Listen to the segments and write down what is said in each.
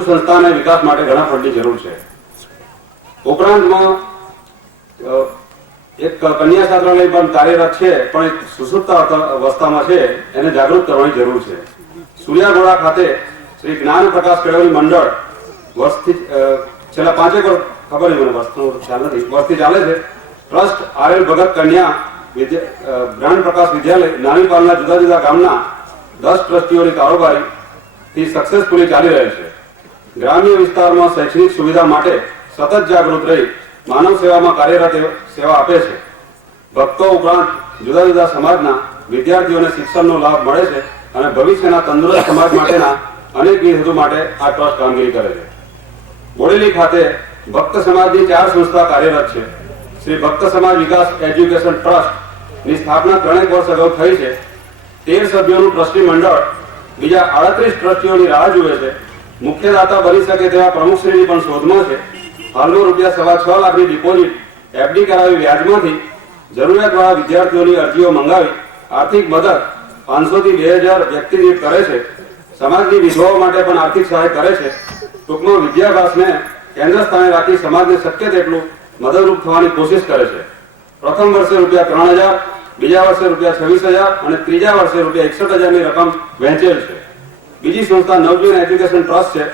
સંસ્થાને વિકાસ માટે ઘણા ફંડની જરૂર છે. ઉપરાંતમાં એક કન્યા છાત્રાલય પણ કાર્યરત છે, પણ એક સુસુપ્ત અવસ્થામાં છે, એને જાગૃત કરવાની જરૂર છે. સૂર્યાગોળા ખાતે શ્રી જ્ઞાન પ્રકાશ કેળવણી મંડળ વર્ષથી છેલ્લા 5 વર્ષ, ખબર નહીં મને વર્ષનો ખ્યાલ નથી, વર્ષથી ચાલે છે. ટ્રસ્ટ આરએલ ભગત કન્યા જ્ઞાન પ્રકાશ વિદ્યાલય નાનીપાલના જુદા જુદા ગામના 10 ટ્રસ્ટીઓની કારોબારીથી સક્સેસફુલી ચાલી રહેલ છે. ગ્રામ્ય વિસ્તારમાં શૈક્ષણિક સુવિધા માટે સતત જાગૃત રહી માનવ સેવામાં કાર્યરત સેવા આપે છે. ભક્તો ઉપરાંત જુદા જુદા સમાજના વિદ્યાર્થીઓને શિક્ષણનો લાભ મળે છે અને ભવિષ્યના તંદુરસ્ત સમાજ માટેના અનેકવિધ હેતુ માટે આ ટ્રસ્ટ કામગીરી કરે છે. બોડેલી ખાતે ભક્ત સમાજની 4 સંસ્થા કાર્યરત છે. શ્રી ભક્ત સમાજ વિકાસ એજ્યુકેશન ટ્રસ્ટની સ્થાપના 3 વર્ષ અગાઉ થઈ છે. 13 સભ્યોનું ટ્રસ્ટી મંડળ બીજા 38 ટ્રસ્ટીઓની રાહ જુએ છે. મુખ્ય દાતા બની શકે તેવા પ્રમુખશ્રીની પણ શોધમાં છે. હાલમાં ₹6.25 લાખની ડિપોઝિટ એફડી કરાવી વ્યાજમાંથી જરૂરિયાતવાળા વિદ્યાર્થીઓની અરજીઓ મંગાવી આર્થિક મદદ 500 થી 2000 વ્યક્તિ દીઠ કરે છે. સમાજની વિધવાઓ માટે પણ આર્થિક સહાય કરે છે. ટૂંકમાં વિદ્યાભ્યાસને કેન્દ્ર સ્થાને રાખી સમાજને શક્ય તેટલું મદદરૂપ થવાની કોશિશ કરે છે. પ્રથમ વર્ષે ₹3000, બીજા વર્ષે ₹26,000 અને ત્રીજા વર્ષે ₹61,000ની રકમ વહેંચેલ છે. બીજી સંસ્થા નવજીવન એજ્યુકેશન ટ્રસ્ટ છે.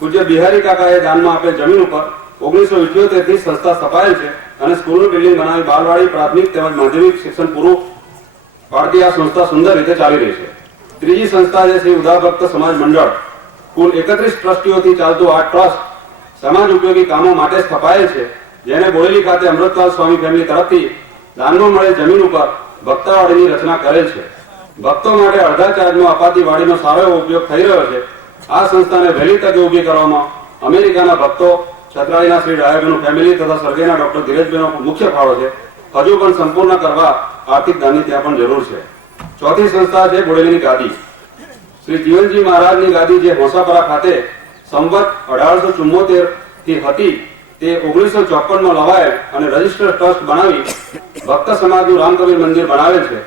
પૂજ્ય બિહારી કાકાએ દાનમાં આપેલ જમીન ઉપર 1978 થી સંસ્થા સ્થપાયેલ છે અને સ્કૂલનું બિલ્ડિંગ બનાવી બાલવાડી, પ્રાથમિક તેમજ માધ્યમિક શિક્ષણ પૂરું પાડતી આ સંસ્થા સુંદર રીતે ચાલી રહી છે. ત્રીજી સંસ્થા છે શ્રી ઉદાભક્ત સમાજ મંડળ. કુલ 31 ટ્રસ્ટીઓથી ચાલતું આ ટ્રસ્ટ સમાજ ઉપયોગી કામો માટે સ્થપાયેલ છે, જેને બોડેલી ખાતે અમૃતલાલ સ્વામી ફેમિલી તરફથી દાનમાં મળેલ જમીન ઉપર ભક્તવાડીની રચના કરેલ છે. ભક્તો માટે અડધા ચાર્જમાં અપાતી વાડીનો સારો એવો ઉપયોગ થઈ રહ્યો છે. આ સંસ્થાને વહેલી તકે ઊભી કરવામાં અમેરિકાના ભક્તો, છત્રાલીના શ્રી ડાયાબેનનું ફેમિલી તથા સરગેના ડોક્ટર ધીરજબેનનો મુખ્ય ફાળો છે. હજુ પણ સંપૂર્ણ કરવા આર્થિક દાનની ત્યાં પણ જરૂર છે. ચોથી સંસ્થા છે બોડેલીની ગાદી. શ્રી જીવનજી મહારાજની ગાદી જે હોસાપરા ખાતે સંવત 1874 થી હતી તે 1954માં લવાયેલ અને રજિસ્ટર્ડ ટ્રસ્ટ બનાવી ભક્ત સમાજનું રામકબીર મંદિર બનાવેલ છે.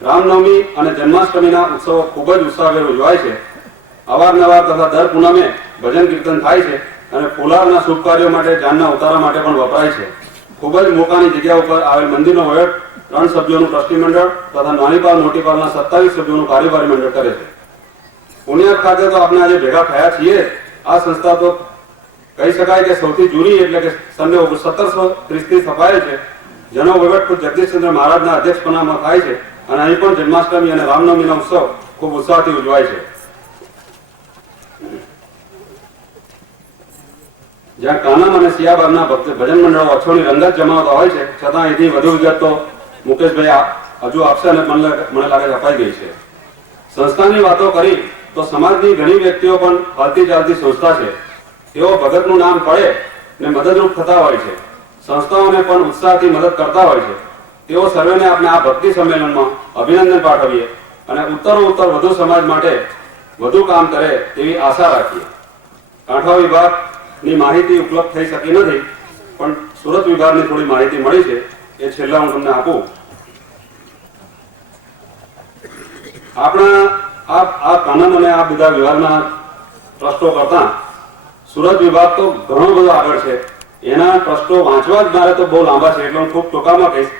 રામનવમી અને જન્માષ્ટમીના ઉત્સવો ખૂબ જ ઉત્સાહભેર ઉજવાય છે. અવારનવાર તથા દર પૂનમે ભજન કીર્તન થાય છે અને ફુલારના શુભ કાર્યો માટે, જાનના ઉતારા માટે પણ વપરાય છે. ખૂબ જ મોકાની જગ્યા ઉપર આવેલ મંદિરનો વહીવટ 3 સભ્યોનું ટ્રસ્ટી મંડળ તથા નાનીપાલ મોટીપાલના 27 સભ્યોનું કાર્યકારી મંડળ કરે છે. પુણ્યાક ખાતે તો આપણે આજે ભેગા થયા છીએ. આ સંસ્થા તો કહી શકાય કે સૌથી જૂની, એટલે કે સન 1730 થી સ્થપાયેલ છે, જેનો વહીવટ જગદીશચંદ્ર મહારાજના અધ્યક્ષપણામાં થાય છે અને અહીં પણ જન્માષ્ટમી અને રામનવમીનો ઉત્સવ ખૂબ ઉત્સાહથી ઉજવાય છે. જ્યાં કાનમ અને સિયાબાગના ભજન મંડળો અછોની રંગત જમાવતા હોય છે, છતાં અહીંથી વધુ વિગત તો મુકેશભાઈ હજુ આપશે અને મને લાગે અપાઈ ગઈ છે. સંસ્થાની વાતો કરી તો સમાજની ઘણી વ્યક્તિઓ પણ હાલતી ચાલતી સંસ્થા છે. તેઓ ભગતનું નામ પડે ને મદદરૂપ થતા હોય છે. સંસ્થાઓને પણ ઉત્સાહથી મદદ કરતા હોય છે. તેઓ સર્વેને આપણે આ ભક્તિ સંમેલનમાં અભિનંદન પાઠવીએ અને ઉત્તરોત્તર વધુ સમાજ માટે વધુ કામ કરે તેવી આશા રાખીએ. કાંઠા વિભાગની માહિતી ઉપલબ્ધ થઈ શકી નથી, પણ સુરત વિભાગની થોડી માહિતી મળી છે, એ છેલ્લા હું તમને આપું. આપણા આ કાનૂન અને આ બધા વિભાગના ટ્રસ્ટો કરતા સુરત વિભાગ તો ઘણો બધો આગળ છે. એના ટ્રસ્ટો વાંચવા જ મારે તો બહુ લાંબા છે, એટલે હું ખૂબ ટૂંકામાં કહીશ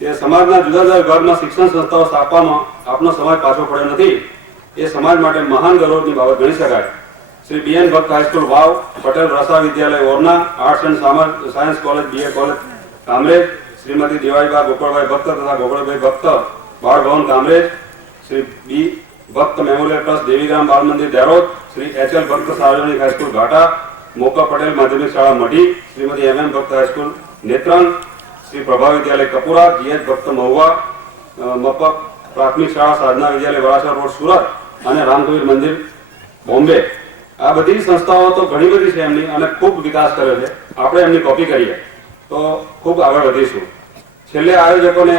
કે સમાજના જુદા જુદા વિભાગમાં શિક્ષણ સંસ્થાઓ સ્થાપવામાં આપનો સમાજ પાછો પડ્યો નથી. એ સમાજ માટે મહાન ગૌરવની બાબત ગણી શકાય. Shri BN Bhakt high school Vav, Patel Rasa Vidyalaya Orna, arts and science college, BA college Kamrej, Shrimati Devaiba Gopalbhai Bhakt તથા Gopalbhai Bhakt Bal Bhavan Kamrej, Shri B Bhakt memorial trust Devigram Bal Mandir દેરોદ, Shri HL ભક્ત સાર્વજનિક હાઈસ્કૂલ ઘાટા, મોકા પટેલ માધ્યમિક શાળા મઢી, શ્રીમતી MM ભક્ત હાઈસ્કૂલ નેત્રંગ, શ્રી પ્રભા વિદ્યાલય કપુરા, GH ભક્ત મહુવા, મપક પ્રાથમિક શાળા સાધના વિદ્યાલય વરાછા રોડ સુરત અને રામકબીર મંદિર બોમ્બે. આ બધી સંસ્થાઓ તો ઘણી બધી છે એમની અને ખૂબ વિકાસ કર્યો છે. આપણે એમની કોપી કરીએ તો ખૂબ આગળ વધીશું. છેલ્લે આયોજકોને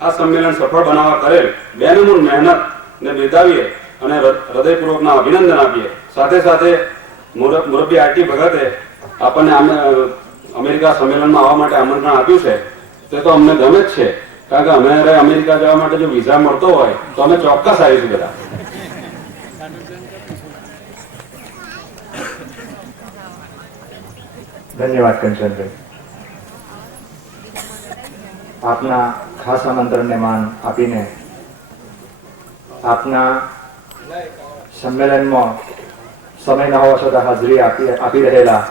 આ સંમેલન સફળ બનાવવા કરેલ બેનમૂન મહેનત ને બિરદાવીએ અને હૃદયપૂર્વકના અભિનંદન આપીએ. સાથે સાથે મુરબ્બી આરટી ભગતે આપણને અમેરિકા સંમેલનમાં આવવા માટે આમંત્રણ આપ્યું છે. તે તો અમને ગમે જ છે, કારણ કે અમારે અમેરિકા જવા માટે જો વિઝા મળતો હોય તો અમે ચોક્કસ આવીશું બધા. ધન્યવાદ કંચનભાઈ. આપના ખાસ આમંત્રણને માન આપીને આપના સંમેલનમાં સમય ન હોવા છતાં હાજરી આપી રહેલા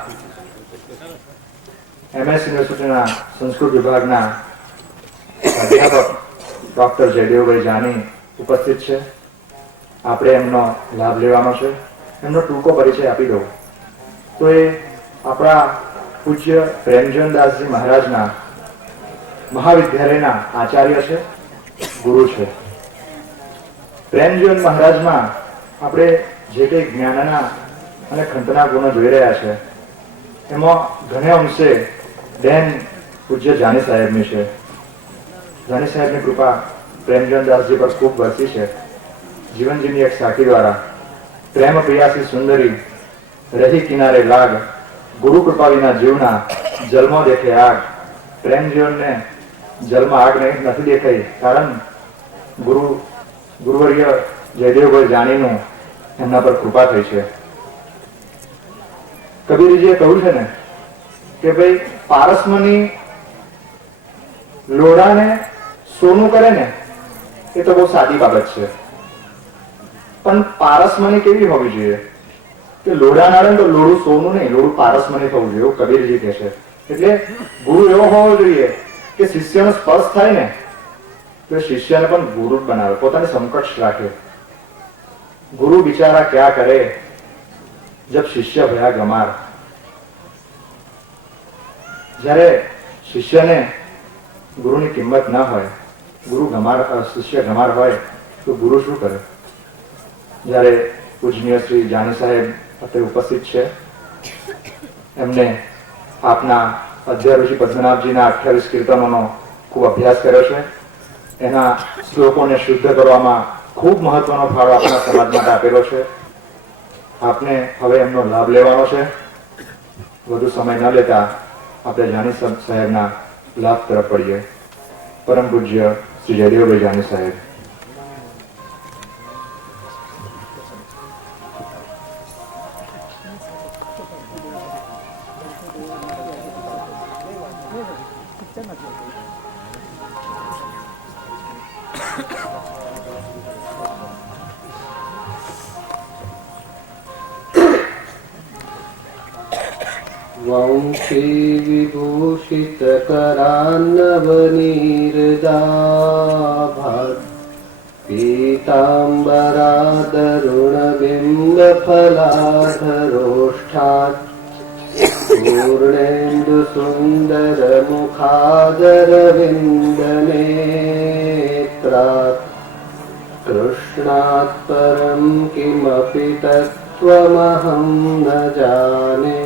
MS યુનિવર્સિટીના સંસ્કૃત વિભાગના અધ્યાપક ડોક્ટર જયદેવભાઈ જાની ઉપસ્થિત છે. આપણે એમનો લાભ લેવાનો છે. એમનો ટૂંકો પરિચય આપી દઉં તો એ આપણા પૂજ્ય પ્રેમજીવનદાસજી મહારાજના મહાવિદ્યાલયના આચાર્ય છે, ગુરુ છે. પ્રેમજીવન મહારાજમાં આપણે જે કંઈ જ્ઞાનના અને ખંતના ગુણો જોઈ રહ્યા છે એમાં ઘણા અંશે બેન પૂજ્ય જાની સાહેબની છે. જાની સાહેબની કૃપા પ્રેમજીવનદાસજી પર ખૂબ વરસી છે. જીવનજીની એક સાખી દ્વારા પ્રેમ પ્રિયાસી સુંદરી રહી કિનારે લાગ, ગુરુ કૃપા વિના જીવના જલમો દેખે આગ. પ્રેમ જીવનને જલમાં આગ નથી દેખાઈ, કારણ ગુરુવર્ય જયદેવભાઈ જાનીનું એમના પર કૃપા થઈ છે. કબીરજીએ કહ્યું છે ને કે ભાઈ પારસમની લોઢાને સોનું કરે ને એ તો બહુ સાદી બાબત છે, પણ પારસમની કેવી હોવી જોઈએ કે લોઢા નાડે તો લોઢું સોનું નહીં, લોઢું પારસમની થવું જોઈએ, એવું કબીરજી કહે છે. એટલે ગુરુ એવો હોવો જોઈએ કે શિષ્યનો સ્પર્શ થાય ને તો શિષ્યને પણ ગુરુ જ બનાવે, પોતાની સમકક્ષ રાખે. ગુરુ બિચારા ક્યાં કરે જબ શિષ્ય ભયા ગમાર. જ્યારે શિષ્યને ગુરુની કિંમત ના હોય, શિષ્ય ગમાર હોય તો ગુરુ શું કરે? જ્યારે પૂજનીય શ્રી જાની સાહેબ અત્યારે ઉપસ્થિત છે, એમને આપના અધ્યાઋષિ પદ્મનાભજીના 28 કીર્તનોનો ખૂબ અભ્યાસ કર્યો છે. એના શ્લોકોને શુદ્ધ કરવામાં ખૂબ મહત્વનો ફાળો આપણા સમાજ માટે આપેલો છે. આપને હવે એમનો લાભ લેવાનો છે. વધુ સમય ન લેતા આપણે જાની સાહેબના લાભ તરફ પડીએ. પરમ પૂજ્ય શ્રી જયદેવભાઈ જાની સાહેબ. वंशी विभूषित करान्नवनीरदाभात् पीताम्बरादरुणबिम्ब फलाधरोष्ठात् पूर्णेन्दु सुन्दर मुखादरविन्दनेत्रात् कृष्णात् परं किमपि तत्त्वमहं न जाने.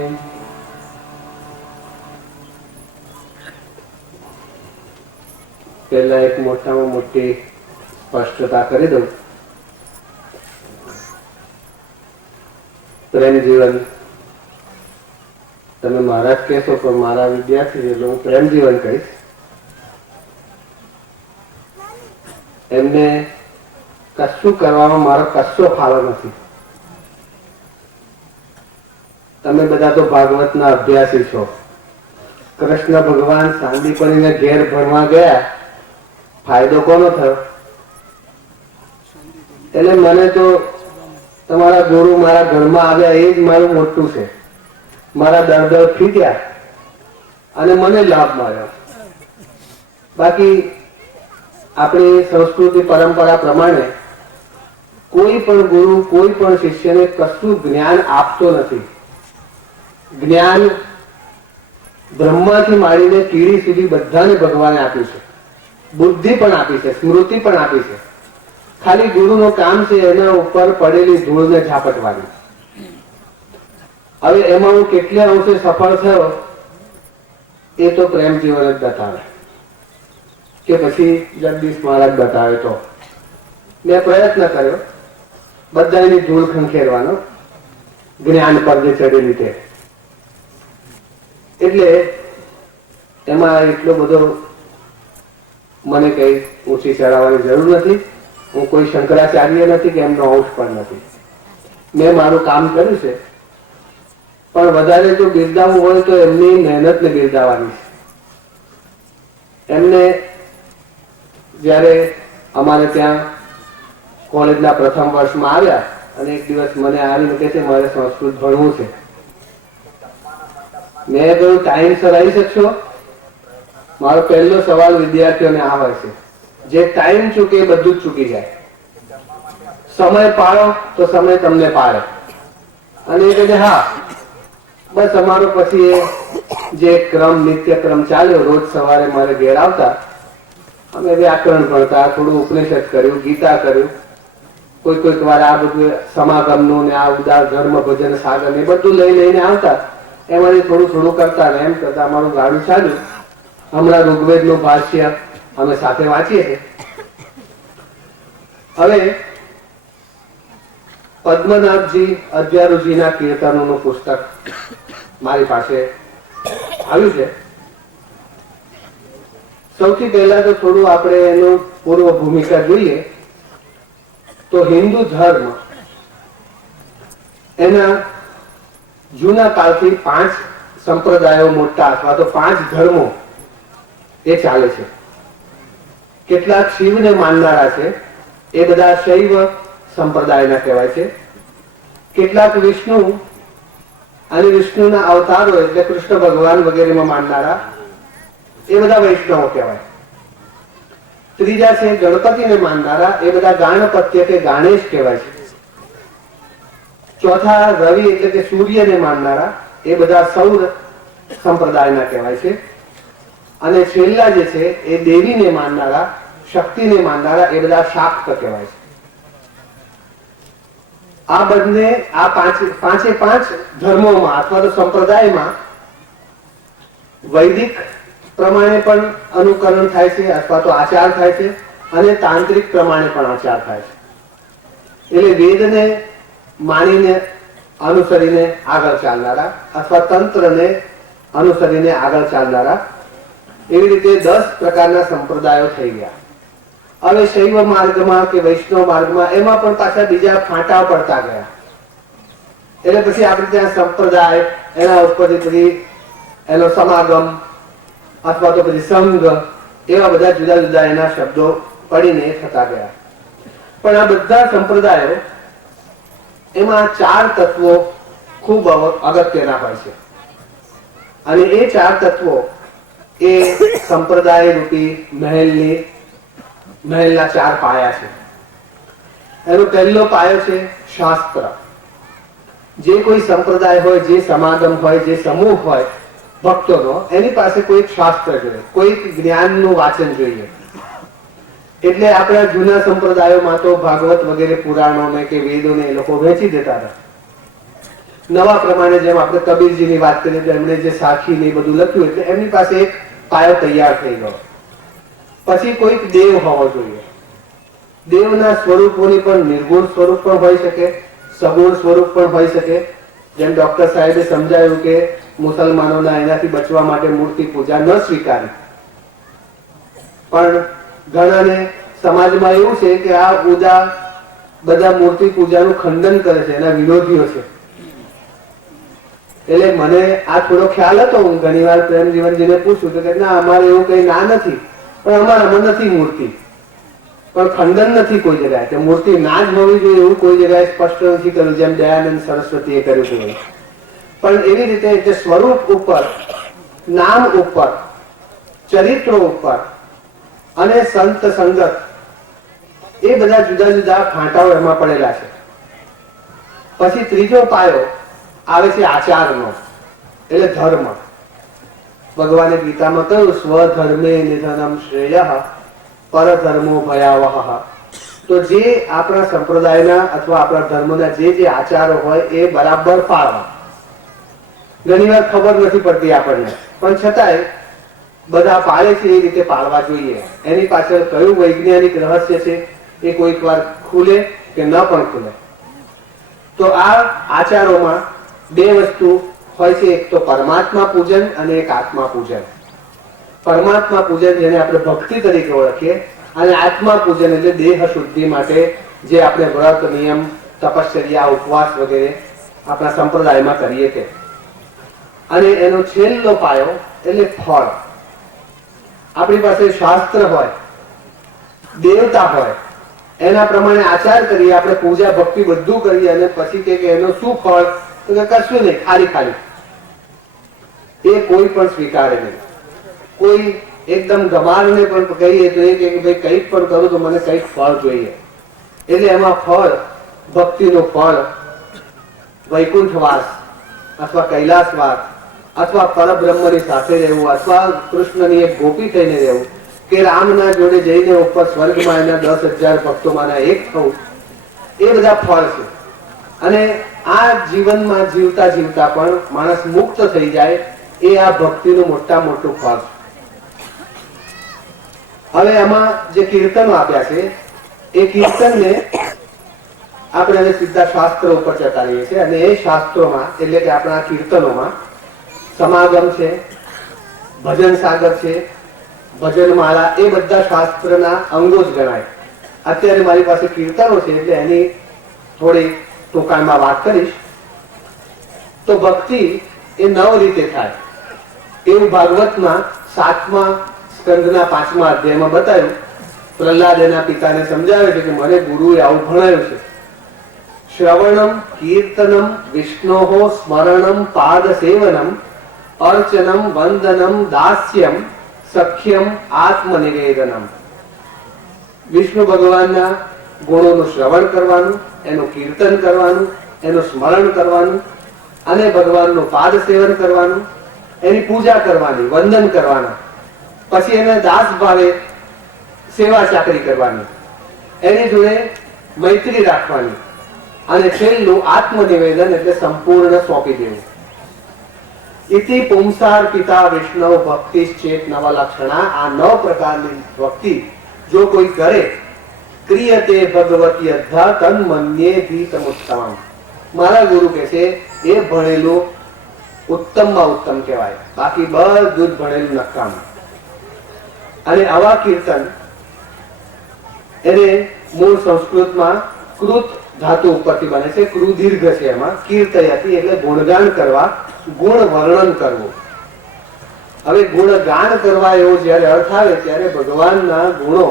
પહેલા એક મોટામાં મોટી સ્પષ્ટતા કરી દઉં. પ્રેમ જીવન તમે મારા જ કહેશો, પણ મારા વિદ્યાર્થી એટલે હું પ્રેમ જીવન કહીશ. એમને કશું કરવામાં મારો કશો ફાળો નથી. તમે બધા તો ભાગવતના અભ્યાસી છો. કૃષ્ણ ભગવાન સાંદીપણીને ઘેર ભણવા ગયા, ફાયદો કોનો થયો? એટલે મને તો તમારા ગુરુ મારા ઘરમાં આવ્યા એ જ મારું મોટું છે. મારા દર્દ ફીટ્યા અને મને લાભ મળ્યો. બાકી આપણી સંસ્કૃતિ પરંપરા પ્રમાણે કોઈ પણ ગુરુ કોઈ પણ શિષ્યને કશું જ્ઞાન આપતો નથી. જ્ઞાન બ્રહ્માથી માંડીને કીડી સુધી બધાને ભગવાને આપ્યું છે. બુદ્ધિ પણ આપી છે, સ્મૃતિ પણ આપી છે. ખાલી ગુરુનું કામ છે એના ઉપર પડેલી ધૂળને ઝાપટવાની. હવે એમાં હું કેટલા અંશે સફળ થયો એ તો પ્રેમ જીવન જ બતાવે, કે પછી જગદીશ મહારાજ બતાવે. તો મેં પ્રયત્ન કર્યો બધાની ધૂળ ખંખેરવાનો, જ્ઞાન પર જે ચડેલી તે. એટલે એમાં એટલો બધો મને કઈ ઊંચી ચડાવવાની જરૂર નથી. હું કોઈ શંકરાચાર્ય નથી કે એમનો અંશ પણ નથી. મેં મારું કામ કર્યું છે. પણ વધારે જો બિરદાવવું હોય તો એમની મહેનતને બિરદાવવાની છે. એમને જ્યારે અમારે ત્યાં કોલેજના પ્રથમ વર્ષમાં આવ્યા અને એક દિવસ મને આવીને કહે છે મારે સંસ્કૃત ભણવું છે. મેં કહ્યું ટાઈમસર આવી શકશો? મારો પહેલો સવાલ વિદ્યાર્થીઓને આ હોય છે, જે ટાઈમ ચૂકે એ બધું જ ચૂકી જાય. સમય પાળો તો સમય તમને પાડે. અને એ કહે હા. બસ અમારો પછી જે નિત્યક્રમ ચાલ્યો, રોજ સવારે મારે ઘેર આવતા, અમે વ્યાકરણ ભણતા, થોડું ઉપનિષદ કર્યું, ગીતા કર્યું, કોઈક વાર આ બધું સમાગમનું ને આ ઉદાર ધર્મ ભજન સાગર એ બધું લઈને આવતા. એમાંથી થોડું કરતા ને એમ કરતા અમારું ગાડું ચાલ્યું. હમણાં ઋગ્વેદનું ભાષ્ય અમે સાથે વાંચીએ છીએ. હવે પદ્મનાભજી અદ્યારુજીના કીર્તનોનું પુસ્તક મારી પાસે આવ્યું છે. સૌથી પહેલા તો થોડું આપણે એનું પૂર્વ ભૂમિકા જોઈએ તો હિન્દુ ધર્મ એના જૂના કાળથી 5 સંપ્રદાયો મોટા અથવા તો 5 ધર્મો એ ચાલે છે. કેટલાક શિવને માનનારા છે, એ બધા શૈવ સંપ્રદાયના કહેવાય છે. કેટલાક વિષ્ણુ અને વિષ્ણુના અવતારો એટલે કૃષ્ણ ભગવાન વગેરેમાં માનનારા, એ બધા વૈષ્ણવો કહેવાય. ત્રીજા છે ગણપતિને માનનારા, એ બધા ગાણપત્ય કે ગાણેશ કહેવાય છે. ચોથા રવિ એટલે કે સૂર્યને માનનારા, એ બધા સૌર સંપ્રદાયના કહેવાય છે. અને છેલ્લા જે છે એ દેવીને માનનારા, શક્તિને માનનારા, એ બધા શાક્ત કહેવાય છે. આ બંને આ પાંચે 5 ધર્મોમાં અથવા તો સંપ્રદાયમાં વૈદિક પ્રમાણે પણ અનુકરણ થાય છે અથવા તો આચાર થાય છે, અને તાંત્રિક પ્રમાણે પણ આચાર થાય છે. એટલે વેદને માનીને અનુસરીને આગળ ચાલનારા અથવા તંત્રને અનુસરીને આગળ ચાલનારા, એવી રીતે 10 પ્રકારના સંપ્રદાયો થઈ ગયા. હવે શૈવ માર્ગમાં કે વૈષ્ણવ માર્ગમાં એમાં પણ પાછા બીજા ફાંટા પડતા ગયા. એટલે પછી આપણે ત્યાં સંપ્રદાય, એના ઉપરથી પછી એનો સમાગમ અથવા તો પછી સંઘ, એવા બધા જુદા જુદા એના શબ્દો પડીને થતા ગયા. પણ આ બધા સંપ્રદાયો એમાં 4 તત્વો ખૂબ અગત્યના હોય છે. અને એ 4 તત્વો એ સંપ્રદાય રૂપી મહેલના 4 પાયા છે. એનો પહેલો પાયો છે શાસ્ત્ર. જે કોઈ સંપ્રદાય હોય, જે સમાગમ હોય, જે સમૂહ હોય ભક્તોનો, એની પાસે કોઈક શાસ્ત્ર જોઈએ, કોઈક જ્ઞાનનું વાંચન જોઈએ. એટલે આપણા જૂના સંપ્રદાયોમાં તો ભાગવત વગેરે પુરાણોને કે વેદોને એ લોકો વેચી દેતા હતા. નવા પ્રમાણે જેમ આપણે કબીરજીની વાત કરીએ તો એમણે જે સાખી ને બધું લખ્યું, એટલે એમની પાસે એક પાયો તૈયાર થઈ ગયો. પછી કોઈક દેવ હોવો જોઈએ. દેવના સ્વરૂપોની પણ નિર્ગુણ સ્વરૂપ પણ હોઈ શકે, સગુણ સ્વરૂપ પણ હોઈ શકે. જેમ ડોક્ટર સાહેબે સમજાવ્યું કે મુસલમાનોના એનાથી બચવા માટે મૂર્તિ પૂજા ન સ્વીકારી. પણ ઘણાને સમાજમાં એવું છે કે આ બધા મૂર્તિ પૂજાનું ખંડન કરે છે, એના વિરોધીઓ છે. એટલે મને આ થોડો ખ્યાલ હતો. હું ઘણી વાર પ્રેમજીવનજીને પૂછું તો કે ના, અમારે એવું કઈ ના નથી, પણ અમારામાં નથી મૂર્તિ, પણ ખંડન નથી કોઈ જગ્યાએ કે મૂર્તિ ના જ હોવી જોઈએ એવું કોઈ જગ્યાએ સ્પષ્ટ નથી કર્યું, જેમ દયાનંદ સરસ્વતીએ કર્યું હતું. પણ એવી રીતે સ્વરૂપ ઉપર, નામ ઉપર, ચરિત્રો ઉપર અને સંત સંગત, એ બધા જુદા જુદા ફાંટાઓ એમાં પડેલા છે. પછી ત્રીજો પાયો આવે છે આચારનો, એટલે ધર્મ. ભગવાને ગીતામાં કહ્યું સ્વધર્મે નિધનમ શ્રેયઃ પરધર્મો ભયાવહ. તો જે આપણા સંપ્રદાયના અથવા આપણા ધર્મના જે આચારો હોય એ બરાબર પાળવા. ઘણી વાર ખબર નથી પડતી આપણને, પણ છતાંય બધા પાળે છે એ રીતે પાળવા જોઈએ. એની પાછળ કયું વૈજ્ઞાનિક રહસ્ય છે એ કોઈક વાર ખુલે કે ન પણ ખુલે. તો આ આચારોમાં 2 વસ્તુ હોય છે, એક તો પરમાત્મા પૂજન અને એક આત્મા પૂજન. પરમાત્મા પૂજન જેને આપણે ભક્તિ તરીકે ઓળખીએ, અને આત્મા પૂજન એટલે દેહ શુદ્ધિ માટે જે આપણે વ્રત, નિયમ, તપશ્ચર્યા, ઉપવાસ વગેરે આપણા સંપ્રદાયમાં કરીએ છીએ. અને એનો છેલ્લો પાયો એટલે ફળ. આપણી પાસે શાસ્ત્ર હોય, દેવતા હોય, એના પ્રમાણે આચાર કરીએ, આપણે પૂજા ભક્તિ બધું કરીએ અને પછી કે એનું શું ફળ? તો કે કશું નહીં, ખાલી ખાલી. એ કોઈ પણ સ્વીકારે નહીં. કોઈ એકદમ ગમારને પણ કહીએ તો એ કે ભાઈ કંઈક પણ કરું તો મને કંઈક ફળ જોઈએ. એટલે એમાં ફળ, ભક્તિનું ફળ વૈકુંઠવાસ અથવા કૈલાસવાસ અથવા પરબ્રહ્મની સાથે રહેવું અથવા કૃષ્ણની એક ગોપી થઈને રહેવું કે રામના જોડે જઈને ઉપર સ્વર્ગમાં એના 10,000 ભક્તોમાંના એક થવું, એ બધા ફળ છે. અને આ જીવનમાં જીવતા જીવતા પણ માણસ મુક્ત થઈ જાય, એ આ ભક્તિનું મોટા મોટું ફળ છે. હવે આમાં જે કીર્તનો આપ્યા છે એ કીર્તનને આપણે હવે સીધા શાસ્ત્રો ઉપર જતા રહીએ છીએ અને એ શાસ્ત્રોમાં એટલે કે આપણા કીર્તનોમાં સમાગમ છે, ભજન સાગર છે, ભજનમાળા, એ બધા શાસ્ત્રના અંગો જ ગણાય. અત્યારે મારી પાસે કીર્તનો છે એટલે એની થોડી ટૂંકાણમાં વાત કરીશ. તો ભક્તિ એ 9 રીતે થાય એવું ભાગવતમાં 7મા સ્કંદના 5મા અધ્યાયમાં બતાવ્યું. પ્રહલાદ એના પિતાને સમજાવે છે કે મને ગુરુએ આવું ભણાવ્યું છે. શ્રવણમ, કીર્તનમ, વિષ્ણોઃ સ્મરણમ, પાદ સેવનમ, અર્ચનમ, વંદનમ, દાસ્યમ, સખ્યમ, આત્મનિવેદનમ. વિષ્ણુ ભગવાનના ગુણોનું શ્રવણ કરવાનું, એનું કીર્તન કરવાનું, એનું સ્મરણ કરવાનું અને ભગવાનનું પાદ સેવન કરવાનું, એની પૂજા કરવાની, વંદન કરવાના, પછી એને દાસ ભાવે સેવા ચાકરી કરવાની, એની જોડે મૈત્રી રાખવાની અને છેલ્લું આત્મનિવેદન એટલે સંપૂર્ણ સોંપી દેવું. ઇતિ પુંસાર પિતા વિષ્ણુ ભક્તિ ચેત નવલક્ષણા. આ 9 પ્રકારની ભક્તિ જો કોઈ કરે, ક્રિયતે ભગવતી અધ્ધા તન્મન્યે ભીતમુત્તમમ. મારા ગુરુ કહે છે એ ભણેલું ઉત્તમમાં ઉત્તમ કહેવાય, બાકી બધું જ ભણેલું નકામું. અને આવા કીર્તન એને મૂળ સંસ્કૃતમાં કૃત ધાતુ ઉપરથી બને છે, કૃ દીર્ઘ છે એમાં, કીર્તયતી એટલે ગુણગાન કરવા, ગુણ વર્ણન કરવું. હવે ગુણગાન કરવા એવો જ્યારે અર્થ આવે ત્યારે ભગવાનના ગુણો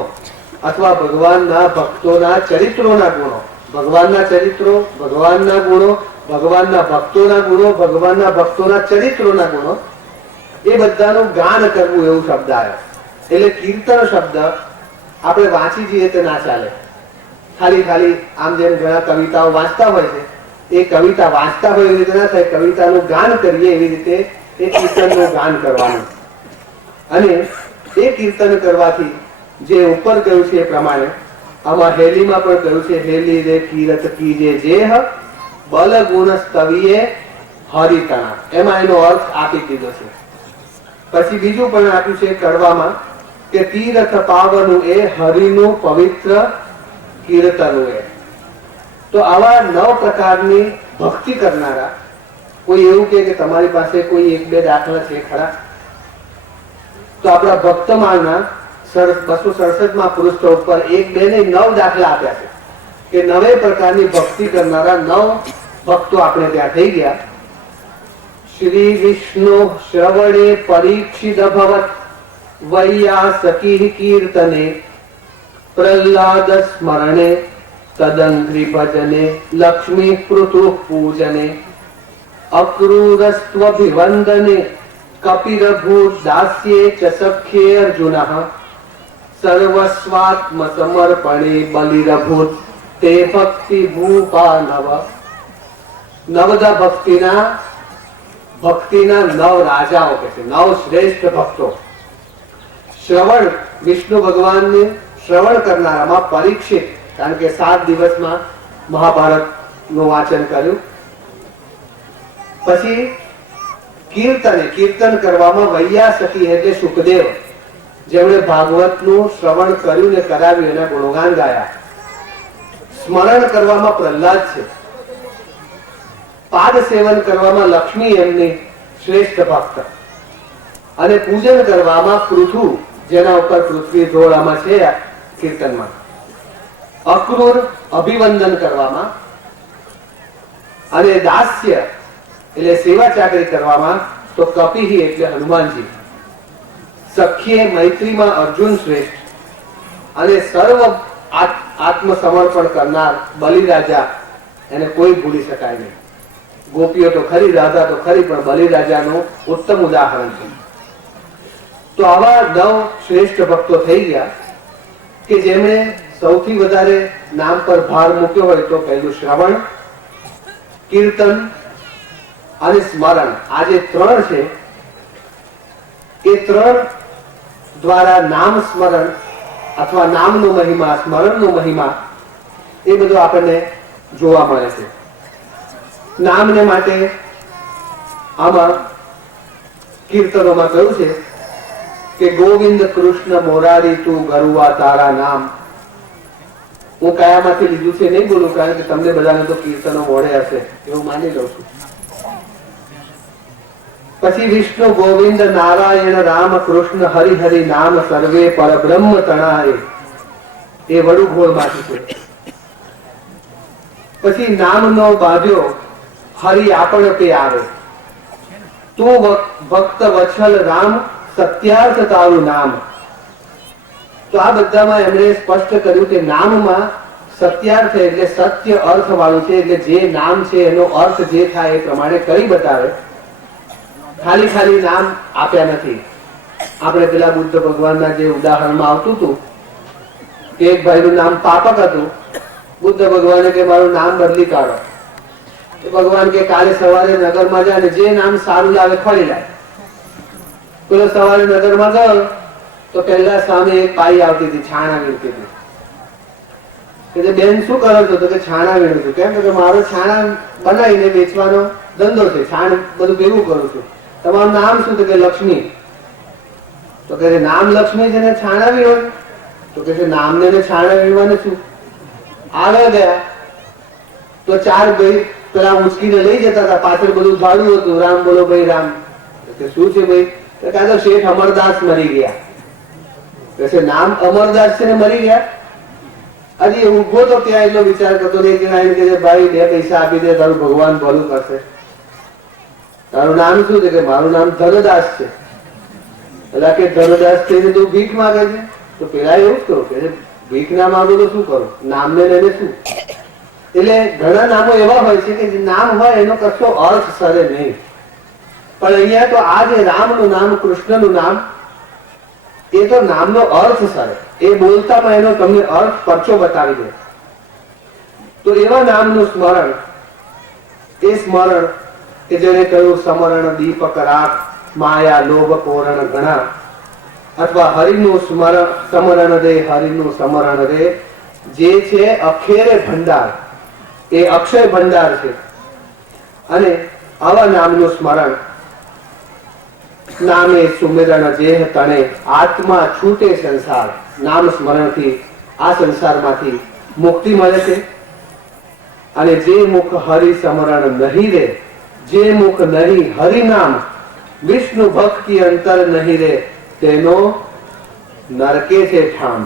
અથવા ભગવાનના ભક્તોના ચરિત્રોના ગુણો, ભગવાનના ચરિત્રો, ભગવાનના ગુણો, ભગવાનના ભક્તોના ગુણો, ભગવાનના ભક્તોના ચરિત્રોના ગુણો, એ બધાનું ગાન કરવું એવું શબ્દ આવ્યો. એટલે કીર્તન શબ્દ આપણે વાંચી જઈએ તો ના ચાલે. ખાલી ખાલી આમ જેમ ઘણા કવિતાઓ વાંચતા હોય છે, એ કવિતા વાંચતા હોય એવી રીતે ના થાય, કવિતાનું ગાન કરીએ એવી રીતે એ કીર્તનનું ગાન કરવાનું. અને એ કીર્તન કરવાથી જે ઉપર કહ્યું છે એ પ્રમાણે આમાં હેલીમાં પણ કહ્યું છે, હેલી રે કીરત કીજે જેહ બલ ગુણ સ્તવીએ હરિતણા. એમાં એનો અર્થ આપી દીધો છે. પછી બીજું પણ આપ્યું છે કડવામાં કે તીર્થ પાવનું એ હરિનું પવિત્ર કીર્તનું એ. તો આવા 9 પ્રકારની ભક્તિ કરનારા કોઈ એવું કે તમારી પાસે કોઈ 1-2 દાખલા છે ખરા? તો આપણા ભક્તમાળના 267માં પૃષ્ઠ ઉપર 1-2 નહીં 9 દાખલા આપ્યા છે કે 9 પ્રકારની ભક્તિ કરનારા 9 ભક્તો આપણે ત્યાં થઈ ગયા. શ્રી વિષ્ણુ શ્રવણે પરીક્ષિત અભવત વૈયાસકી કીર્તને પ્રહલાદ સ્મરણે તદંઘ્રી ભજને લક્ષ્મી પૃથુ પૂજને અક્રૂરસ્ત્વભિવંદને કપિરભૂત દાસ્યે ચ સખ્યે અર્જુનઃ સર્વસ્વાત્મ સમર્પણે બલિરભૂત તે ભક્તિ ભૂપા નવ. નવદા ભક્તિના 9 રાજાઓ કે છે, 9 શ્રેષ્ઠ ભક્તો. શ્રવણ, વિષ્ણુ ભગવાનને શ્રવણ કરનારામાં પરીક્ષિત, કારણ કે 7 દિવસમાં મહાભારતનું વાંચન કર્યું. પછી કીર્તન કરવામાં વૈયાસકી એટલે સુખદેવ, જેમણે ભાગવતનું શ્રવણ કર્યું ને કરાવ્યું, એના ગુણગાન ગાયા. સ્મરણ કરવામાં પ્રહલાદ છે. પાદ સેવન કરવામાં લક્ષ્મી એમની શ્રેષ્ઠ ભક્ત. અને પૂજન કરવામાં પૃથુ, જેના ઉપર પૃથ્વી ધોળામાં છે કીર્તનમાં. અક્રૂર અભિવંદન કરવામાં અને દાસ્ય એટલે સેવા ચાકરી કરવામાં તો કપિહી એટલે હનુમાનજી, સખ્ય મૈત્રીમાં અર્જુન શ્રેષ્ઠ અને સર્વ આત્મસમર્પણ કરનાર બલિરાજા, એને કોઈ ભૂલી શકાય નહીં. ગોપીઓ તો ખરી, રાધા તો ખરી, પણ બલિરાજાનું ઉત્તમ ઉદાહરણ છે. તો આવા 9 શ્રેષ્ઠ ભક્તો થઈ ગયા કે જેમણે સૌથી વધારે નામ પર ભાર મૂક્યો હોય તો પહેલું શ્રવણ, કીર્તન અને સ્મરણ. આ જે 3 છે એ 3 દ્વારા નામ સ્મરણ અથવા નામનો મહિમા, સ્મરણનો મહિમા એ બધું આપણને જોવા મળે છે. નામને માટે આમાં કીર્તનોમાં કહ્યું છે કે ગોવિંદ કૃષ્ણ મોરારી તું ગરુવા તારા નામ. હું કયામાંથી લીધું છે નહીં બોલું, કારણ કે તમને બધાને તો કીર્તનો મોડે હશે એવું માની લઉં છું. પછી વિષ્ણુ ગોવિંદ નારાયણ રામ કૃષ્ણ હરિ હરિ નામ સર્વે પરબ્રહ્મ તણારે, એ વડુઘોળ માંથી છે. પછી નામનો બાંધ્યો હરિ આપણ તે આવે, તું ભક્ત વત્સલ રામ સત્યાર્થ તારું નામ. તો આ બધામાં એમણે સ્પષ્ટ કર્યું કે નામમાં સત્યાર્થ એટલે સત્ય અર્થ વાળું છે. એટલે જે નામ છે એનો અર્થ જે થાય એ પ્રમાણે કરી બતાવે. ખાલી ખાલી નામ આપ્યા નથી. આપણે પેલા બુદ્ધ ભગવાનના જે ઉદાહરણમાં આવતું હતું કે એક ભાઈનું નામ પાપક હતું. બુદ્ધ ભગવાને કે મારું નામ બદલી કાઢો. ભગવાન કે કાલે સવારે નગરમાં જાય અને જે નામ સારું લાવે ખોલી લાય. પેલો સવારે નગરમાં ગયો તો પહેલા સામે એક બાઈ આવતી હતી, છાણા વીણતી હતી. કે બેન શું કરો છો? તો કે છાણા વીણું છું. કેમ? કે મારો છાણા બનાવીને વેચવાનો ધંધો છે, છાણ બધું ભેગું કરું છું. તમારું નામ શું? તો કે લક્ષ્મી. તો કે નામ લક્ષ્મી છે ને છાણા વીણો? તો કે નામને ને છાણા વીણવાને શું? આગળ ગયા તો 4 ભાઈ પેલા ઉચકીને લઈ જતા હતા. પાછળ બધું ભાડું હતું, રામ બોલો ભાઈ રામ. કે શું છે ભાઈ? તો કાં તો શેઠ અમરદાસ મરી ગયા. કે નામ અમરદાસ છે ને મરી ગયા. હજી ઉભો તો ત્યાં એટલો વિચાર કરતો નહીં કે ભાઈ 2 પૈસા આપી દે, તારું ભગવાન ભલું કરશે. તારું નામ શું છે? કે મારું નામ ધનદાસ છે. એટલે કે ધનદાસ થઈને તું ભીખ માંગે છે? તો પેલા એવું જ કહું કે ભીખ ના માંગો તો શું કરો? નામને લઈને શું? એટલે ઘણા નામો એવા હોય છે કે જે નામ હોય એનો કશો અર્થ સરે નહીં. પણ અહીંયા તો આ જે રામનું નામ, કૃષ્ણનું નામ, એ તો નામનો અર્થ સરે. એ બોલતામાં એનો તમને અર્થ પરચો બતાવી દે. તો એવા નામનું સ્મરણ, એ સ્મરણ કે જેને કહ્યું સમરણ દીપક રાત માયા લોભ કોરણ ગણા, અથવા હરિનું સમરણ રે, હરિનું સમરણ રે, જે છે અખેરે ભંડાર, એ અક્ષય ભંડાર છે. અને આવા નામનું સ્મરણ, નામે સુમિરણ જેહ તણે આત્મા છૂટે સંસાર. નામ સ્મરણથી આ સંસારમાંથી મુક્તિ મળે છે. અને જે મુખ હરિ સમરણ નહીં રે, જે મુખ નહીં હરિ નામ, વિષ્ણુ ભક્તિ અંતર નહીં રે, તેનો નરકે છે ઠામ.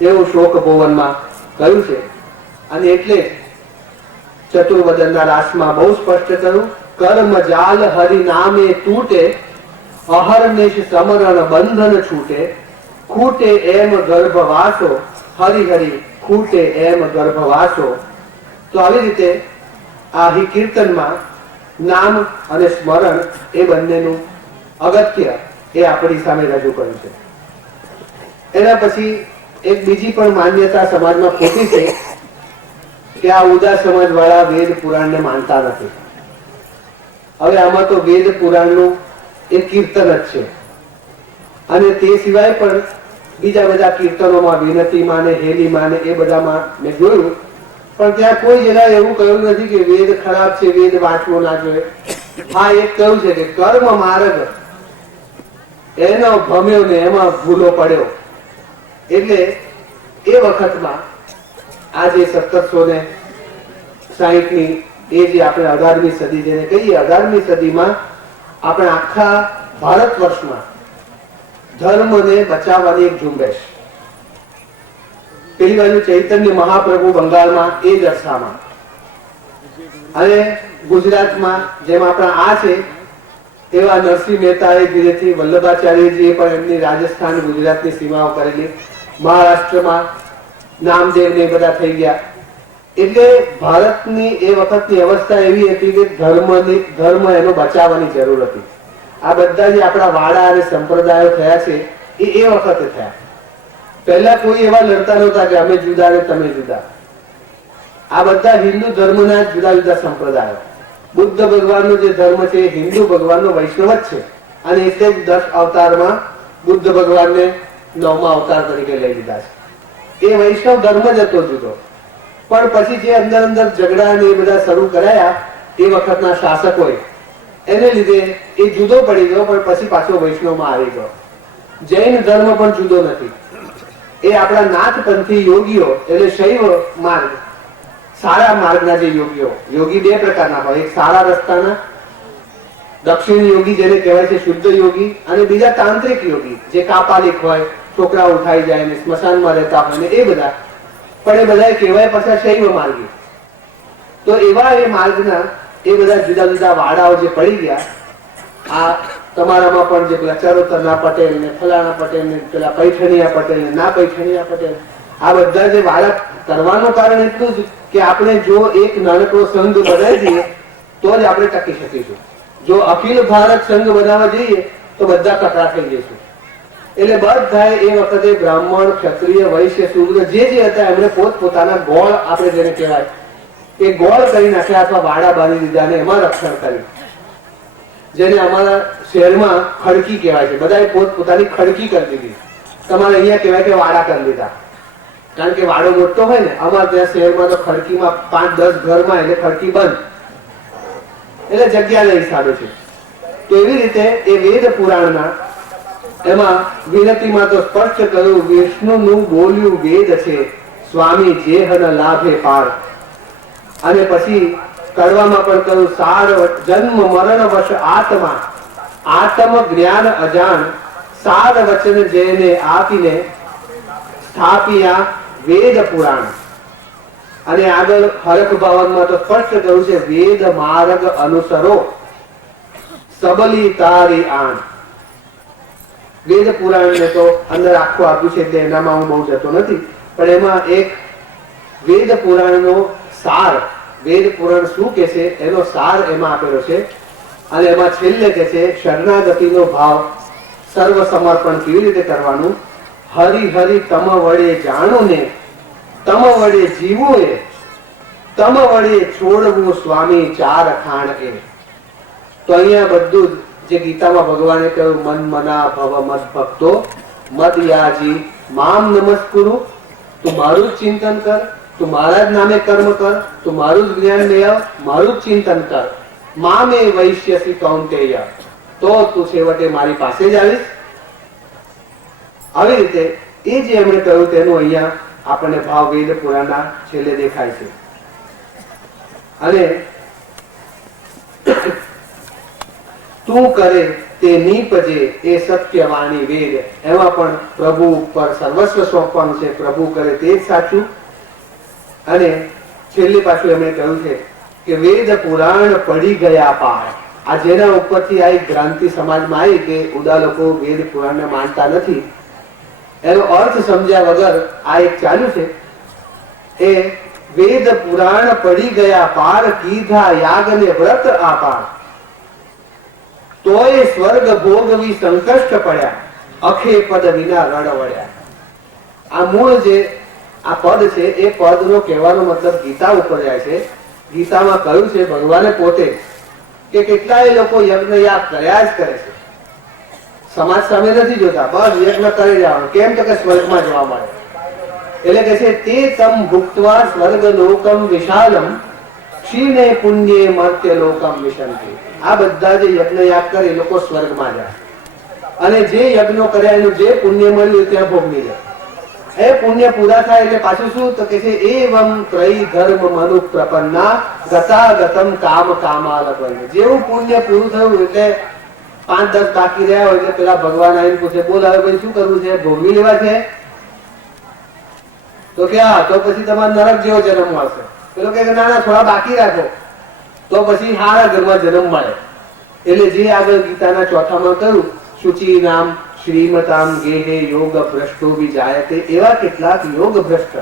એવું શોક ભુવનમાં કહ્યું છે. અને એટલે ચતુર્વદનના રાસમાં બહુ સ્પષ્ટ કહ્યું, કર્મ જાલ હરિ નામે તૂટે, અહર્નિશ સમરણ બંધન છૂટે, ખૂટે એમ ગર્ભવાસો, હરિ હરિ ખૂટે એમ ગર્ભવાસો. તો આવી રીતે આ કીર્તનમાં નામ અને સ્મરણ એ બંનેનું અગત્ય એ આપણી સામે રજૂ કર્યું છે. એના પછી એક બીજી પણ માન્યતા સમાજમાં ખોટી છે કે આ ઉદાસ સમાજ વાળા વેદ પુરાણને માનતા નથી. હવે આમાં તો વેદ પુરાણનું એ કીર્તન જ છે. અને તે સિવાય પણ બીજા બધા કીર્તનોમાં, વિનતીમાં ને હેલીમાં ને એ બધામાં મેં જોયું, પણ ત્યાં કોઈ જગ્યાએ એવું કહ્યું નથી કે વેદ ખરાબ છે, વેદ વાંચવો ના જોઈએ. હા, એક કહ્યું છે કે કર્મ માર્ગ એનો ભમ્યો ને એમાં ભૂલો પડ્યો. એટલે એ વખતમાં આ જે 1760ની એ જે આપણે 18મી સદી જેને કહીએ, 18મી સદીમાં આપણે આખા ભારત વર્ષમાં ધર્મને બચાવવાની એક ઝુંબેશ. પેલી બાજુ ચૈતન્ય મહાપ્રભુ બંગાળમાં એ જ અરસામાં, અને ગુજરાતમાં જેમ આપણા આ છે એવા નરસિંહ મહેતાએ ધીરેથી, વલ્લભાચાર્યજીએ પણ એમની રાજસ્થાન ગુજરાતની સીમાઓ કરેલી, મહારાષ્ટ્રમાં નામદેવ ને બધા થઈ ગયા. એટલે ભારતની એ વખતની અવસ્થા એવી હતી કે ધર્મ એનો બચાવવાની જરૂર હતી. આ બધા જે આપણા વાડા અને સંપ્રદાયો થયા છે એ વખતે થયા. પહેલા કોઈ એવા લડતા નહોતા કે અમે જુદા ને તમે જુદા. આ બધા હિન્દુ ધર્મના જુદા જુદા સંપ્રદાયો. બુદ્ધ ભગવાનનો જે ધર્મ છે એ હિન્દુ ભગવાનનો વૈષ્ણવ જ છે, અને એટલે જ 10 અવતારમાં બુદ્ધ ભગવાનને 9મા અવતાર તરીકે લઈ લીધા છે. એ વૈષ્ણવ ધર્મ જ હતો જુદો. પણ પછી જે અંદર અંદર ઝઘડા ને એ બધા શરૂ કરાયા એ વખતના શાસકોએ, એને લીધે એ જુદો પડી ગયો, પણ પછી પાછો વૈષ્ણવમાં આવી ગયો. જૈન ધર્મ પણ જુદો નથી. એ આપણા નાથપંથી યોગીઓ, એટલે શૈવ માર્ગ, સારા માર્ગના જે યોગીઓ, યોગી બે પ્રકારના હોય, એક સારા રસ્તાના દક્ષિણ યોગી જેને કહેવાય છે શુદ્ધ યોગી, અને બીજા તાંત્રિક યોગી જે કાપાલિક હોય, છોકરા ઉઠાઈ જાય ને સ્મશાનમાં રહેતા હોય ને એ બધા. પણ એ બધા કહેવાય પાછા શૈવ માર્ગી. તો એવા એ માર્ગના એ બધા જુદા જુદા વાડાઓ જે પડી ગયા, આ તમારામાં પણ જે પેલા ચરોતરના પટેલ ને ફલાણા પટેલ ને પેલા પૈઠણિયા પટેલ ને ના પૈઠણિયા પટેલ, આ બધા જે વાડા કરવાનું કારણ એટલું જ કે આપણે જો એક નાનકડો સંઘ બનાવી દઈએ તો જ આપણે ટકી શકીશું. જો અખિલ ભારત સંઘ બનાવવા જઈએ તો બધા કકડા થઈ જઈશું. એટલે બધા એ વખતે બ્રાહ્મણ, ક્ષત્રિય, વૈશ્ય, શૂદ્ર જે હતા એમણે પોતપોતાના ગોળ, આપણે જેને કહેવાય એ ગોળ કરી નાખ્યા અથવા વાડા બાંધી દીધા ને એમાં રક્ષણ કર્યું. જેને અમારા શહેરમાં ખડકી કહેવાય છે. બધાએ પોતપોતાની ખડકી કરી દીધી. તમારે અહીંયા કહેવાય કે વાડા કરી દીધા, કારણ કે વાડો મોટો હોય ને. અમારે ત્યાં શહેરમાં તો ખડકીમાં 5-10 ઘરમાં એટલે ખડકી બંધ, એટલે જગ્યાના હિસાબે છે. તો એવી રીતે એ વેદ પુરાણના એમાં વિનતીમાં તો સ્પષ્ટ કહ્યું, વિષ્ણુનું બોલ્યું વેદ છે, સ્વામી જેહન લાભે પાર. અને પછી કડવામાં પણ કહ્યું, સાર જન્મ મરણ વશ આત્મા, આત્મ જ્ઞાન અજાણ, સાર વચન જેને આપીને સ્થાપિયા વેદ પુરાણ. અને આગળ હરખ ભાવનમાં તો સ્પષ્ટ કહ્યું છે, વેદ માર્ગ અનુસરો સબલી તારી આણ. વેદ પુરાણને તો અંદર આખું આપ્યું છે એટલે એનામાં હું બહુ જતો નથી, પણ એમાં એક વેદ પુરાણનો સાર, વેદ પુરાણ શું કે છે એનો સાર એમાં આપેલો છે. અને એમાં છેલ્લે કે છે શરણાગતિનો ભાવ, સર્વ સમર્પણ કેવી રીતે કરવાનું. હરિ હરિ તમ વડે જાણું ને તમ વડે જીવું એ, તમ વડે છોડવું સ્વામી ચાર ખાણ એ. તો અહીંયા બધું જે ગીતામાં ભગવાને કહ્યું, મન મના ભવ મત ભક્તો મદ યાજી મામ નમસ્કુરુ, તું મારું જ ચિંતન કર, તું મારા જ નામે કર્મ કર, તું મારું જ જ્ઞાન મેળવ, મારું જ ચિંતન કર. મામે વૈશ્યસી કૌંતેય, તો તું છેવટે મારી પાસે જ આવીશ. આવી રીતે એ જે એમણે કહ્યું તેનું અહીંયા આપણને ભાવ વેદ પુરાણના છેલ્લે દેખાય છે. અને તું કરે તે નીપજે એ સત્યવાણી વેદ, એમાં પણ પ્રભુ ઉપર સર્વસ્વ સોંપવાનું છે. પ્રભુ કરે તે જ સાચું. અને છેલ્લે પાછું એમણે કહ્યું છે કે વેદ પુરાણ પડી ગયા પાર. આ જેના ઉપરથી આ એક ભ્રાંતિ સમાજમાં આવી કે ઉદા લોકો વેદ પુરાણને માનતા નથી, એનો અર્થ સમજ્યા વગર આ એક ચાલુ છે. એ વેદ પુરાણ પડી ગયા પાર, કીધા યાગ ને વ્રત આપાર, તોય સ્વર્ગ ભોગવી સંકષ્ટ પડ્યા, અખે પદ વિના રણ વળ્યા. આ મૂળ જે આ પદ છે એ પદનો કહેવાનો મતલબ ગીતા ઉપર જાય છે. ગીતામાં કહ્યું છે ભગવાને પોતે કે કેટલાય લોકો યજ્ઞ યાગ કર્યા જ કરે છે, સમાજ સામે નથી જોતા, બસ યજ્ઞ કરી જવાનું. કેમ તો કે સ્વર્ગમાં જવા મળે. એટલે કે છે તે તમ ભુક્તવા સ્વર્ગ લોકમ વિશાલમ, ક્ષીણે પુણ્યે મર્ત્ય લોકમ વિશંતિ. આ બધા જે યજ્ઞ યાગ કરે એ લોકો સ્વર્ગમાં જાય, અને જે યજ્ઞો કર્યા એનું જે પુણ્ય મળ્યું ત્યાં ભોગવી જાય. એ પુણ્ય પૂરા થાય એટલે પાછું શું તો કે છે એવમ ત્રય ધર્મ મનુ પ્રપન્ના ગતાગતમ કામ કામાલપન. જેવું પુણ્ય પૂરું થયું એટલે 5-10 બાકી રહ્યા હોય એટલે પેલા ભગવાન આવીને પૂછે, બોલ હવે ભાઈ શું કરવું છે, ભોગવી લેવા છે? તો કે હા, તો પછી તમારે નરક જેવો જન્મ મળશે. પેલો કે ના ના થોડા બાકી રાખો, તો પછી સારા ઘરમાં જન્મ મળે. એટલે જે આગળ ગીતાના ચોથામાં કહ્યું, શુચિ નામ શ્રીમતામ ગેહે યોગ ભ્રષ્ટો બી જાયતે, એવા કેટલાક યોગ ભ્રષ્ટ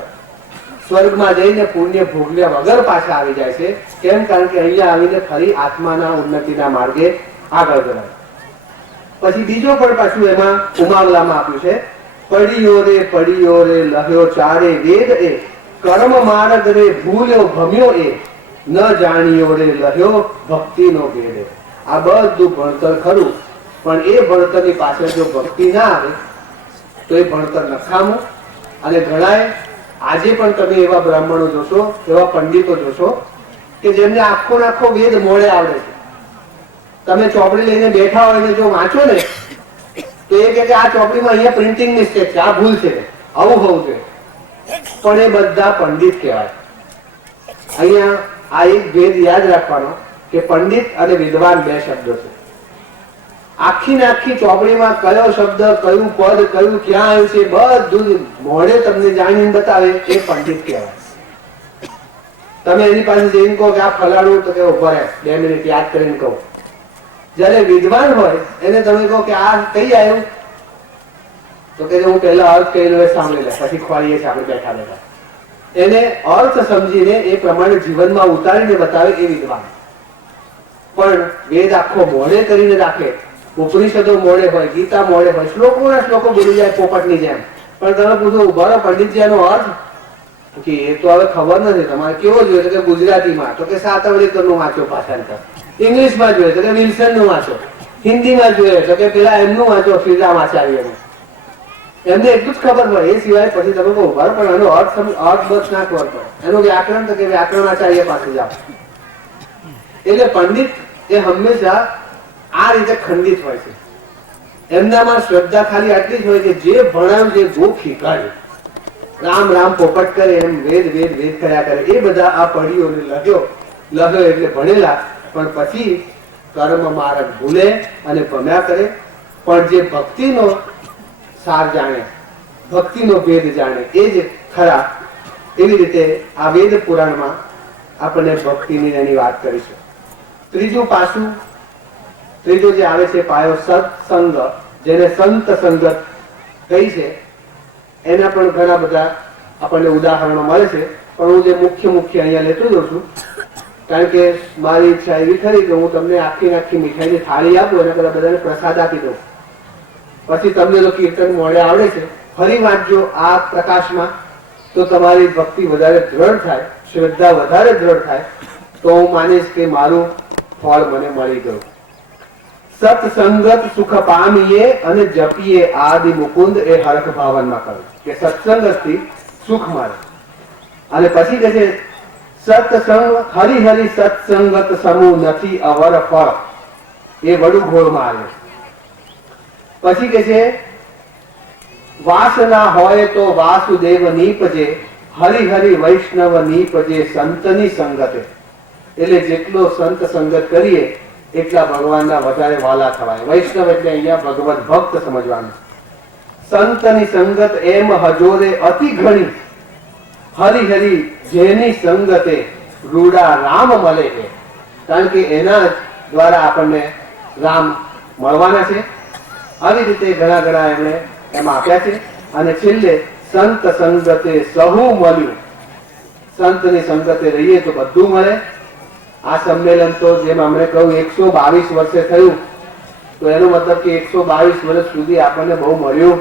સ્વર્ગમાં જઈને પુણ્ય ભોગવ્યા વગર પાછા આવી જાય છે. કેમ? કારણ કે અહીંયા આવીને ફરી આત્માના ઉન્નતિના માર્ગે આગળ ગણાય. પછી બીજો પણ પાછું એમાં ઉમાવલામાં આપ્યું છે, પડિયો રે લહ્યો ચારે વેદ એ, કર્મ માર્ગ રે ભૂલ્યો ભમ્યો એ, ન જાણ્યો રે લહ્યો ભક્તિનો ભેદ એ. આ બધું ભણતર ખરું, પણ એ ભણતરની પાછળ જો ભક્તિ ના આવે તો એ ભણતર નકામું. અને ઘણાએ આજે પણ તમે એવા બ્રાહ્મણો જોશો, એવા પંડિતો જોશો કે જેમને આખો નાખો વેદ મોડે આવડે છે. તમે ચોપડી લઈને બેઠા હોય ને જો વાંચો ને તો એ કે આ ચોપડીમાં અહીંયા પ્રિન્ટિંગ મિસ્ટેક છે, આ ભૂલ છે, આવું હોવું છે. પણ એ બધા પંડિત કહેવાય. અહીંયા આ એક ભેદ યાદ રાખવાનો કે પંડિત અને વિદ્વાન બે શબ્દો છે. આખી ને આખી ચોપડીમાં કયો શબ્દ, કયું પદ, કયું ક્યાં આવ્યું છે બધું મોડે તમને જાણીને બતાવે એ પંડિત કહેવાય. તમે એની પાસે જઈને કહો કે આ ફલાણું, તો કે ઉભા રહે 2 મિનિટ યાદ કરીને કહો. જયારે વિદ્વાન હોય એને તમે કહો કે આ કઈ આવ્યું, તો કે હું પહેલા અર્થ કહેલો એ સાંભળી લે, પછી ખોરીએ છીએ આપણે બેઠા બેઠા. એને અર્થ સમજીને એ પ્રમાણે જીવનમાં ઉતારીને બતાવે એ વિદ્વાન. પણ વેદ આખો મોડે કરીને રાખે, ઉપનિષદો મોડે હોય, ગીતા મોડે હોય, શ્લોકોના શ્લોકો બોલી જાય પોપટની જેમ. પણ તમે પૂછો ઉભા રહો પંડિતજી એનો અર્થ, કે એ તો હવે ખબર નથી, તમારે કેવો જોઈએ? કે ગુજરાતીમાં તો કે સાતવડેકરનું વાંચો ભાષાંતર, ઇંગ્લિશમાં જોઈએ તો કે વિલ્સનનું વાંચો, હિન્દીમાં જોઈએ તો કે પેલા એમનું વાંચો શ્રીરામાચાર્યનું. એમને એટલું જ ખબર પડે, એ સિવાય પછી તમે કહો ઉભા રહો પણ એનો અર્થ બસ ના ખબર પડે. એનું વ્યાકરણ તો કે વ્યાકરણાચાર્ય પાસે જાઓ. એટલે પંડિત એ હંમેશા આ રીતે ખંડિત હોય છે. એમનામાં શ્રદ્ધા ખાલી આટલી જ હોય કે જે ભણાયું જે ગોખ શીખાડ્યું, રામ રામ પોપટ કરે એમ વેદ વેદ વેદ કર્યા કરે. એ બધા આ પડીઓ લહ્યો એટલે ભણેલા, પણ પછી કર્મ માર્ગ ભૂલે અને ભમ્યા કરે. પણ જે ભક્તિનો સાર જાણે, ભક્તિનો ભેદ જાણે એ જ ખરા. એવી રીતે આ વેદ પુરાણમાં આપણને ભક્તિની એની વાત કરીશું. ત્રીજું પાસું, ત્રીજો જે આવે છે પાયો સત્સંગ, જેને સંત સંગત કહી છે, એના પણ ઘણા બધા આપણને ઉદાહરણો મળે છે. પણ હું જે મુખ્ય અહીંયા લેતો જઉં છું, કારણ કે મારી ઈચ્છા એવી ખરી કે હું તમને આખી મીઠાઈની થાળી આપું, એના કરતા બધાને પ્રસાદ આપી દઉં. પછી તમને જો કીર્તન મોડે આવડે છે, ફરી વાંચજો આ પ્રકાશમાં, તો તમારી ભક્તિ વધારે દ્રઢ થાય, શ્રદ્ધા વધારે દ્રઢ થાય, તો હું માનીશ કે મારું ફળ મને મળી ગયું. સત્સંગત સુખ પામીએ અને જપીએ આદિ મુકુંદ, એ હરખ ભાવનમાં કહ્યું કે સત્સંગથી સુખ મળે. અને પછી કહે છે સત્સંગ હરિહરિ સત્સંગત સમૂહ નથી અવર ફળ, એ વડું ઘોળમાં આવે. પછી કે છે વાસના હોય તો વાસુદેવ નીપજે, હરિહરિ વૈષ્ણવ નીપજે સંતની સંગતે. એટલે જેટલો સંત સંગત કરીએ એટલા ભગવાનના વધારે વાલા થવાય. વૈષ્ણવ એટલે અહીંયા ભગવત ભક્ત સમજવાનું. સંતની સંગત એમ હજોરે અતિ ઘણી, હરિહરિ જેની સંગતે રૂડા રામ મળે છે. કારણ કે એના દ્વારા આપણને રામ મળવાના છે. આવી રીતે ઘણા એમણે એમાં આપ્યા છે. અને છેલ્લે સંત સંગતે સહુ મળ્યું, સંતની સંગતે રહીએ તો બધું મળે. આ સંમેલન તો જેમ અમને કહ્યું 122 વર્ષે થયું, તો એનો મતલબ કે 122 વર્ષ સુધી આપણને બહુ મળ્યું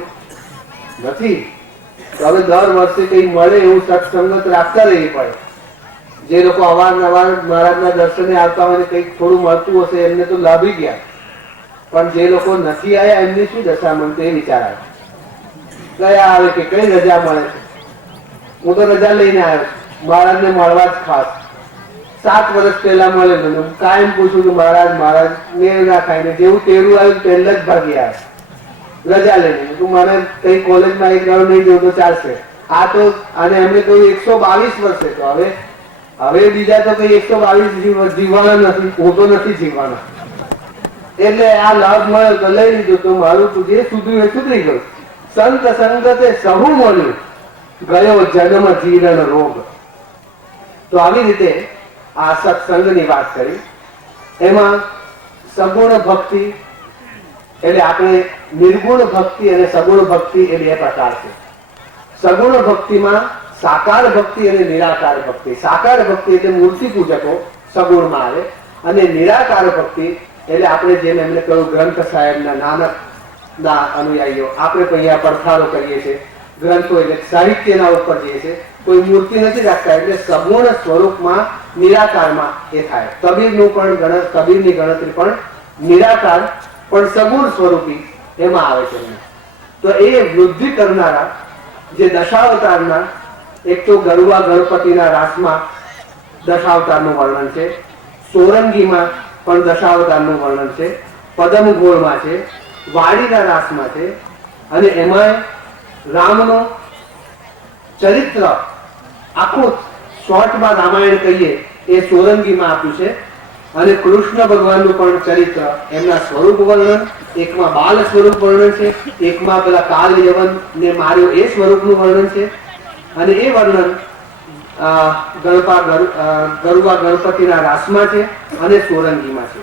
નથી. તો હવે દર વર્ષે કઈ મળે એવું સત્સંગત રાખતા રહેવી પડે. જે લોકો અવારનવાર મહારાજના દર્શને આવતા હોય ને કંઈક થોડું મળતું હશે એમને તો લાભી ગયા, પણ જે લોકો નથી આવ્યા એમની શું દશા, મને તો એ વિચાર આવે. કયા આવે કે કઈ રજા મળે છે? હું તો રજા લઈને આવ્યો છું મહારાજને મળવા જ ખાસ. 7 વર્ષ પહેલા મળેલું, હું કાયમ પૂછું કે મહારાજ મેળ ના ખાય ને જેવું તેરું આવ્યું પહેલા જ ભાગી આવ્યા રજા લઈને. તું મને કઈ કોલેજમાં એક ગયો નહીં જવું તો ચાલશે. આ તો અને એમને કહ્યું 122 વર્ષે, તો હવે બીજા તો કઈ 122 જીવવાના નથી, હું તો નથી જીવવાના. એટલે આ લાભ મળ્યો તો લઈ લીધું, તો મારું તું જે સુધર્યું એ સુધરી ગયું. સંત સંગતે સહુ મળ્યું, ગયો જન્મ જીરણ રોગ. તો આવી રીતે આ સત્સંગની વાત કરી. એમાં સગુણ ભક્તિ એટલે આપણે નિર્ગુણ ભક્તિ અને સગુણ ભક્તિ એ બે પ્રકાર છે. સગુણ ભક્તિમાં સાકાર ભક્તિ અને નિરાકાર ભક્તિ. સાકાર ભક્તિ એટલે મૂર્તિ પૂજકો સગુણમાં આવે, અને નિરાકાર ભક્તિ એટલે આપણે જેમ એમને કહ્યું ગ્રંથ સાહેબના નાનકના અનુયાયીઓ, આપણે તો અહીંયા પડખારો કરીએ છીએ, ગ્રંથો એટલે સાહિત્યના ઉપર જઈએ છીએ, કોઈ મૂર્તિ નથી રાખતા, એટલે સગુણ સ્વરૂપમાં નિરાકારમાં એ થાય. કબીરની ગણતરી પણ નિરાકાર પણ સગુણ સ્વરૂપી એમાં આવે છે. તો એ વૃદ્ધિ કરનારા જે દશાવતારના, એક તો ગરુવા ગણપતિના રાસમાં દશાવતારનું વર્ણન છે, સોરંગીમાં પણ દશાવતારનું વર્ણન છે, પદમ ગોળમાં છે, વાડીના રાસમાં છે, અને એમાં રામનું ચરિત્ર આખું શોર્ટમાં રામાયણ કહીએ એ સોરંગીમાં આપ્યું છે. અને કૃષ્ણ ભગવાનનું પણ ચરિત્ર, એમના સ્વરૂપ વર્ણન, એકમાં બાલ સ્વરૂપ વર્ણન છે, એકમાં પેલા કાલ યવન ને માર્યો એ સ્વરૂપનું વર્ણન છે. અને એ વર્ણન ગરુવા ગણપતિના રાસમાં છે અને સોરંગીમાં છે.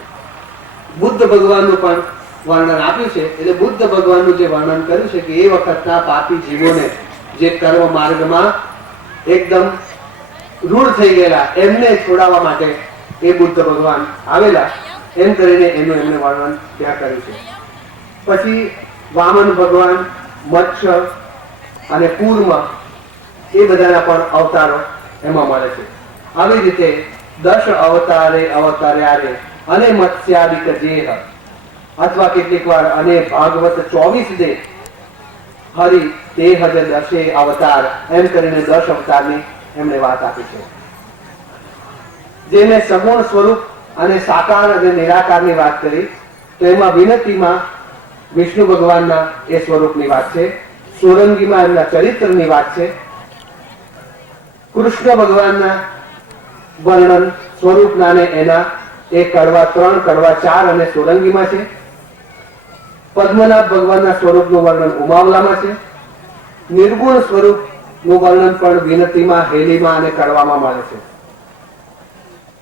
બુદ્ધ ભગવાનનું પણ વર્ણન આપ્યું છે. એટલે બુદ્ધ ભગવાનનું જે વર્ણન કર્યું છે કે એ વખતના પાપી જીવોને જે કર્મ માર્ગમાં એકદમ રૂઢ થઈ ગયેલા એમને છોડાવવા માટે એ બુદ્ધ ભગવાન આવેલા, એમ કરીને એનું એમને વર્ણન ત્યાં કર્યું છે. પછી વામન ભગવાન, મત્સ્ય અને કૂર્મ એ બધાના પણ અવતારો એમાં મળે છે. આવી રીતે 10 અવતારે અને મત્સ્યાદિક જેહ, અથવા કેટલીક વાર અને ભાગવત 24 દે હરિ તે હજ 10 અવતાર, એમ કરીને 10 અવતારની એમણે વાત આપી છે. જે મેં સગુણ સ્વરૂપ અને સાકાર અને નિરાકારની વાત કરી, તો એમાં વિનતીમાં વિષ્ણુ ભગવાનના એ સ્વરૂપની વાત છે, સોરંગીમાં એમના ચરિત્રની વાત છે, કૃષ્ણ ભગવાનના વર્ણન સ્વરૂપના ને એના એ કડવા 3, કડવા 4 અને સોરંગીમાં છે. પદ્મનાભ ભગવાનના સ્વરૂપનું વર્ણન ઉમાવલામાં છે. નિર્ગુણ સ્વરૂપનું વર્ણન પણ વિનતીમાં, હેલીમાં અને કડવામાં મળે છે.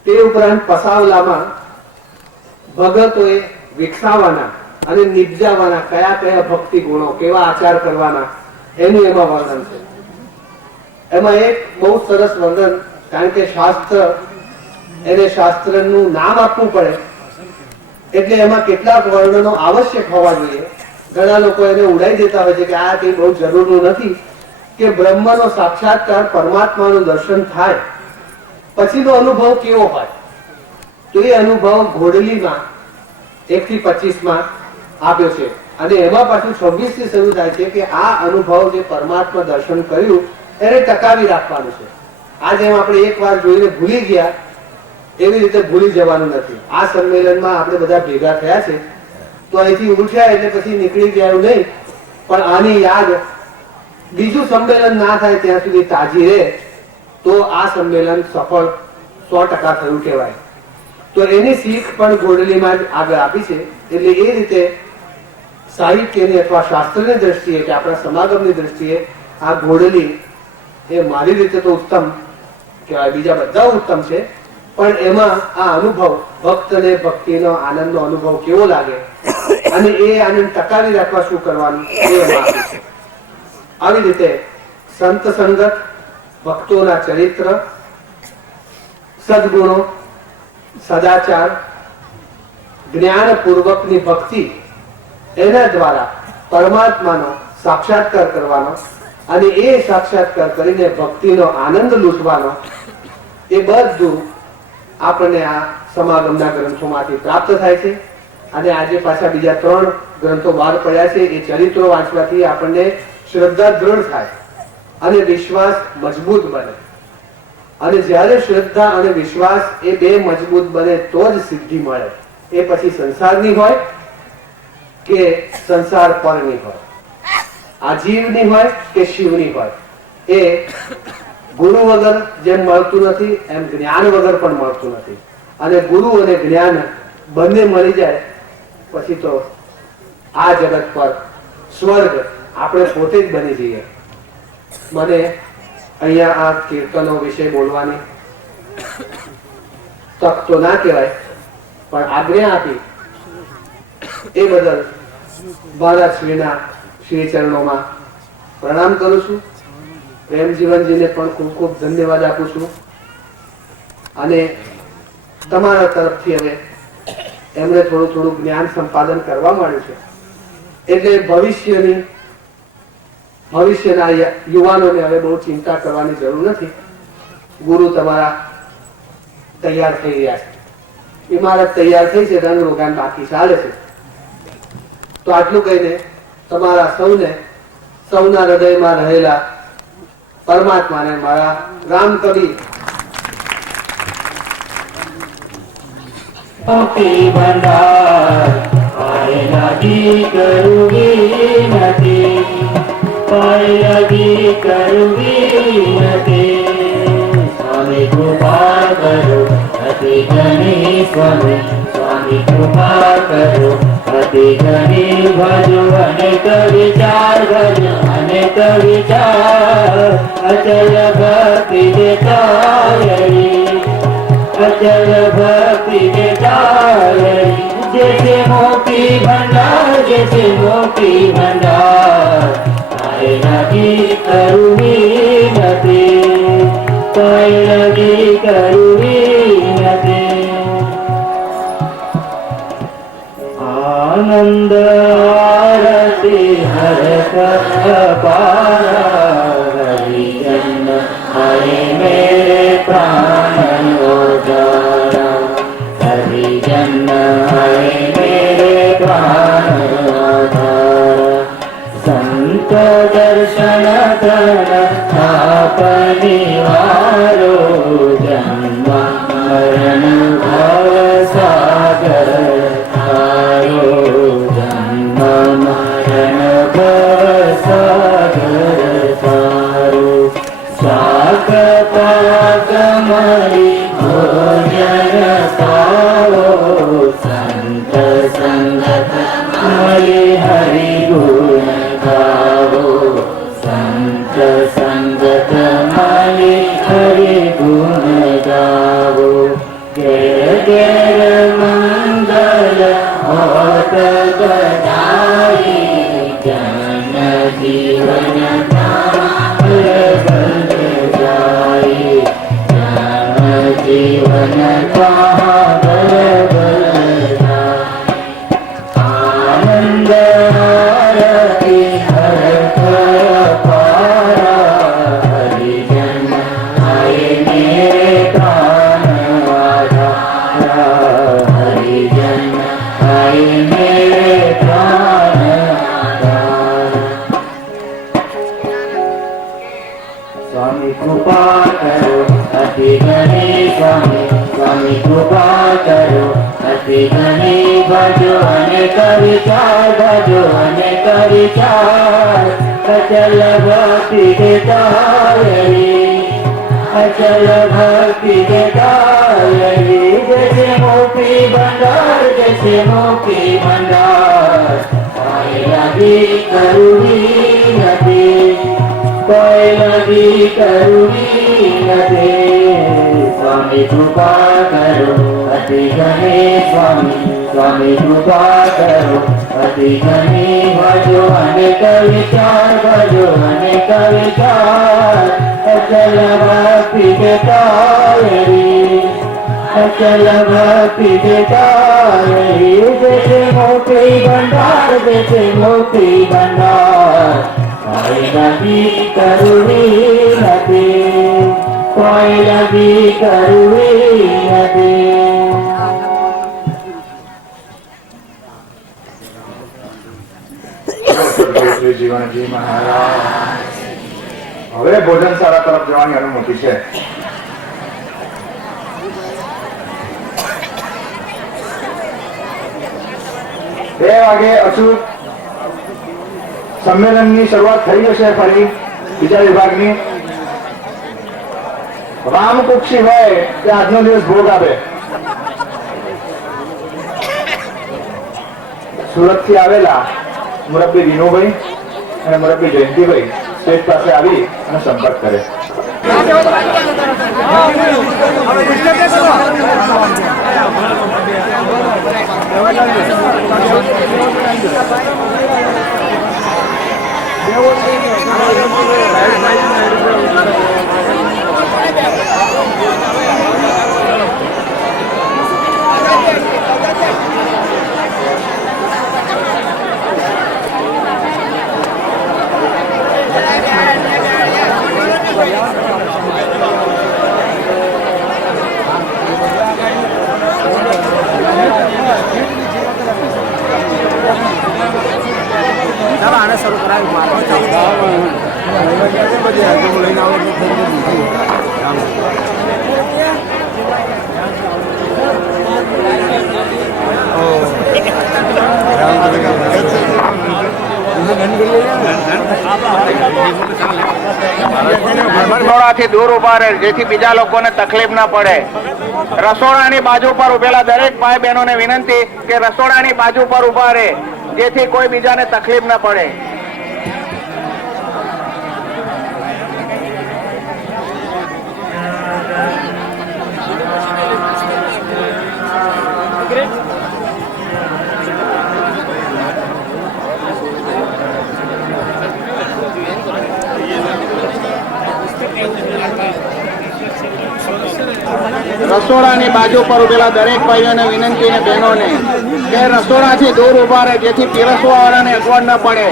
તે ઉપરાંત પસાવલામાં ભગતોએ વિકસાવવાના અને નિપજાવવાના કયા ભક્તિ ગુણો, કેવા આચાર કરવાના, એનું એમાં વર્ણન છે. એમાં એક બહુ સરસ વર્ણન, કારણ કે શાસ્ત્ર, એને શાસ્ત્રનું નામ આપવું પડે એટલે એમાં કેટલાક વર્ણનો આવશ્યક હોવા જોઈએ. ઘણા લોકો એને ઉડાઈ દેતા હોય છે કે આ કંઈ બહુ જરૂરનું નથી, કે બ્રહ્મનો સાક્ષાત્કાર, પરમાત્માનું દર્શન થાય પછીનો અનુભવ કેવો હોય. તો એ અનુભવ ઘોડલીમાં 1 થી 25 આપ્યો છે. અને એમાં પાછું 26 થી શરૂ થાય છે કે આ અનુભવ જે પરમાત્મા દર્શન કર્યું એને ટકાવી રાખવાનું છે. આ જેમ આપણે એક વાર જોઈને ભૂલી ગયા એવી રીતે ભૂલી જવાનું નથી. આ સંમેલનમાં આપણે બધા ભેગા થયા છે તો અહીંથી ઉઠ્યા એટલે પછી નીકળી ગયા નહીં, પણ આની યાદ બીજું સંમેલન ના થાય ત્યાં સુધી તાજી રહે તો આ સંમેલન સફળ 100% થયું કહેવાય. તો એની શીખ પણ ગોડલીમાં જ આગળ આપી છે. એટલે એ રીતે સાહિત્યની અથવા શાસ્ત્રની દ્રષ્ટિએ કે આપણા સમાગમની દ્રષ્ટિએ આ ગોડલી એ મારી રીતે તો ઉત્તમ કહેવાય, બીજા બધા ઉત્તમ છે, પણ એમાં આ અનુભવ, ભક્તને ભક્તિનો આનંદનો અનુભવ કેવો લાગે અને એ આનંદ ટકાવી રાખવા શું કરવાનું એ એમાં આપ્યું છે. આવી રીતે સંત સંગત, ભક્તોના ચરિત્ર, સદગુણો, સદાચાર, જ્ઞાનપૂર્વકની ભક્તિ, એના દ્વારા પરમાત્માનો સાક્ષાત્કાર કરવાનો અને એ સાક્ષાત્કાર કરીને ભક્તિનો આનંદ લૂંટવાનો, એ બધું આપણને આ સમાગમના ગ્રંથોમાંથી પ્રાપ્ત થાય છે. અને આજે પાછા બીજા 3 ગ્રંથો બહાર પડ્યા છે. એ ચરિત્રો વાંચવાથી આપણને શ્રદ્ધા દ્રઢ થાય અને વિશ્વાસ મજબૂત બને. અને જ્યારે શ્રદ્ધા અને વિશ્વાસ એ બે મજબૂત બને તો જ સિદ્ધિ મળે. એ પછી સંસારની હોય કે સંસાર પરની હોય, આ જીવની હોય કે શિવની હોય, એ ગુરુ વગર જેમ મળતું નથી એમ જ્ઞાન વગર પણ મળતું નથી. અને ગુરુ અને જ્ઞાન બંને મળી જાય પછી તો આ જગત પર સ્વર્ગ આપણે પોતે જ બની જઈએ. મને અહીંયા આ કીર્તનો વિશે બોલવાની તક તો ના કહેવાય, પણ આજ્ઞા આપી એ બદલ મહારાજ શ્રીના શ્રી ચરણોમાં પ્રણામ કરું છું. પ્રેમજીવનજીને પણ ખૂબ ખૂબ ધન્યવાદ આપું છું. અને તમારા તરફથી હવે એમણે થોડું જ્ઞાન સંપાદન કરવા માંડ્યું છે, એટલે ભવિષ્યના યુવાનોને હવે બહુ ચિંતા કરવાની જરૂર નથી. ગુરુ તમારા તૈયાર થઈ રહ્યા છે, ઇમારત તૈયાર થઈ છે, રંગ રોગાન બાકી ચાલે છે. તો આટલું કહીને તમારા સૌના હૃદયમાં રહેલા પરમાત્માને મારા રામ કવિ ભંડાર પાયલાગી કરુવી નથી, પાયલાગી કરુવી નથી. સ્વામી કૃપા કરો અતિ ઘણી, સ્વામી સ્વામી કૃપા કરો અતિ ઘણી. ભજો અનેક વિચાર, ભજો અનેક વિચાર. અચલ ભક્તિ દેતાયરી, अचल भक्ति के तारणी. जैसे मोती भंडार, जैसे मोती भंडार. आए लगी करुणी नदी, पाए लगी करुणी नदी. आनंद आरती हर पारा, हरिजन हरे मेरे प्राण उजारा. हरिजन हरे मेरे प्राण उजारा. संत दर्शन धन परिवारो, जन्म मरण भव सागर तारो. जन्म मरण भव सागर तारो. साक पाक मरी भोजन पाओ, संत संगत मरी हरि गुण गाओ. संत संगत मरी हरि गुण गाओ. जय जय मंगल होत बधाई, जन जीवन जीवन आनंद आरती हर पारा. हरिजन आए मेरे प्राण आधारा. हरिजन आए मेरे प्राण आधारा. स्वामी कृपा करो अति घनी, स्वामी स्वामी कृपा करो अति घनी. भजो अनेक विचार, भजो अनेक विचार. अचल भक्ति देतायरी, अचल भक्ति देतायरी. जैसे मोती भंडार, जैसे मोती भंडार. पाए लगी करुणी नदी, पाए लगी करुणी नदी. स्वामी कृपा करो अति घनी, स्वामी स्वामी कृपा करो अति घनी. भजो अनेक विचार, भजो अनेक विचार. अचल भक्ति देतायरी, अचल भक्ति देतायरी. जैसे मोती भंडार, जैसे मोती भंडार. पाए लगी करुणी नदी, पाए लगी करुणी नदी. શ્રી જીવનજી મહારાજ. હવે ભોજનશાળા તરફ જવાની અનુમતિ છે. બે વાગે અચૂક સંમેલનની શરૂઆત થઈ જશે. ફરી બીજા વિભાગની રામકુક્ષી હોય તે આજનો દિવસ ભોગ આપે. સુરત થી આવેલા મુરબ્બી વિનુભાઈ અને મુરબ્બી જયંતિભાઈ સ્ટેજ પાસે આવી અને સંપર્ક કરે. રસોડાથી દૂર ઉભા રહે જેથી બીજા લોકોને તકલીફ ના પડે. રસોડાની બાજુ પર ઉભેલા દરેક ભાઈ બહેનોને વિનંતી કે રસોડાની બાજુ પર ઉભા રહે જેથી કોઈ બીજાને તકલીફ ના પડે. રસોડાની બાજુ પર ઉભેલા દરેક ભાઈઓને વિનંતી અને બહેનોને કે રસોડાથી દૂર ઉભા રહે જેથી પીરસવા વાળાને અગવડ ન પડે.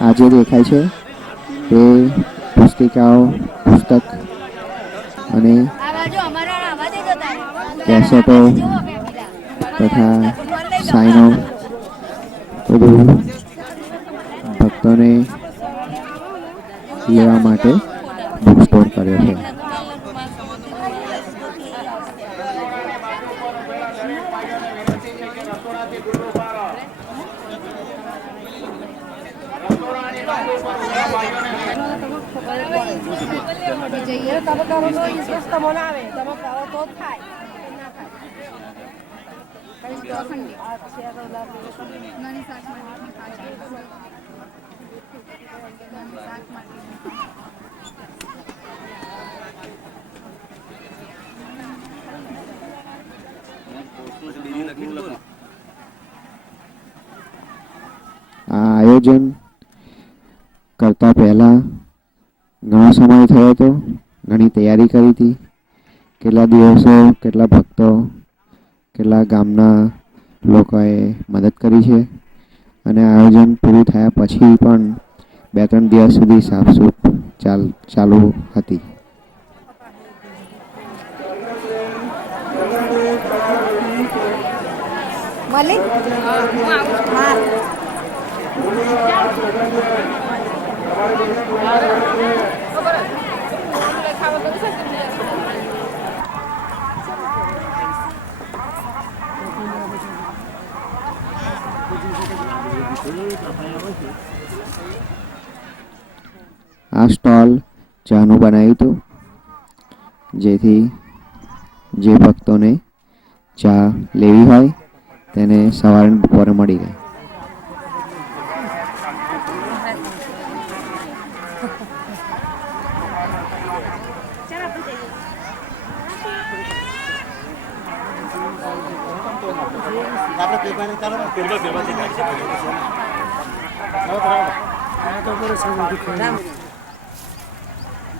આ જે દેખાય છે તે પુસ્તિકાઓ, પુસ્તક અને કેસેટો તથા સાઈનો બધું ભક્તોને લેવા માટે બુક સ્ટોર કર્યો છે. આ આયોજન કરતા પહેલા ઘણો સમય થયો હતો, ઘણી તૈયારી કરી હતી. કેટલા દિવસો, કેટલા ભક્તો, કેટલા ગામના લોકોએ મદદ કરી છે અને આયોજન પૂરું થયા પછી પણ 2-3 દિવસ સુધી સાફસૂફ ચાલુ હતી. આ સ્ટોલ ચાનું બનાવ્યું હતું જેથી જે ભક્તોને ચા લેવી હોય તેને સવારે બપોરે મળી રહે.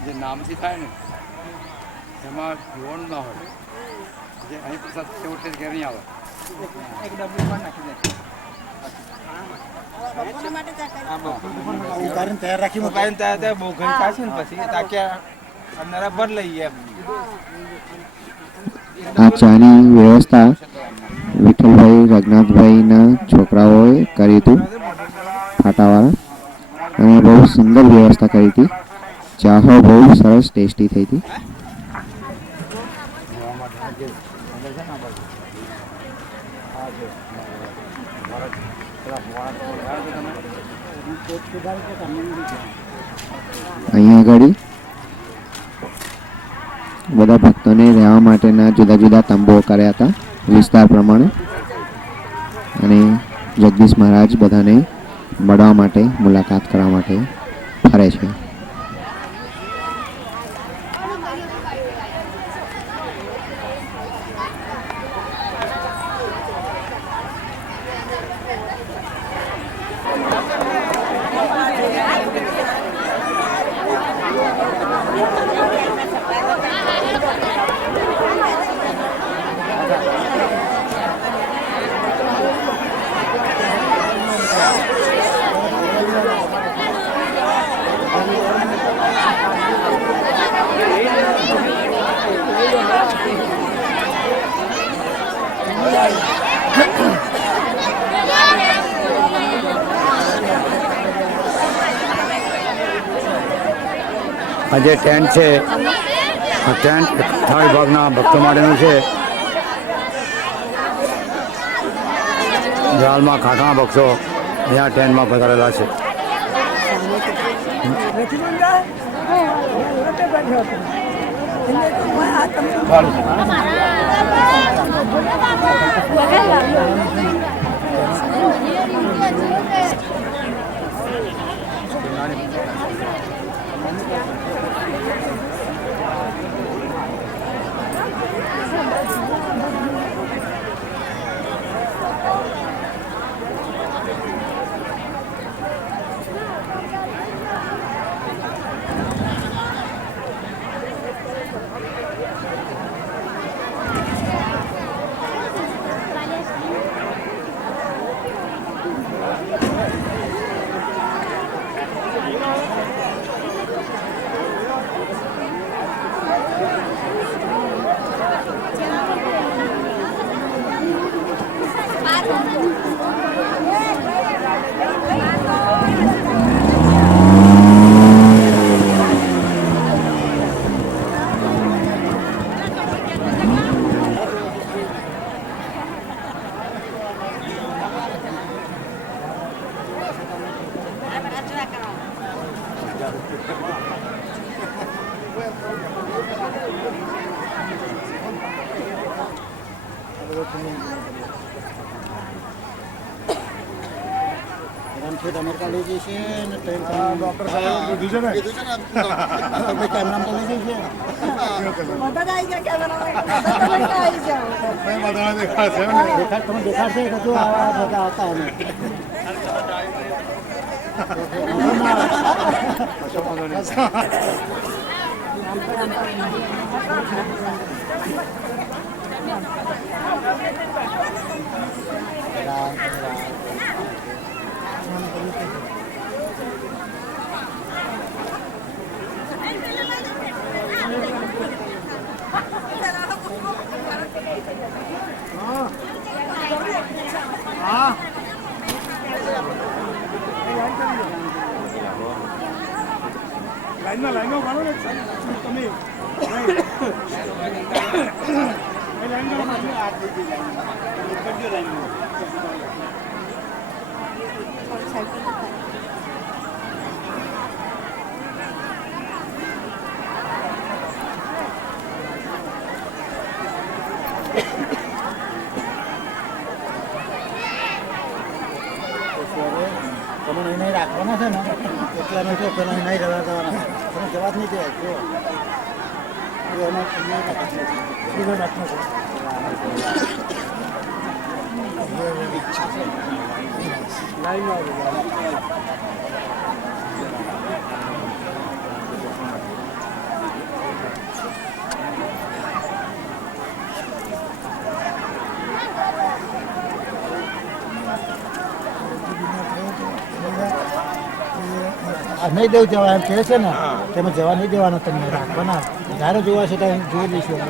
જે નામથી થાય ને એમાં જોવાનું ના હોય, જે અહીં પ્રસાદ છેવટે ઘેર નહીં આવે. એક ડબ્બુ પણ નાખી દે તૈયાર રાખી મુકાઈને ત્યાં બહુ ઘણી થાય છે ને પછી તાક્યા અંદરા ભર લઈએ. આ ચાની વ્યવસ્થા વિઠ્ઠલભાઈ રઘનાથભાઈના છોકરાઓએ કરી હતું, ફાટાવાળા, અને બહુ સુંદર વ્યવસ્થા કરી હતી. ચા બહુ સરસ ટેસ્ટી થઈ હતી. અહીંયા આગળ બધા ભક્તોને રહેવા માટેના જુદા જુદા તંબુઓ કર્યા હતા વિસ્તાર પ્રમાણે. અને જગદીશ મહારાજ બધાને મળવા માટે, મુલાકાત કરવા માટે ફરે છે. આ જે ટેન્ટ છે, આ ટેન્ટ 58 વિભાગના ભક્તો માટેનું છે. હાલમાં ખાખા ભક્તો અહીંયા ટેન્ટમાં પધારેલા છે. અમેરિકા લઈ જઈશે ને ટ્રેન ડોક્ટર સાહેબ કીધું છે ને કેમેરા તો લઈ જઈશે તમે દેખાડશે કે જો આવા બધા આવતા અમે લાઈનો ગાળો ને તમે તમે નહીં રાખવાના છે ને એટલા નહીં તો પેલા નહીં રહેવા દેવાના તમે જવાબ નહીં દે જો નહીં દેવું જવા એમ કહે છે ને તેમાં જવા નહીં દેવાના તમને રાખવાના જ્યારે જોવા છે ત્યારે જોઈ લઈશું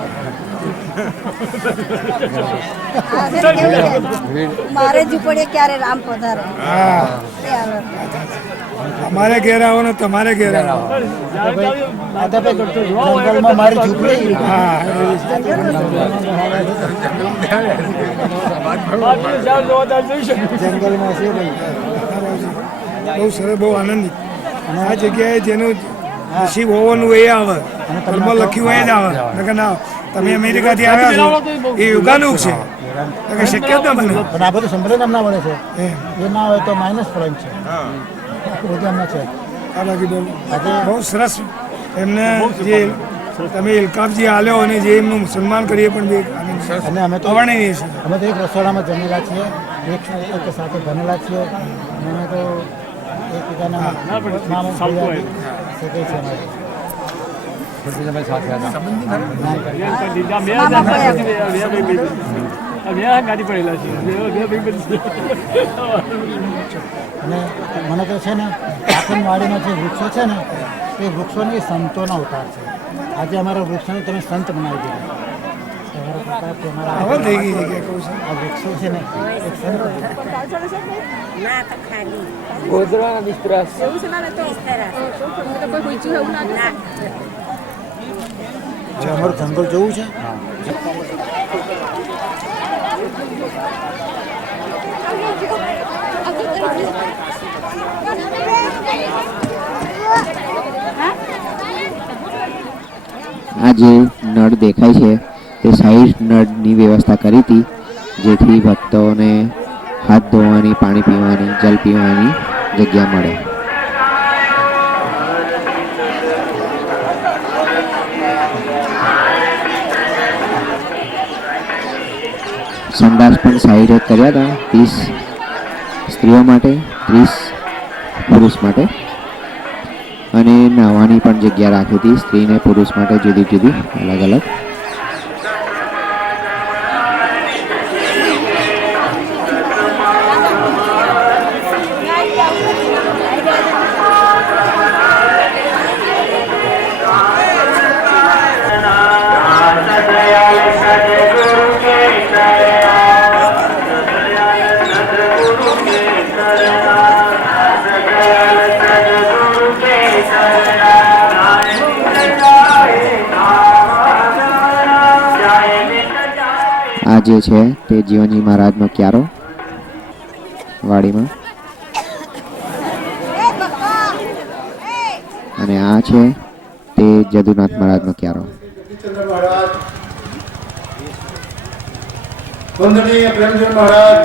મારે ઝૂંપડીએ ક્યારે રામ પધારે અમારે ઘેર આવો ને તમારે ઘેર આવો જંગલમાં મારી ઝૂંપડી જંગલમાં છે ભાઈ બહુ સરસ બહુ આનંદિત અને આ જગ્યાએ જેનું નસીબ હોવાનું એ આવે, કર્મ લખ્યું એ જ આવે. નકર ના તમે અમેરિકાથી આવ્યા છો એ યોગાનું છે, નકર શક્ય જ ના બને. પણ આ બધું સંભળે નામ ના મળે છે, એ ના હોય તો માઇનસ પોઈન્ટ છે. બધું એમને છે. આ બાકી બહુ સરસ એમને જે તમે ઇલકાબજી આલ્યો અને જે એમનું સન્માન કરીએ પણ અને અમે તો અવર્ણનીય છે. અમે તો એક રસોડામાં જમેલા છીએ, એક સાથે ભણેલા છીએ, અને અમે તો એકબીજાના નામ શકે છે અમારે. અને મને તો છે ને આંગણવાડીના જે વૃક્ષો છે ને એ વૃક્ષોની સંતોનો અવતાર છે. આજે અમારા વૃક્ષોને તમે સંત બનાવી દીધા. આ વૃક્ષો છે ને એક સંત અમારું જંગલ જોવું છે. આ જે નળ દેખાય છે તે સાઈડ નળની વ્યવસ્થા કરી હતી, જેથી ભક્તોને હાથ ધોવાની, પાણી પીવાની, જલ પીવાની જગ્યા મળે. સંડાસ પણ સાઈડ કર્યા હતા, 30 સ્ત્રીઓ માટે, 30 પુરુષ માટે, અને નાહવાની પણ જગ્યા રાખી હતી સ્ત્રી ને પુરુષ માટે જુદી જુદી અલગ અલગ. આ જે છે તે જીવનજી મહારાજનો ક્યારો વાડીમાં, અને આ છે તે જદુનાથ મહારાજનો ક્યારો. વંદનીય પ્રેમજી મહારાજ,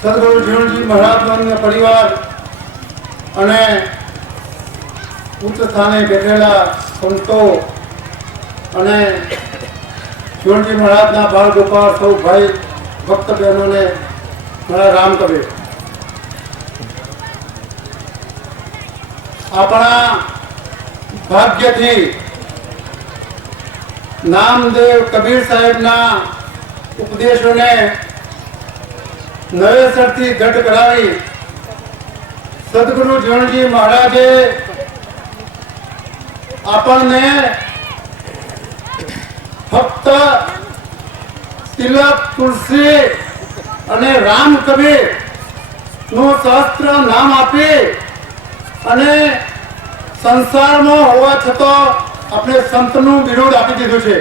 સદગુરુ જીવનજી મહારાજ પરિવાર અને ઉચ્ચ સ્થાને બેઠેલા સંતો અને જીવનજી મહારાજના બાળ ગોપાલ સૌ ભાઈ ભક્ત બહેનોને મારા રામ કબીર. આપણા ભાગ્યથી નામદેવ કબીર સાહેબના ઉપદેશોને નવેસરથી ઘટ કરાવી સદગુરુ જીવનજી મહારાજે આપણને ફક્ત તિલક, તુલસી અને રામ કબીર નું સહસ્ત્ર નામ આપી અને સંસારમાં હોવા છતાં આપણે સંતનું બિરુદ આપી દીધું છે.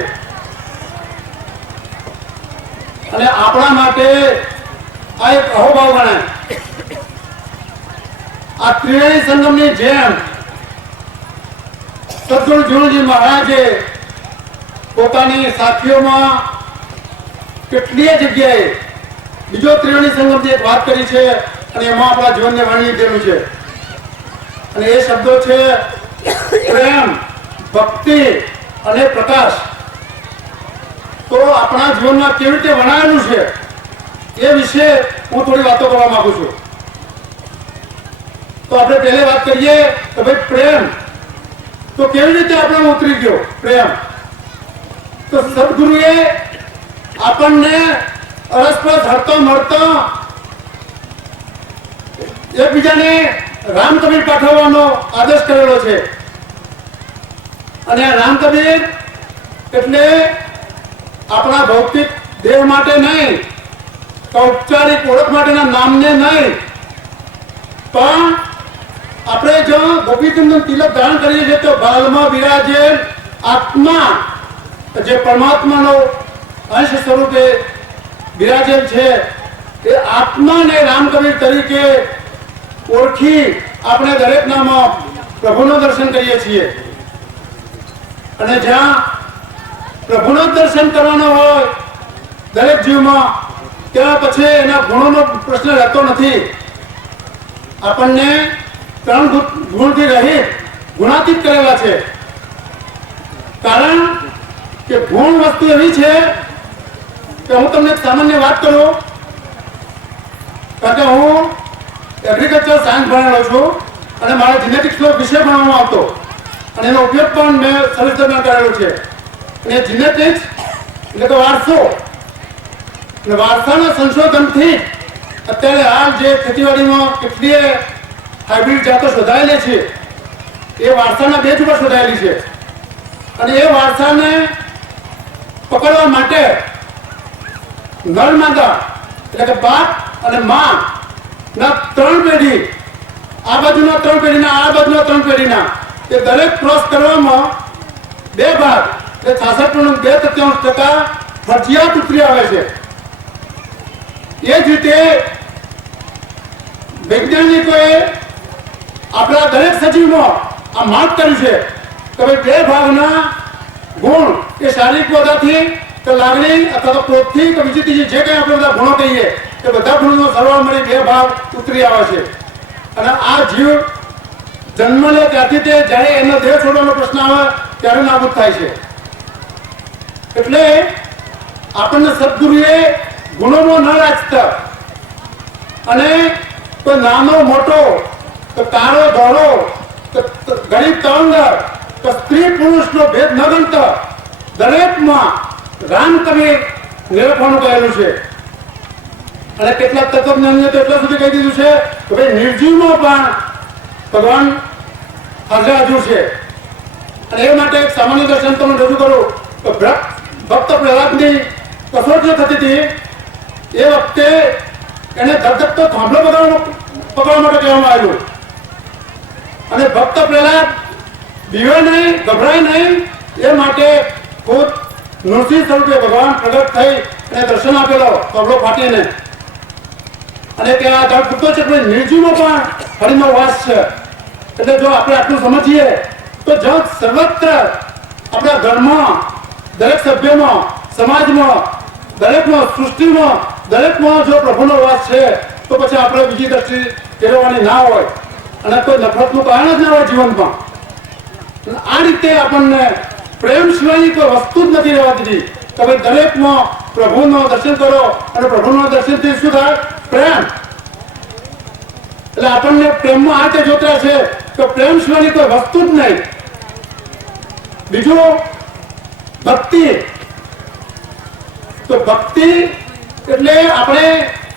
અને આપણા માટે આ એક અહોભાવ ગણાય. આ ત્રિવેણી સંગમની જેમ સદગુરુ જીવનજી મહારાજે પોતાની સાથીઓમાં કેટલીય જગ્યાએ બીજો ત્રિવેણી સંગમની એક વાત કરી છે, અને એમાં આપણા જીવનને વર્ણવી દીધેલું છે. અને એ શબ્દો છે પ્રેમ, ભક્તિ અને પ્રકાશ. તો આપણા જીવનમાં કેવી રીતે વર્ણાયેલું છે એ વિશે હું થોડી વાતો કરવા માંગુ છું. તો આપણે પહેલી વાત કરીએ તો ભાઈ પ્રેમ તો કેવી રીતે આપણે ઉતરી ગયો પ્રેમ. તો સદગુરુએ આપણને અરસપરસ હરતો મળતો એકબીજાને રામ કબીર પાઠવવાનો આદેશ કરેલો છે. અને આ રામ કબીર એટલે આપણા ભૌતિક દેહ માટે નહીં, ઔપચારિક ઓળખ માટેના નામને નહીં, પણ આપણે જો ગોપીચંદન તિલક ધારણ કરીએ છીએ તો બાલમાં બિરાજે આત્મા, જે પરમાત્માનો અંશ સ્વરૂપે બિરાજેલ છે, એ આત્માને રામ કબીર તરીકે ઓળખી આપણે દરેકનામાં પ્રભુનું દર્શન કરીએ છીએ. અને જ્યાં પ્રભુનું દર્શન કરવાનો હોય દરેક જીવમાં, ત્યાં પછી એના ગુણોનો પ્રશ્ન રહેતો નથી. આપણને 3 ગુણથી રહિત ગુણાતીત કરેલા છે. કારણ કે ગુણ વસ્તુ એવી છે કે હું તમને એક સામાન્ય વાત કરું, કારણ કે હું એગ્રીકલ્ચર સાયન્સ ભણેલો છું અને મારા જીનેટિક્સનો વિષય ભણવામાં આવતો અને એનો ઉપયોગ પણ મેં સર્વિસ દરમિયાન કરેલો છે. અને જીનેટિક્સ એટલે કે વારસો, અને વારસાના સંશોધનથી અત્યારે હાલ જે ખેતીવાડીમાં કેટલીય હાઇબ્રિડ જાતો શોધાયેલી છે એ વારસાના બેઝ ઉપર શોધાયેલી છે. અને એ વારસાને પકડવા માટે નર માદા એટલે કે બાપ અને માં ના 3 પેઢી, આ બાજુના 3 પેઢીના, આ બાજુના 3 પેઢીના, એ દરેક ક્રોસ કરવામાં 2 ભાગ એટલે 66.2% ફરજિયાત ઉતરી આવે છે. એ જ રીતે વૈજ્ઞાનિકોએ આપણા દરેક સજીવમાં આ માર્ક કર્યું છે કે ભાઈ 2 ભાગના ગુણ એ શારીરિક વધાથી કે લાગણી અથવા તો ક્રોધથી કે બીજી ત્રીજી જે કંઈ આપણે બધા ગુણો કહીએ એ બધા ગુણોનો સરવાળો મળી 2 ભાગ ઉતરી આવે છે. અને આ જીવ જન્મ લે ત્યારથી તે જ્યારે એનો દેહ છોડવાનો પ્રશ્ન આવે ત્યારે નાબૂદ થાય છે. એટલે આપણને સદગુરુએ ગુણોમાં ન રાખતા અને તો નાનો મોટો, તો કાળો ધોળો, તો ગરીબ તળંગર, તો સ્ત્રી પુરુષનો ભેદ ન ગણતા દરેકમાં રામ કવિ નિરખવાનું કહેલું છે. અને કેટલાક તત્વજ્ઞાનીએ તો એટલા સુધી કહી દીધું છે કે ભાઈ નિર્જીવમાં પણ ભગવાન હાજર છે. અને એ માટે એક સામાન્ય દર્શન તમને રજૂ કરું તો ભક્ત પ્રહલાદની કસોટીઓ થતી હતી. એ વખતે એને ધગધગતો થાંભલો પકડવા માટે કહેવામાં આવ્યું. અને ભક્ત પ્રહલાદ બીવે નહીં, ગભરાય નહીં, એ માટે ખુદ નૃસિંહ સ્વરૂપે ભગવાન પ્રગટ થઈ અને દર્શન આપેલો થાંભલો ફાટીને. અને કે આ ધડ ફૂટતો છે એટલે નિર્જીવમાં પણ હરિનો વાસ છે. એટલે જો આપણે આટલું સમજીએ તો જ્યાં સર્વત્ર આપણા ઘરમાં, દરેક સભ્યમાં, સમાજમાં, દરેકમાં, સૃષ્ટિમાં, દરેકમાં જો પ્રભુનો વાસ છે તો પછી આપણે બીજી દ્રષ્ટિ ફેરવવાની ના હોય અને કોઈ નફરતનું કારણ જ ના હોય જીવનમાં. આ રીતે આપણને પ્રેમ સિવાયની કોઈ વસ્તુ જ નથી રહેવા દીધી. તમે દરેકમાં પ્રભુનું દર્શન કરો અને પ્રભુના દર્શનથી શું થાય? પ્રેમ. એટલે આપણને પ્રેમમાં આ રીતે જોતરા છે કે પ્રેમ સિવાયની કોઈ વસ્તુ જ નહીં. બીજું ભક્તિ. તો ભક્તિ એટલે આપણે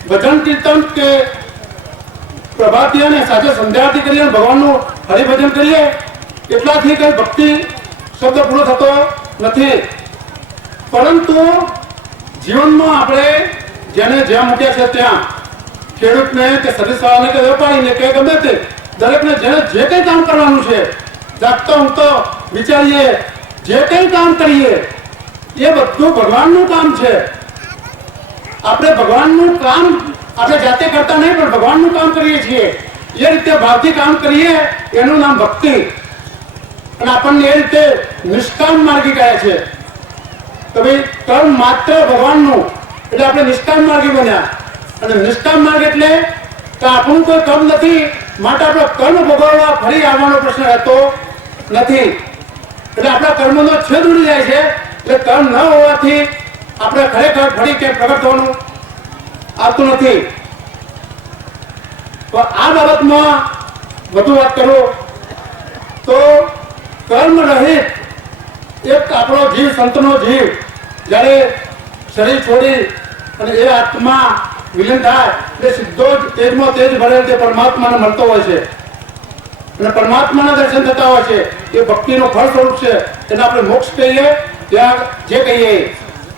ભજન કીર્તન કે પ્રભાતી અને સાથે સંધ્યાઆરતી કરીએ, ભગવાનનું હરિભજન કરીએ એટલાથી કઈ ભક્તિ શબ્દ પૂરો થતો નથી. પરંતુ જીવનમાં આપણે જેને જ્યાં મૂક્યા છે ત્યાં, ખેડૂતને કે સર્વિસવાળાને કે વેપારીને કે ગમે તે દરેકને જેને જે કંઈ કામ કરવાનું છે, જાગતો ઊંઘતો વિચારીએ, જે કંઈ કામ કરીએ એ બધું ભગવાનનું કામ છે. આપણે ભગવાનનું કામ આપણે જાતે કરતા નહીં પણ ભગવાનનું કામ કરીએ છીએ. એ રીતે ભાવથી કામ કરીએ એનું નામ ભક્તિ. અને આપણને એ રીતે નિષ્કામ માર્ગી કહે છે તો ભાઈ કર્મ માત્ર ભગવાનનું, એટલે આપણે નિષ્કામ માર્ગી બન્યા. અને નિષ્કામ માર્ગ એટલે કે આપણું કોઈ કર્મ નથી માટે આપણે કર્મ ભોગવવા ફરી આવવાનો પ્રશ્ન રહેતો નથી. એટલે આપણા કર્મનો છેદ ઉડી જાય છે. એટલે કર્મ ન હોવાથી આપણે ખરેખર ફરી કે પ્રગટ થવાનું આવતું નથી. તો આ બાબતમાં વધુ વાત કરું તો કર્મ રહિત એક આપણો જીવ, સંતનો જીવ જ્યારે શરીર છોડી અને એ આત્મા વિલીન થાય એટલે સીધો જ તેજમાં તેજ ભરેલ તે પરમાત્માને મળતો હોય છે અને પરમાત્માના દર્શન થતા હોય છે. એ ભક્તિનું ફળ સ્વરૂપ છે. એને આપણે મોક્ષ કહીએ ત્યાં જે કહીએ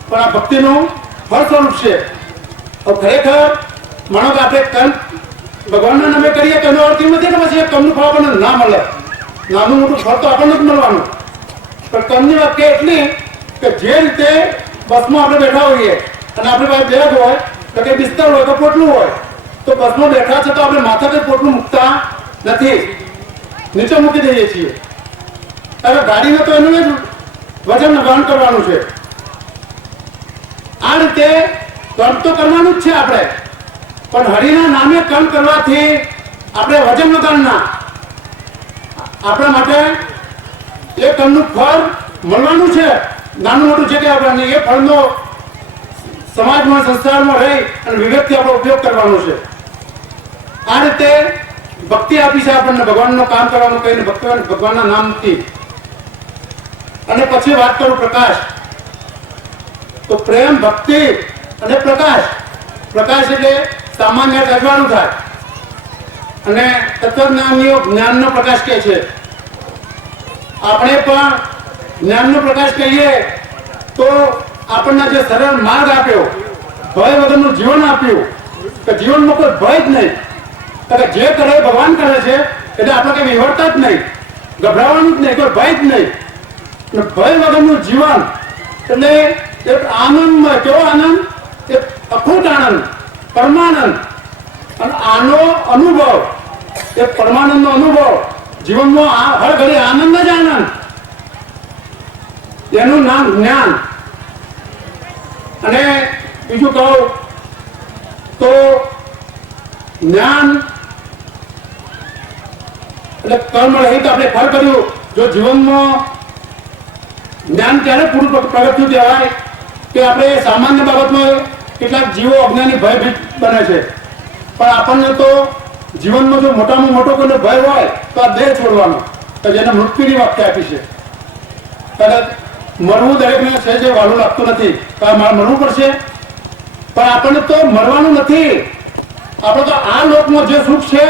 પણ આ ભક્તિનું ફળ સ્વરૂપ છે. ખરેખર માનો કે આપણે કર્મ ભગવાનના નામે કરીએ તો એનો અર્થ એ નથી કે પછી એ કર્મનું ફળ આપણને ના મળે. નાનું મોટું ફળ તો આપણને જ મળવાનું. પણ કર્મની વાત કે એટલી કે જે રીતે બસમાં આપણે બેઠા હોઈએ અને આપણી પાસે બેગ હોય તો કે બિસ્તર હોય તો પોટલું હોય, તો બસમાં બેઠા છે તો આપણે માથા કે પોટલું મૂકતા નથી. નીચે મૂકી દઈએ છીએ. હવે ગાડીને તો એનું જ વજન વહન કરવાનું છે. આ રીતે કર્મ તો કરવાનું જ છે આપણે, પણ હરિના નામે કર્મ કરવાથી આપણે વજન વગરના આપણા માટે એ કર્મનું ફળ મળવાનું છે. નાનું મોટું છે કે આપણે એ ફળનો સમાજમાં સંસ્કારમાં રહી અને વિવેકથી આપણો ઉપયોગ કરવાનો છે. આ રીતે ભક્તિ આપી છે આપણને ભગવાનનું કામ કરવાનું કહીને ભગવાનના નામથી. અને પછી વાત કરું પ્રકાશ, તો પ્રેમ, ભક્તિ અને પ્રકાશ. પ્રકાશ એટલે સામાન્ય અજવાળું થાય અને તત્વજ્ઞાનીઓ જ્ઞાનનો પ્રકાશ કહે છે. આપણે પણ જ્ઞાનનો પ્રકાશ કહીએ તો આપણને જે સરળ માર્ગ આપ્યો, ભય વગરનું જીવન આપ્યું, કે જીવનમાં કોઈ ભય જ નહીં, એટલે જે કરે ભગવાન કરે છે, એટલે આપણે કઈ વિવરતા જ નહીં, ગભરાવાનું જ નહીં, કોઈ ભય જ નહીં. ભય વગરનું જીવન એટલે એક આનંદમય. કેવો આનંદ? એક અખૂટ આનંદ, પરમાનંદ. અને આનો અનુભવ, એક પરમાનંદનો અનુભવ જીવનમાં હર ઘડી આનંદ જ આનંદ. એનું નામ જ્ઞાન. અને બીજું કહું તો જ્ઞાન એટલે કર્મ રહિત આપણે ફળ કર્યું. જો જીવનમાં જ્ઞાન ત્યારે પૂરું પ્રગટ થયું કહેવાય કે આપણે સામાન્ય બાબતમાં કેટલાક જીવો અજ્ઞાની ભયભીત બને છે, પણ આપણને તો જીવનમાં જો મોટામાં મોટો કોઈનો ભય હોય તો આ દેહ છોડવાનો, તો જેને મૃત્યુની વ્યાખ્યા આપી છે. કદાચ મરવું દરેકને છે જે વાલું લાગતું નથી, તો મારે મરવું પડશે, પણ આપણને તો મરવાનું નથી. આપણે તો આ લોકમાં જે સુખ છે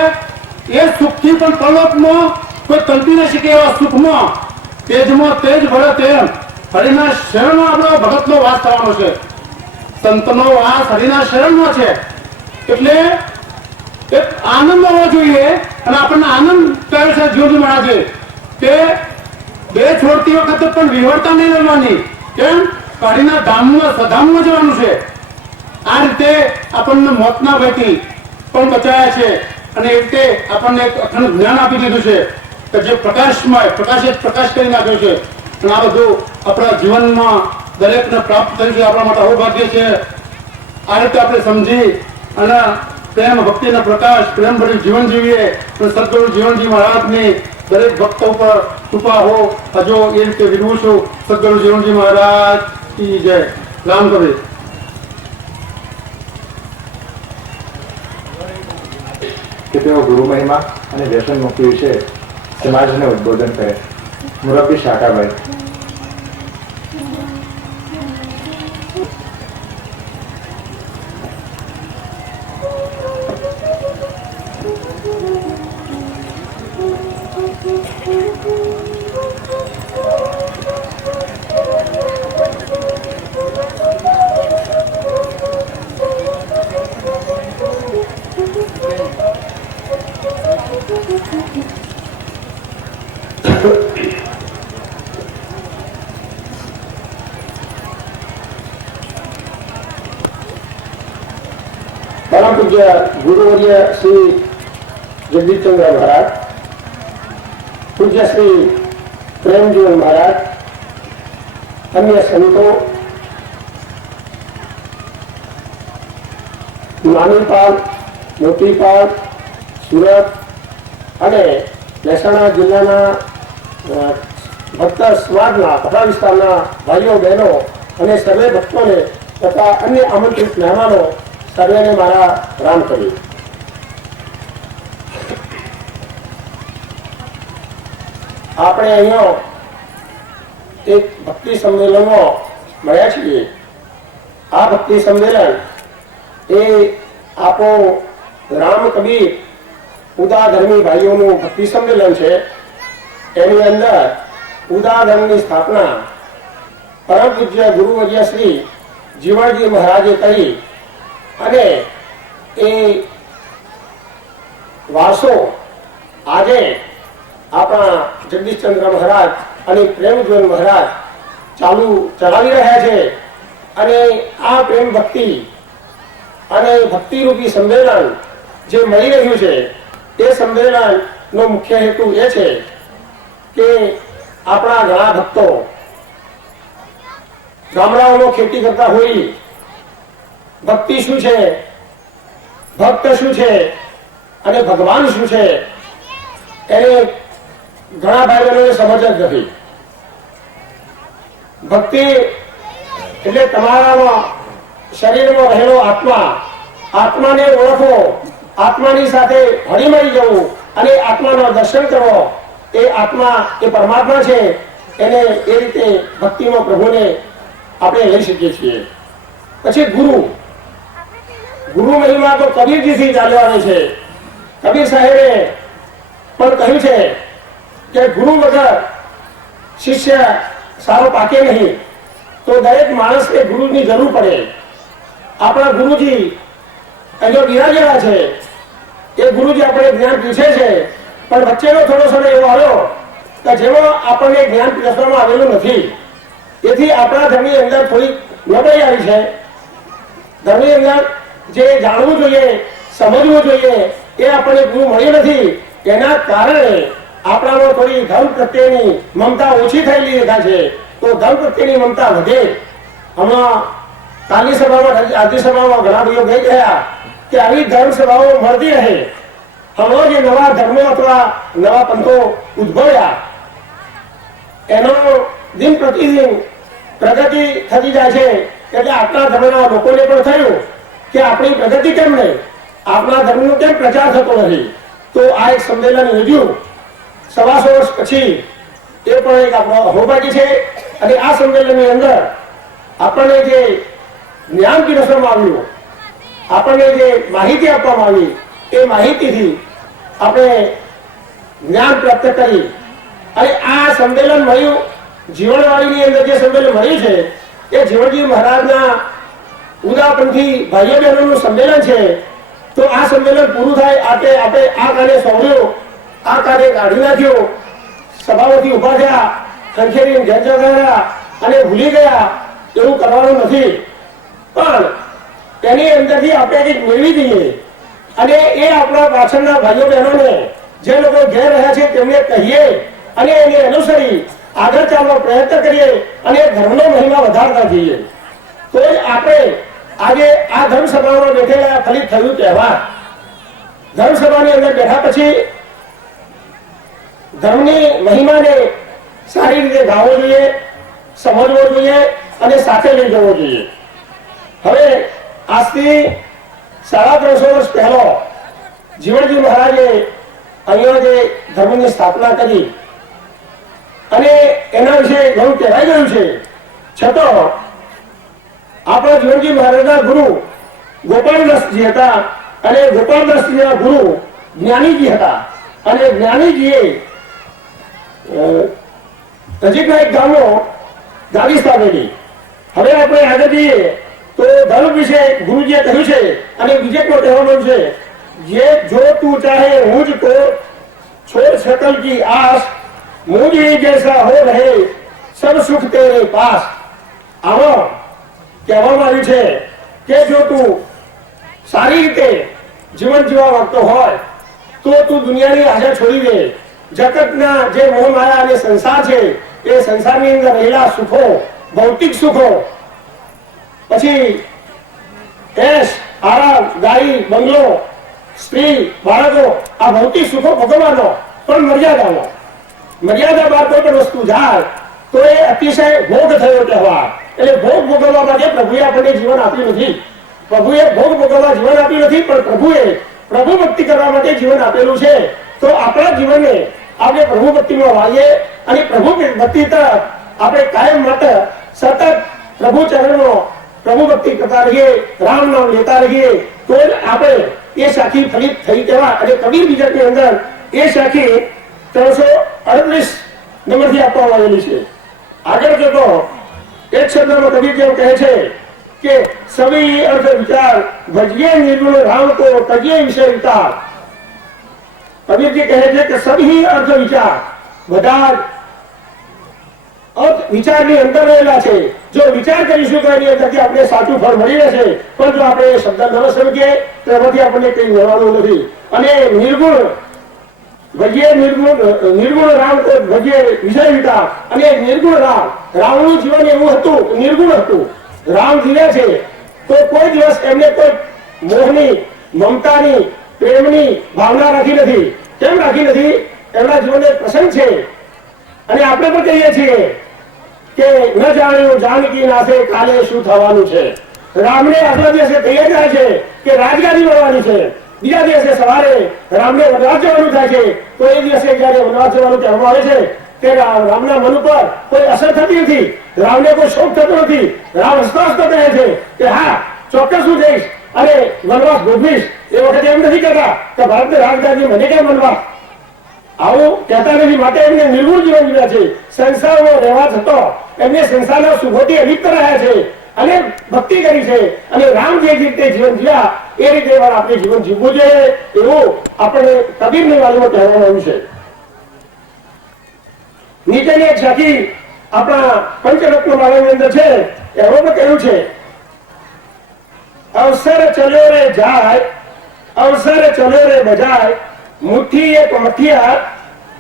એ સુખથી પણ પરલોકમાં કોઈ કલ્પી ન શકે એવા સુખમાં તેજમાં તેજ ભળે તેમ હરિના શરણમાં આપણો ભગતનો વાસ થવાનો છે. સંતનો વાસ હરિના શરણમાં છે. એટલે એક આનંદ હોવો જોઈએ. અને આપણને આનંદ કહે છે જીવજી મહારાજે કે બે છોડતી વખતે પણ વિહળતા નહીં રહેવાની. કેમ? હરિના ધામમાં સધામમાં જવાનું છે. આ રીતે આપણને મોતના ભયથી પણ બચાયા છે. અને એ રીતે આપણને એક અખંડ જ્ઞાન આપી દીધું છે કે જે પ્રકાશમય પ્રકાશ કરી નાખ્યો છે. અને આ બધું આપણા જીવનમાં દરેકને પ્રાપ્ત થયું છે. આપણા માટે અહોભાગ્ય છે. આ રીતે આપણે સમજી અને પ્રેમ ભક્તિનો પ્રકાશ પ્રેમભર્યું જીવન જીવીએ. અને સદગુરુ જીવનજી મહારાજની દરેક ભક્ત ઉપર કૃપા હો. હજો એ રીતે વિનવું છું. સદગુરુ જીવનજી મહારાજ કી જય. રામ કવિ. કે તેઓ ગુરુ મહિમા અને વ્યસન મુક્તિ વિશે સમાજને ઉદ્બોધન કરે. મુરબ્બી શાકાભાઈ. પરમ પૂજ્ય ગુરુવર્ય શ્રી જગદીશચંદ્ર મહારાજ, પૂજ્ય શ્રી પ્રેમજીવન મહારાજ, અન્ય સંતો, નાનીપાલ, મોતીપાલ, સુરત અને મહેસાણા જિલ્લાના ભક્ત સમાજના બધા વિસ્તારના ભાઈઓ બહેનો અને સર્વે ભક્તોને તથા અન્ય આમંત્રિત મહેમાનો સર્વેને મારા રામ કરી. આપણે અહીંયા એક ભક્તિ સંમેલનમાં મળ્યા છીએ. આ ભક્તિ સંમેલન એ આપો રામ કબીર ઉદા ધર્મી ભાઈઓનું ભક્તિ સંમેલન છે. એની અંદર ઉદા ધર્મની સ્થાપના પરમ પૂજ્ય ગુરુવર્ય શ્રી જીવણજી મહારાજે કરી અને એ વારસો આજે આપણા જગદીશચંદ્ર મહારાજ અને પ્રેમજીવન મહારાજ ચલાવી રહ્યા છે. અને આ પ્રેમ ભક્તિ અને ભક્તિરૂપી સંમેલન જે મળી રહ્યું છે એ સંમેલન નો મુખ્ય હેતુ એ છે કે આપણા ઘણા ભક્તો ગામડાઓમાં ખેતી કરતા હોય, ભક્તિ શું છે, ભક્ત શું છે અને ભગવાન શું છે એને ઘણા ભાઈ બહેનોને સમજ જ નથી. ભક્તિ એટલે તમારામાં શરીરમાં રહેલો આત્મા, આત્માને ઓળખવો, આત્માની સાથે હળીમળી જવું અને આત્માનું દર્શન કરવો. એ આત્મા એ પરમાત્મા છે, એને એ રીતે ભક્તિમાં પ્રભુને આપણે લઈ શકીએ છીએ. પછી ગુરુ, ગુરુ મહિમા તો કબીરજીથી ચાલ્યો આવે છે. કબીર સાહેબે પણ કહ્યું છે કે ગુરુ વગર શિષ્ય સારો પાકે નહીં. તો દરેક માણસને ગુરુની જરૂર પડે. આપણા ગુરુજી અહીંયા બિરાજેલા છે. એ ગુરુજી આપણે જ્ઞાન પીછે છે, પણ વચ્ચેનો થોડો સમય એવો આવ્યો કે જેમાં આપણને જ્ઞાન પીરસવામાં આવેલું નથી. તેથી આપણા ધર્મની અંદર થોડી નબળાઈ આવી છે. ધર્મની અંદર જે જાણવું જોઈએ, સમજવું જોઈએ એ આપણને ગુરુ મળ્યું નથી. એના કારણે આપણામાં થોડી ધર્મ પ્રત્યેની મમતા ઓછી થયેલી દેખાય છે. તો ધર્મ પ્રત્યેની મમતા વધે. હમણાં કાલની સભામાં, આજની સભામાં ઘણા ભાઈઓ કહી ગયા કે આવી ધર્મ સભાઓ મળતી રહે. હમણાં જે નવા ધર્મો અથવા નવા પંથો ઉદ્ભવ્યા એનો દિન પ્રતિદિન પ્રગતિ થતી જાય છે. એટલે આપણા ધર્મના લોકોને પણ થયું કે આપણી પ્રગતિ કેમ નહીં, આપણા ધર્મનો કેમ પ્રચાર થતો નથી. તો આ એક સંમેલન યોજ્યું 125 વર્ષ પછી. એ પણ એક આપણો અહોભાગ્ય છે. અને આ સંમેલનની અંદર આપણને જે જ્ઞાન પીરસવામાં આવ્યું, આપણને જે માહિતી આપવામાં આવી, એ માહિતીથી આપણે જ્ઞાન પ્રાપ્ત કરી. અને આ સંમેલન મળ્યું જીવનવાણીની અંદર જે સંમેલન મળ્યું છે એ જીવનજી મહારાજના ઉદાપંથી ભાઈઓ બહેનોનું સંમેલન છે. તો આ સંમેલન પૂરું થાય આપણે આ કાર્ય સોંપ્યું, આ કાર્ય કાઢી નાખ્યું, સભાઓથી ઉભા થયા, ખંખેરી ઘેર જતા અને ભૂલી ગયા એવું કરવાનું નથી. પણ તેની અંદરથી આપણે કંઈક મેળવી દઈએ અને એ આપણા પાછળના ભાઈઓ બહેનોને જે લોકો ઘેર રહ્યા છે તેમને કહીએ અને એને અનુસરી આગળ ચાલવા પ્રયત્ન કરીએ અને ધર્મનો મહિમા વધારતા જઈએ. તો આપણે આજે આ ધર્મસભામાં બેઠેલા ફલિત થયું તહેવાર. ધર્મસભાની અંદર બેઠા પછી ધર્મની મહિમાને સારી રીતે ગાવો જોઈએ, સમજવો જોઈએ અને સાથે લઈ જવો જોઈએ. હવે આજથી 350 વર્ષ પહેલો જીવનજી મહારાજે અહીંયા જે ધર્મની સ્થાપના કરી અને એના વિશે ઘણું કહેવાઈ ગયું છે. છતાં આપણા જીવનજી મહારાજના ગુરુ ગોપાલદાસજી હતા અને ગોપાલદાસજીના ગુરુ જ્ઞાનીજી હતા. અને જ્ઞાનીજીએ નજીકના એક ગામમાં ગાદી સ્થાપેલી. હવે આપણે આગળ જઈએ તો ધર્મ વિશે ગુરુજીએ કહ્યું છે અને બીજે પણ કહેવાનું છે જે જો તું ચાહે હું જ તો છોડ सकल की आस मुझ ही जैसा हो रहे सब सुख तेरे पास. આમાં કહેવામાં આવ્યું છે કે જો તું સારી રીતે જીવન જીવવા માંગતો હોય તો તું દુનિયાની આશા છોડી દે. જગતના જે મોહ માયા અને સંસાર છે એ સંસારની અંદર રહેલા સુખો, ભૌતિક સુખો, પછી એશ, આરામ, ગાડી, બંગલો, સ્ત્રી, બાળકો, આ ભૌતિક સુખો ભોગવવાનો પણ મર્યાદામાં. મર્યાદા બહાર કોઈ પણ વસ્તુ જાય તો એ અતિશય ભોગ થયો કહેવાય. એટલે ભોગ ભોગવવા માટે પ્રભુએ આપણને જીવન આપ્યું નથી. પ્રભુએ ભોગ ભોગવવા જીવન આપ્યું નથી, પણ પ્રભુએ પ્રભુ ભક્તિ કરવા માટે જીવન આપેલું છે. તો આપણા જીવનને આપણે પ્રભુ ભક્તિમાં વાળીએ અને પ્રભુ ભક્તિ તરફ આપણે કાયમ માટે સતત પ્રભુ ચરણમાં પ્રભુ ભક્તિ કરતા રહીએ, રામ નામ લેતા રહીએ. તો જ આપણે એ સાખી ફલિત થઈ કહેવાય. અને કબીર બીજકની અંદર એ સાખી 338 નંબરથી આપવામાં આવેલી છે. આગળ જતો એક શબ્દમાં કબીર જેમ કહે છે કે સभी अर्थ विचार भजिए निर्गुण राम को तजिए विषय विचार. કબીરજી કહે છે કે સभी अर्थ विचार, બધા અર્થ વિચારની અંદર રહેલા છે. જો વિચાર કરીશું તો એની અંદરથી આપણે સાચું ફળ મળી રહેશે. પણ જો આપણે એ શબ્દ ન સમજીએ તો એમાંથી આપણને કંઈ મળવાનું નથી. અને નિર્ગુણ ભજ્યે નિર્ગુણ રામ ભજ્યે વિજય વિતા, અને નિર્ગુણ રામનું જીવન એવું હતું, નિર્ગુણ હતું. રામ જીવે છે તો કોઈ દિવસ એમને કોઈ મોહની, મમતાની, પ્રેમની ભાવના રાખી નથી. કેમ રાખી નથી? એમના જીવનને પ્રસંગ છે. અને આપણે પણ કહીએ છીએ કે ન જાણ્યું જાનકી નાથે કાલે શું થવાનું છે. રામને આગલા દિવસે તૈયાર થાય છે કે રાજગાદી મળવાની છે. બીજા દિવસે સવારે રામને વનવાસ જવાનું થાય છે. તો એ દિવસે જયારે વનવાસ જવાનું કહેવામાં આવે છે કે રામના મન ઉપર કોઈ અસર થતી નથી, રામને કોઈ શોક થતો નથી. રામ હસતા હસતા કહે છે કે હા ચોક્કસ હું જઈશ અને વનવાસ ભોગવીશ. એ વખતે એમ નથી કહેતા કે ભારતની રાજગાદી મને કેમ વનવાસ, આવું કહેતા નથી. માટે એમને નિર્ગુણ જીવન જીવ્યા છે. સંસારમાં રહેવા છતાં એમને સંસારના સુખોથી અલિપ્ત રહ્યા છે અને ભક્તિ કરી છે. અને રામ જે રીતે જીવન જીવ્યા એ રીતે આપણે જીવન જીવવું જોઈએ, એવું આપણે કબીરની વાણીમાં કહેવામાં આવ્યું છે. નીચેની એક સાખી આપણા પંચરત્ન માળાની અંદર છે, એમાં કહ્યું છે, અવસર ચલ્યો રે જાય, અવસર ચલ્યો રે બજાય, મુઠ્ઠી એક મઠિયા,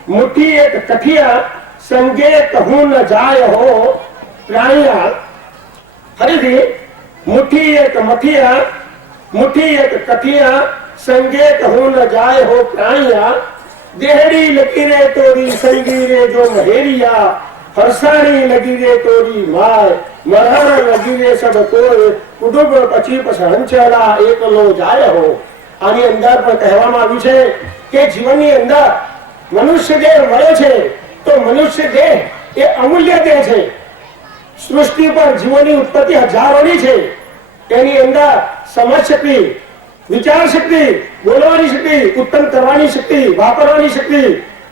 મુઠ્ઠી એક કઠિયા, સંગે કહું ન જાય હો પ્રાણિયા. ફરીથી, મુઠ્ઠી એક મઠિયા, મુઠ્ઠી એક કઠિયા, સંગે કહું ન જાય હો પ્રાણિયા. દેહડી લગી રે તોરી સંગી રે જો મહેરિયા, ફરસાણી લગી રે તોરી માય, મરણ લગી રે સબ કોઈ, કુટુંબ પછી હંચેલા એકલો જાય હો. આની અંદર પણ કહેવામાં આવ્યું છે કે જીવનની અંદર મનુષ્ય દેહ મળે છે તો મનુષ્ય દેહ એ અમૂલ્ય દેહ છે. સૃષ્ટિ પર જીવોની ઉત્પત્તિ હજારોની છે. એની અંદર સમજ શક્તિ, વિચાર શક્તિ, બોલવાની શક્તિ, ઉત્પન્ન કરવાની શક્તિ, વાપરવાની શક્તિ,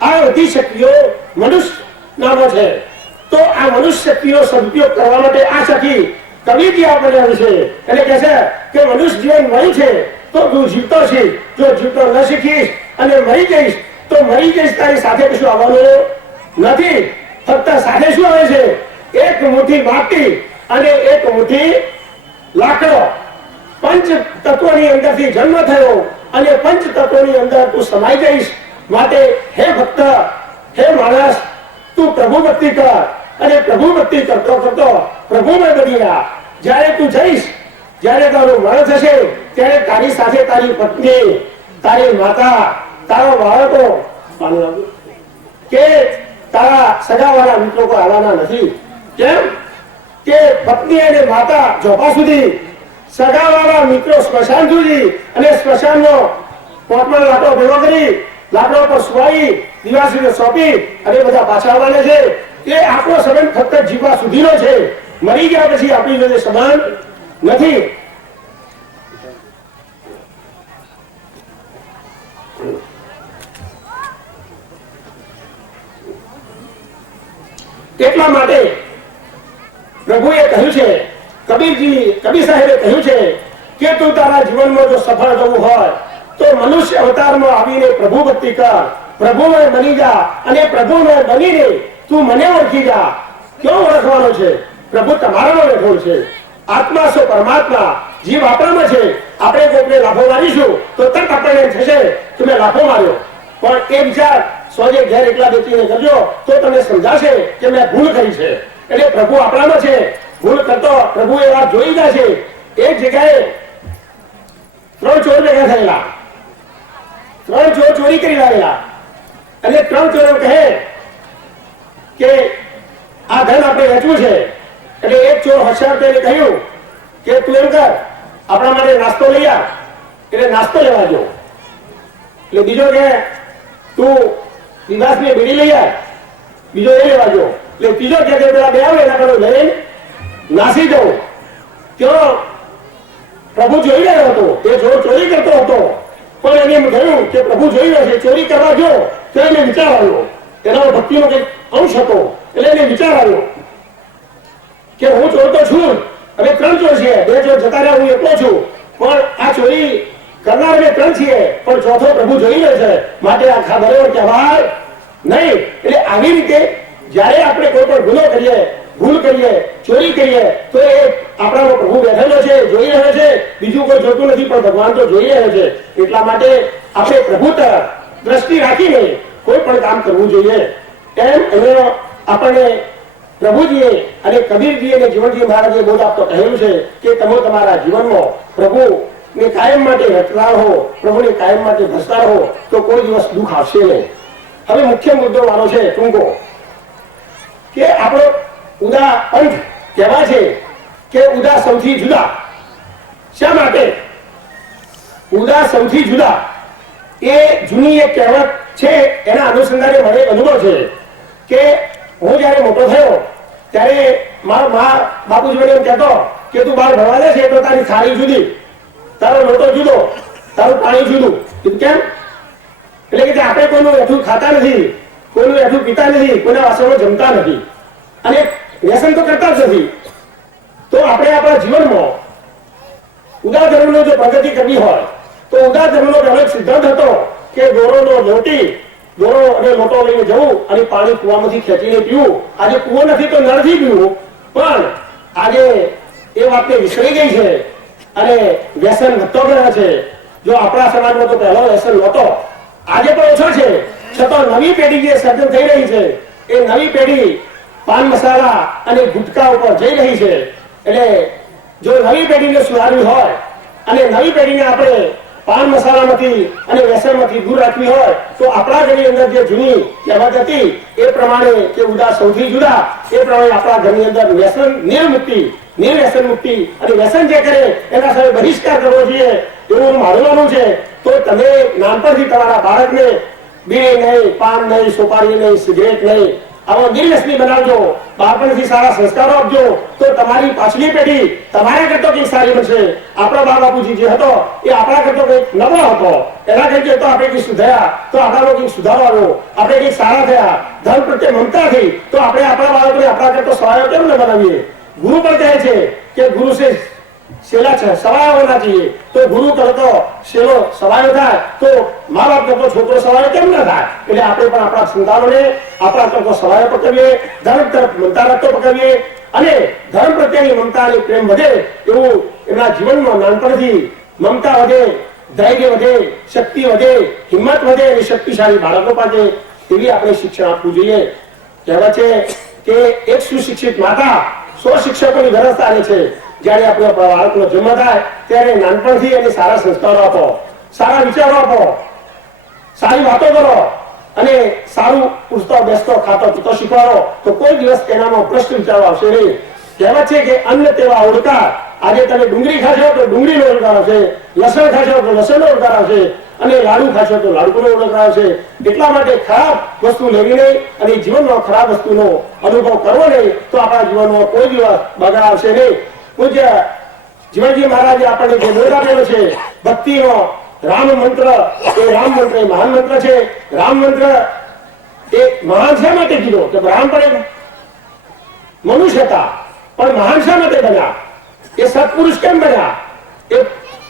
આ બધી શક્તિઓ મનુષ્ય નામો છે. તો આ મનુષ્ય શક્તિનો સદુપયોગ કરવા માટે આ શક્તિ કવિજી આપણને આવી છે. એટલે કહે છે કે મનુષ્ય જીવન મળ્યું છે તો તું જીવતો છે. જો જીવતો ન શીખીશ અને મરી જઈશ તો મરી જઈશ, તારી સાથે કશું આવવાનું નથી. ફક્ત સાથે શું આવે છે? એક મુઠ્ઠી માટી અને એક મુઠ્ઠી લાકડો. પંચ તત્વોની અંદરથી જન્મ થયો અને પંચ તત્વોની અંદર તું સમાઈ જઈશ. માટે હે ભક્ત, હે માણસ, તું પ્રભુ ભક્તિ કર અને પ્રભુ ભક્તિ કરતો કરતો પ્રભુમય બની જા. જ્યારે તું જઈશ, જ્યારે તારું મરણ થશે ત્યારે તારી સાથે તારી પત્ની, તારી માતા, તારો બાળકો કે તારા સગાવાળા મિત્રો કોઈ આવવાના નથી. કેમ કે પત્ની અને માતા ઝોપા સુધી, સગાવાળા મિત્રો સ્મશાન સુધી, અને સ્મશાનનો પોટમાં લાકડો ભેગો કરી લાકડો પર સુવાઈ દિવાસીને સોંપી અને બધા પાછા આવવાના છે. એ આપણો સંબંધ ફક્ત જીવવા સુધીનો છે. મરી ગયા પછી આપણી જોડે સંબંધ નથી. એટલા માટે પ્રભુએ કહ્યું છે, કબીર સાહેબે કહ્યું છે કે તું તારા જીવનમાં જો સફળ થવું હોય તો મનુષ્ય અવતારમાં આવીને પ્રભુ ભક્તિ કર, પ્રભુમય બની જા અને પ્રભુમય બનીને તું મને ઓળખી જા. ક્યાં ઓળખવાનો છે? પ્રભુ તમારામાં બેઠો છે. આત્મા છો પરમાત્મા, જીવ આપણામાં છે. આપણે કોઈને લાફો મારીશું તો તરત આપણને એમ થશે કે મેં લાફો માર્યો. પણ એ વિચાર સોજે ઘેર એકલા બેસીને કરજો તો તમને સમજાશે કે મેં ભૂલ કરી છે. એટલે પ્રભુ આપણામાં છે. ભૂલ કરતો પ્રભુ એ વાત જોઈ જાય છે. એક જગ્યાએ 3 ચોર ભેગા થયેલા, 3 ચોર ચોરી કરી લાવેલા અને 3 ચોરો કહે કે આ ધન આપણે વેચવું છે. એટલે એક ચોર હોશિયાર થઈને કહ્યું કે તું એમ કર, આપણા માટે નાસ્તો લઈ આવ. એટલે નાસ્તો લેવા ગયો. એટલે બીજો કે તું દિવાસની બીડી લઈ આવ. બીજો એ લેવા ગયો. એટલે ત્રીજો કે પેલા બે આવે એના પેલો લઈને નાસી જવું. ત્યાં પ્રભુ જોઈ રહ્યો હતો. એ ચોરી કરતો હતો પણ એને એમ કહ્યું કે પ્રભુ જોઈ રહ્યો છે. ચોરી કરવા ગયો તો એને વિચાર આવ્યો, એનો ભક્તિનો કંઈક અંશ હતો. એટલે એને વિચાર આવ્યો કે હું ચોર તો છું, હવે 3 ચોર છે, 2 ચોર જતા રહ્યા, હું એકલો છું. પણ આ ચોરી કરનાર અમે 3 છીએ, પણ ચોથો પ્રભુ જોઈ રહ્યો છે, માટે આ બરોબર કહેવાય નહીં. એટલે આવી રીતે જયારે આપણે કોઈ પણ ગુનો કરીએ, ભૂલ કરીએ, ચોરી કરીએ તો એ આપણામાં પ્રભુ બેઠેલો છે, જોઈ રહ્યો છે. બીજું કોઈ જોતું નથી પણ ભગવાન તો જોઈ રહ્યો છે. એટલા માટે આપણે પ્રભુ તરફ દ્રષ્ટિ રાખીને કોઈ પણ કામ કરવું જોઈએ. એમ એને આપણને પ્રભુજીએ અને કબીરજી અને જીવનજી મહારાજે બોધ આપતો કહેલું છે કે તમે તમારા જીવનમાં પ્રભુને કાયમ માટે રચના હો, પ્રભુને કાયમ માટે ભસતા હો તો કોઈ દિવસ દુઃખ આવશે નહીં. હવે મુખ્ય મુદ્દો મારો છે ટૂંકો કે આપણો ઉદા પંથ કહેવાય છે કે ઉદા સૌથી જુદા. શા માટે ઉદા સૌથી જુદા? એ જૂની એક કહેવત છે, એના અનુસંધાને મને અનુભવ છે કે હું જયારે મોટો થયો ત્યારે મારો બાપુજી મને એમ કહેતો કે તું બહાર ભણવા જાય છે તો તારી થાળી જુદી, તારો લોટો જુદો, તારું પાણી જુદું. કેમ? એટલે કે આપણે કોઈનું એઠું ખાતા નથી, કોઈનું એઠું પીતા નથી, કોઈના વાસણો જમતા નથી અને વ્યસન તો કરતા જ નથી. તો આપણે આપણા જીવનમાં ઉદાર ધર્મનો જો પ્રગતિ કરવી હોય તો ઉદાર ધર્મનો પહેલો સિદ્ધાંત હતો કે દોરો અને લોટો લઈને જવું અને પાણી કુવામાંથી ખેંચીને પીવું. આજે કુવો નથી તો નળથી પીવું, પણ આજે એ વાતને વિસરી ગઈ છે અને વ્યસન વધતો ગયો છે. જો આપણા સમાજમાં તો પહેલો વ્યસન નહોતો, આજે પણ ઓછો છે, છતાં નવી પેઢી જે સર્જન થઈ રહી છે એ નવી પેઢી પાન મસાલા અને ગુટકા ઉપર જઈ રહી છે. એટલે જો નવી પેઢીને સુધારવી હોય અને નવી પેઢીને આપણે પાન મસાલામાંથી અને વ્યસનમાંથી દૂર રાખવી હોય તો આપણા ઘરની અંદર જે જૂની કહેવત હતી એ પ્રમાણે કે ઉદા સૌથી જુદા, એ પ્રમાણે આપણા ઘરની અંદર વ્યસન નિર્વ્યસન મુક્તિ અને વ્યસન જે કરે એના સામે બહિષ્કાર કરવો જોઈએ એવું મારું માનવું છે. તો તમે નાનપણથી તમારા બાળકને બીડી નહીં, પાન નહીં, સોપારી નહીં, સિગરેટ નહીં, આવો નિર્વ્યસની બનાવજો, બાળપણથી સારા સંસ્કારો આપજો તો તમારી પાછલી પેઢી તમારા કરતો કંઈક સારી બનશે. આપણા બા બાપુજી જે હતો એ આપણા કરતો કંઈક નબળો હતો, એના કરતા તો આપણે કંઈક સુધર્યા તો આપણા કંઈક સુધારો આવ્યો, આપણે કંઈક સારા થયા, ધર્મ પ્રત્યે મમતા થઈ તો આપણે આપણા બાળકોને આપણા કરતો સવાયો કેમ ન બનાવીએ? ગુરુ પણ કહે છે કે ગુરુ છે શેલા છે સવાયો હોના चाहिए, તો ગુરુ કરતો શેલો સવાયો થાય તો મા બાપ કરતો છોકરો સવાયો કેમ ન થાય? એટલે આપણે પણ આપણા સંતાનોને આપણા કરતો સવાયો પકડીએ, ધર્મ તરફ મમતા રાખતો પકડીએ અને ધર્મ પ્રત્યેની મમતા અને પ્રેમ વધે એવું એમના જીવનમાં નાનપણથી મમતા વધે, ધૈર્ય વધે, શક્તિ વધે, હિંમત વધે અને શક્તિશાળી બાળકો પાસે એવી આપણે શિક્ષણ આપવું જોઈએ. કહેવાય છે કે એક સુશિક્ષિત માતા 100 શિક્ષકોની ગરજ આવે છે. જ્યારે આપણા બાળકનો જન્મ થાય ત્યારે નાનપણથી એને સારા સંસ્કારો આપો, સારા વિચારો આપો, સારી વાતો કરો અને સારું ઉઠતો બેસતો ખાતો પીતો શીખવાડો તો કોઈ દિવસ એનામાં ભ્રષ્ટ વિચારો આવશે નહીં. કહેવાય છે કે અન્ન તેવા ઓળકાર. આજે તમે ડુંગળી ખાશો તો ડુંગળીનો ઓળકાર આવશે, લસણ ખાશો તો લસણનો ઓળકાર આવશે અને લાડુ ખાશો તો લાડુનો ઓળકાર આવશે. એટલા માટે ખરાબ વસ્તુ લેવી નહીં અને જીવનમાં ખરાબ વસ્તુનો અનુભવ કરવો નહીં તો આપણા જીવનમાં કોઈ દિવસ બગાડ આવશે નહીં. પૂજ્ય જીવનજી મહારાજે આપણને જે બોધ આપેલો છે ભક્તિનો રામ મંત્ર, એ રામ મંત્ર એ મહાન મંત્ર છે. રામ મંત્ર એ મહાન શા માટે કીધો કે રામ પણ મનુષ્ય હતા પણ મહાન શા માટે બન્યા? એ સત્પુરુષ કેમ બન્યા? એ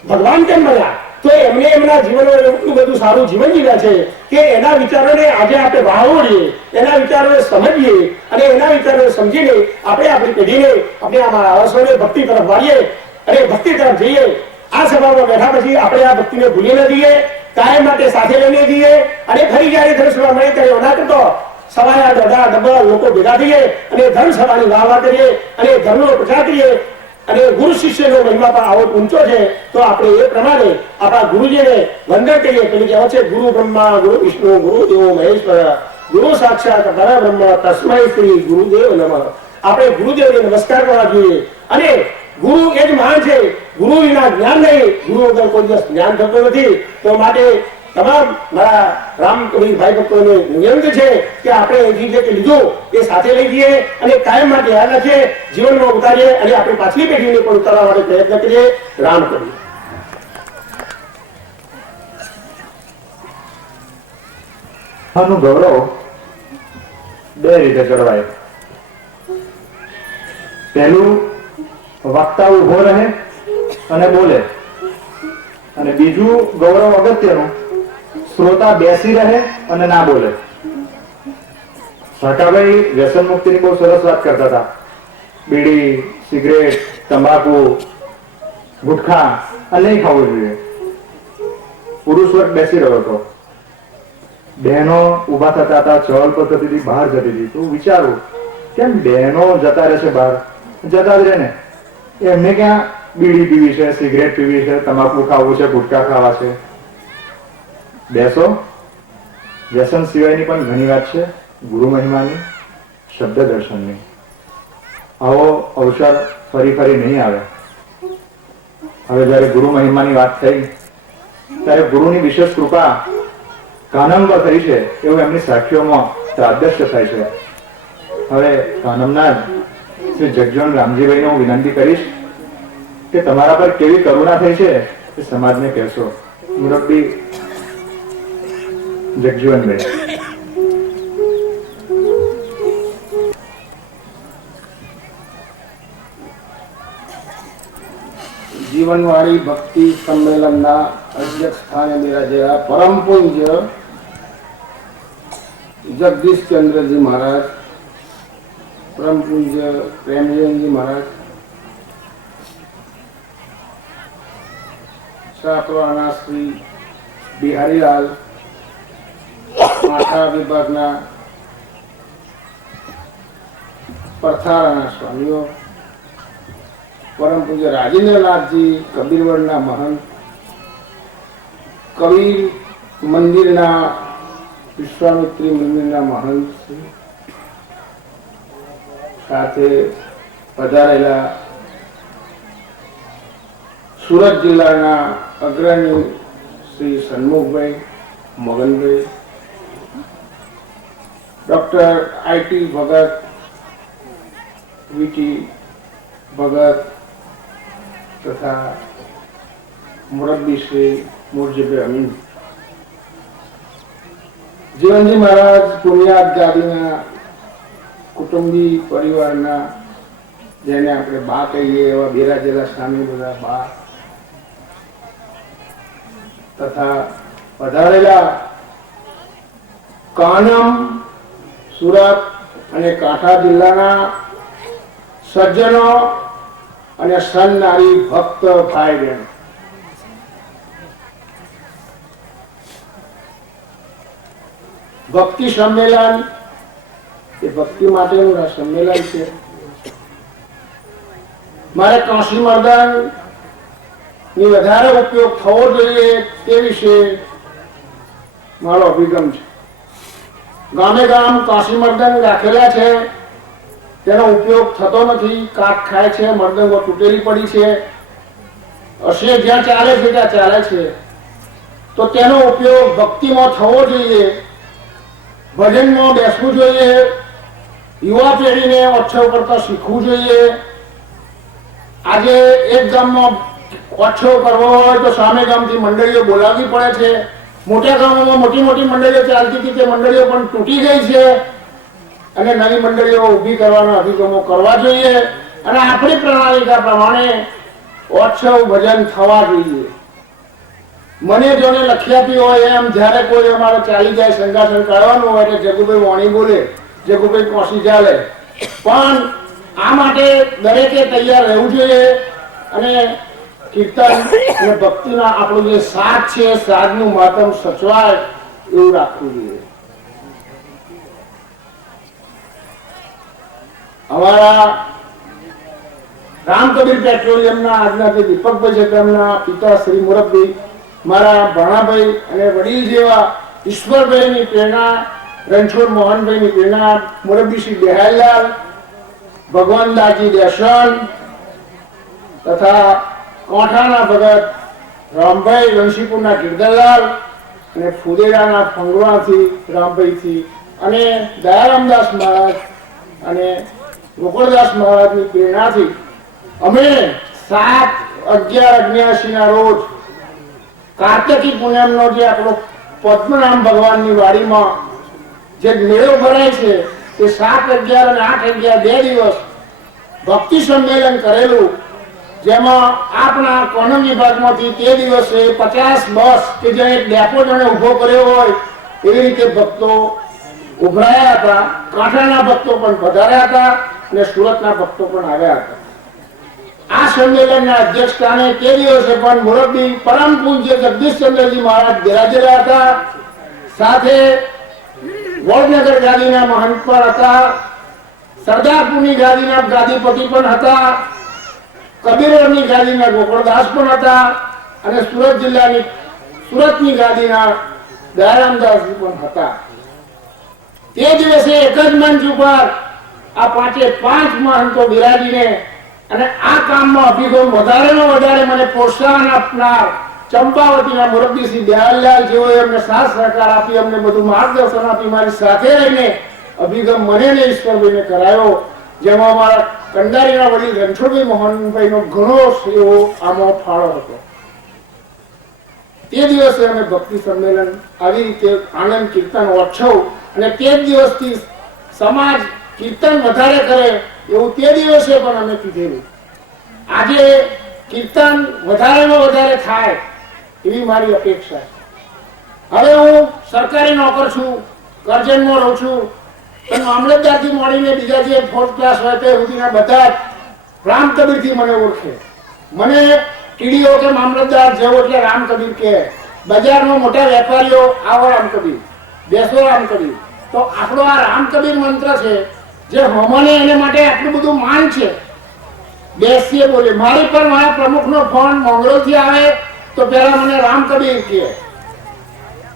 ભગવાન કેમ બન્યા? તો એમને એમના જીવનમાં એટલું બધું સારું જીવન જીવ્યા છે કે એના વિચારોને આજે આપણે વાવડીએ, એના વિચારોને સમજીએ અને એના વિચારોને સમજીને આપણે આપણી પેઢીને આપણે અમારા આવાસોને ભક્તિ તરફ વાળીએ અને ભક્તિ તરફ જઈએ. આ સભામાં બેઠા પછી આપણે આ ભક્તિને ભૂલી ન જઈએ, કાયમ માટે સાથે લઈને જઈએ અને ફરી જયારે ધર્મસભા મળે ત્યારે ના કરતો સવાયા દોઢા ડબલ લોકો ભેગા થઈએ અને ધર્મસભાની વાહ કરીએ અને ધર્મનો પ્રચાર કરીએ અને ગુરુ શિષ્યનો મહિમા પણ આવો ઊંચો છે તો આપણે એ પ્રમાણે આપણા ગુરુજીને વંદન કરીએ. પેલી કહેવાય છે ગુરુ બ્રહ્મા ગુરુ વિષ્ણુ ગુરુ દેવો મહેશ્વર ગુરુ સાક્ષાત પરબ્રહ્મ તસ્મૈ શ્રી ગુરુદેવ નમઃ. આપણે ગુરુદેવને નમસ્કાર કરવા જોઈએ અને ગુરુ એ જ મહાન છે. ગુરુ વિના જ્ઞાન નહીં, ગુરુ વગર કોઈ દિવસ જ્ઞાન થતું નથી. તો માટે તમામ મારા રામકબીર ભાઈ ભક્તોને નિયંત્ર છે કે આપણે જે લીધું એ સાથે લઈ જઈએ અને કાયમ માટે યાદ રાખીએ, જીવનમાં ઉતારીએ અને આપણી પાછલી પેઢીને પણ ઉતારવા માટે પ્રયત્ન કરીએ. રામ કરીએ. આનું ગૌરવ બે રીતે જળવાય. પહેલું વક્તા ઉભો રહે અને બોલે અને બીજું ગૌરવ અગત્યનું શ્રોતા બેસી રહે અને ના બોલે. સાકાભાઈ વ્યસન મુક્તિની બહુ સરસ વાત કરતા હતા. બીડી, સિગરેટ, તંબાકુ, ગુટખા આ નહીં ખાવું જોઈએ. પુરુષ વર્ગ બેસી રહ્યો હતો બહેનો ઊભા થતા હતા, ચહલ પદ્ધતિથી બહાર જતી હતી. તો વિચારું કેમ બહેનો જતા રહે છે બહાર? જતા જ રહે ને, એમને ક્યાં બીડી પીવી છે, સિગરેટ પીવી છે, તમાકુ ખાવું છે, ગુટકા ખાવા છે? બેસો. વ્યસન સિવાયની પણ ઘણી વાત છે, ગુરુ મહિમાની, શબ્દ દર્શનની. આવો અવસર ફરી ફરી નહીં આવે. હવે જયારે ગુરુ મહિમાની વાત થઈ ત્યારે ગુરુની વિશેષ કૃપા કાનમ પર થઈ છે એવું એમની સાખીઓમાં તાદૃશ્ય થાય છે. હવે કાનમના શ્રી જગજીવન રામજીભાઈને હું વિનંતી કરીશ કે તમારા પર કેવી કરુણા થઈ છે એ સમાજને કહેશો. મુરબ્બી જગજીવનભાઈ. જીવનવાળી ભક્તિ સંમેલનના અધ્યક્ષ સ્થાને બિરાજેલા પરમ પૂજ્ય જગદીશચંદ્રજી મહારાજ, પરમ પૂજ્ય પ્રેમજીવનજી મહારાજ, શાહપુરાના શ્રી બિહારીલાલ, માથા વિભાગના પરથારાના સ્વામીઓ, પરમ પૂજ્ય રાજેન્દ્રનાથજી કબીરવડના મહંત, કબીર મંદિરના વિશ્વામિત્રી મંદિરના મહંત, સાથે પધારેલા સુરત જિલ્લાના અગ્રણી શ્રી સન્મુખભાઈ, મગનભાઈ, ડોક્ટર આઈટી ભગત, વીટી ભગત તથા મુરબ્બી શ્રી મુરજીભાઈ અમીન, જીવનજી મહારાજ પુણ્યાત ગાદીના કુટુંબી પરિવારના, જેને આપણે બા કહીએ એવા બિરાજેલા સામે બધા બા, તથા પધારેલા કાનમ, સુરત અને કાંઠા જિલ્લાના સજ્જનો અને સન્નારી ભક્ત ભાઈ બહેનો, ભક્તિ સંમેલન એ ભક્તિ માટેનું આ સંમેલન છે. મારે કાશી મર્દન ની વધારે ઉપયોગ થવો જોઈએ તે વિશે મારો અભિગમ છે. ગામે ગામ કાશી મર્દન રાખેલા છે, તેનો ઉપયોગ થતો નથી, કાટ ખાય છે, મર્દંગો તૂટેલી પડી છે, હશે જ્યાં ચાલે છે ત્યાં ચાલે છે. તો તેનો ઉપયોગ ભક્તિમાં થવો જોઈએ, ભજનમાં બેસવું જોઈએ, યુવા પેઢીને ઓછો કરતા શીખવું જોઈએ. આજે એક ગામમાં ઓછો કરવો હોય તો સામે ગામથી મંડળીઓ બોલાવવી પડે છે. મોટા ગામોમાં મોટી મોટી મંડળીઓ ચાલતી હતી, તે મંડળીઓ પણ તૂટી ગઈ છે અને નવી મંડળીઓ ઊભી કરવાના અભિગમો કરવા જોઈએ અને આપણી પ્રણાલિકા પ્રમાણે ઓછો ભજન થવા જોઈએ. મને જોને લખી આપી હોય એમ જ્યારે કોઈ અમારે ચાલી જાય સંગાસન કાઢવાનું હોય એટલે જગુભાઈ વાણી બોલે, જગુભાઈ કોશી ચાલે. પણ આ માટે દરેકે તૈયાર રહેવું જોઈએ અને કીર્તન અને ભક્તિના આપણું જે સાથ છે, સાધનું મહત્તમ સચવાય એવું રાખવું જોઈએ. અમારા રામકબીર પેટ્રોલિયમના આજના જે દીપકભાઈ છે તેમના પિતા શ્રી મુરબ્બી મારા ભણાભાઈ અને વડીલ જેવા ઈશ્વરભાઈની પ્રેરણા, રણછોડ મોહનભાઈની પ્રેરણા, મુરબ્બી શ્રી બેહારલાલ, ભગવાનદાસજી દેશન તથા કોઠાના ભગત રામભાઈ રણસીપુરના કીર્તનલાલ અને ફુદેડાના ફંગોળાથી રામભાઈથી અને દયારામદાસ મહારાજ અને ગોકળદાસ મહારાજની પ્રેરણાથી અમે 7/11/89 ના રોજ કાર્તિકી પૂનમનો જે આપણો પદ્મનામ ભગવાનની વાડીમાં જે મેળો ભરાય છે તે 7/11 અને 8/11 બે દિવસ ભક્તિ સંમેલન કરેલું, જેમાં આપણા કોનમ વિભાગમાંથી તે દિવસે 50 બસ કે જે એક ડેપો જણે ઉભો કર્યો હોય એવી રીતે ભક્તો ઉભરાયા હતા. કાંઠાના ભક્તો પણ પધાર્યા હતા અને સુરતના ભક્તો પણ આવ્યા હતા. આ સંમેલનના અધ્યક્ષ સ્થાને તે દિવસે પણ મુરબ્બી પરમ પૂજ્ય જગદીશચંદ્રજી મહારાજ બિરાજેલા હતા. સાથે વડનગર ગાદીના મહંત પણ હતા, સરદારપુરની ગાદીના ગાદીપતિ પણ હતા, કબીરની ગાદીના ગોકળદાસ પણ હતા અને સુરત જિલ્લાની સુરતની ગાદીના દયારામદાસજી પણ હતા. તે દિવસે એક જ મંચ ઉપર આ 5 મહંતો બિરાજીને અને આ કામમાં અભિગમ વધારેમાં વધારે મને પ્રોત્સાહન આપનાર ચંપાવતીના મુરબ્બીશ્રી દયાલલાલ જેઓએ અમને સાથ સહકાર આપી, અમને બધું માર્ગદર્શન આપી, મારી સાથે રહીને અભિગમ મને ને ઈશ્વરભાઈને કરાયો, જેમાં અમારા કંડારીના વડીલ રણછોડભાઈ મોહનભાઈનો ઘણો એવો આમાં ફાળો હતો. તે દિવસે અમે ભક્તિ સંમેલન આવી રીતે આનંદ કીર્તન ઉત્સવ અને તે જ દિવસથી સમાજ કીર્તન વધારે કરે એવું તે દિવસે પણ અમે કીધેલું. આજે કીર્તન વધારેમાં વધારે થાય એવી મારી અપેક્ષા. હવે હું સરકારી નોકર છું, કરજણમાં રહું છું, પણ મામલતદારથી મળીને બીજા જે 4th ક્લાસ હોય તે સુધીના બધા રામ કબીરથી મને ઓળખે. મને ટીડીઓ કે મામલતદાર જેવો એટલે રામ કબીર કહે. બજારમાં મોટા વેપારીઓ આવો રામ કબીર, બેસો રામ કબીર. તો આપણો આ રામ કબીર મંત્ર છે જે હમને એને માટે આટલું બધું માન છે. બેસીએ બોલે મારી પર મારા પ્રમુખનો ફોન મંગળોથી આવે તો પહેલા મને રામ કબીર કહે.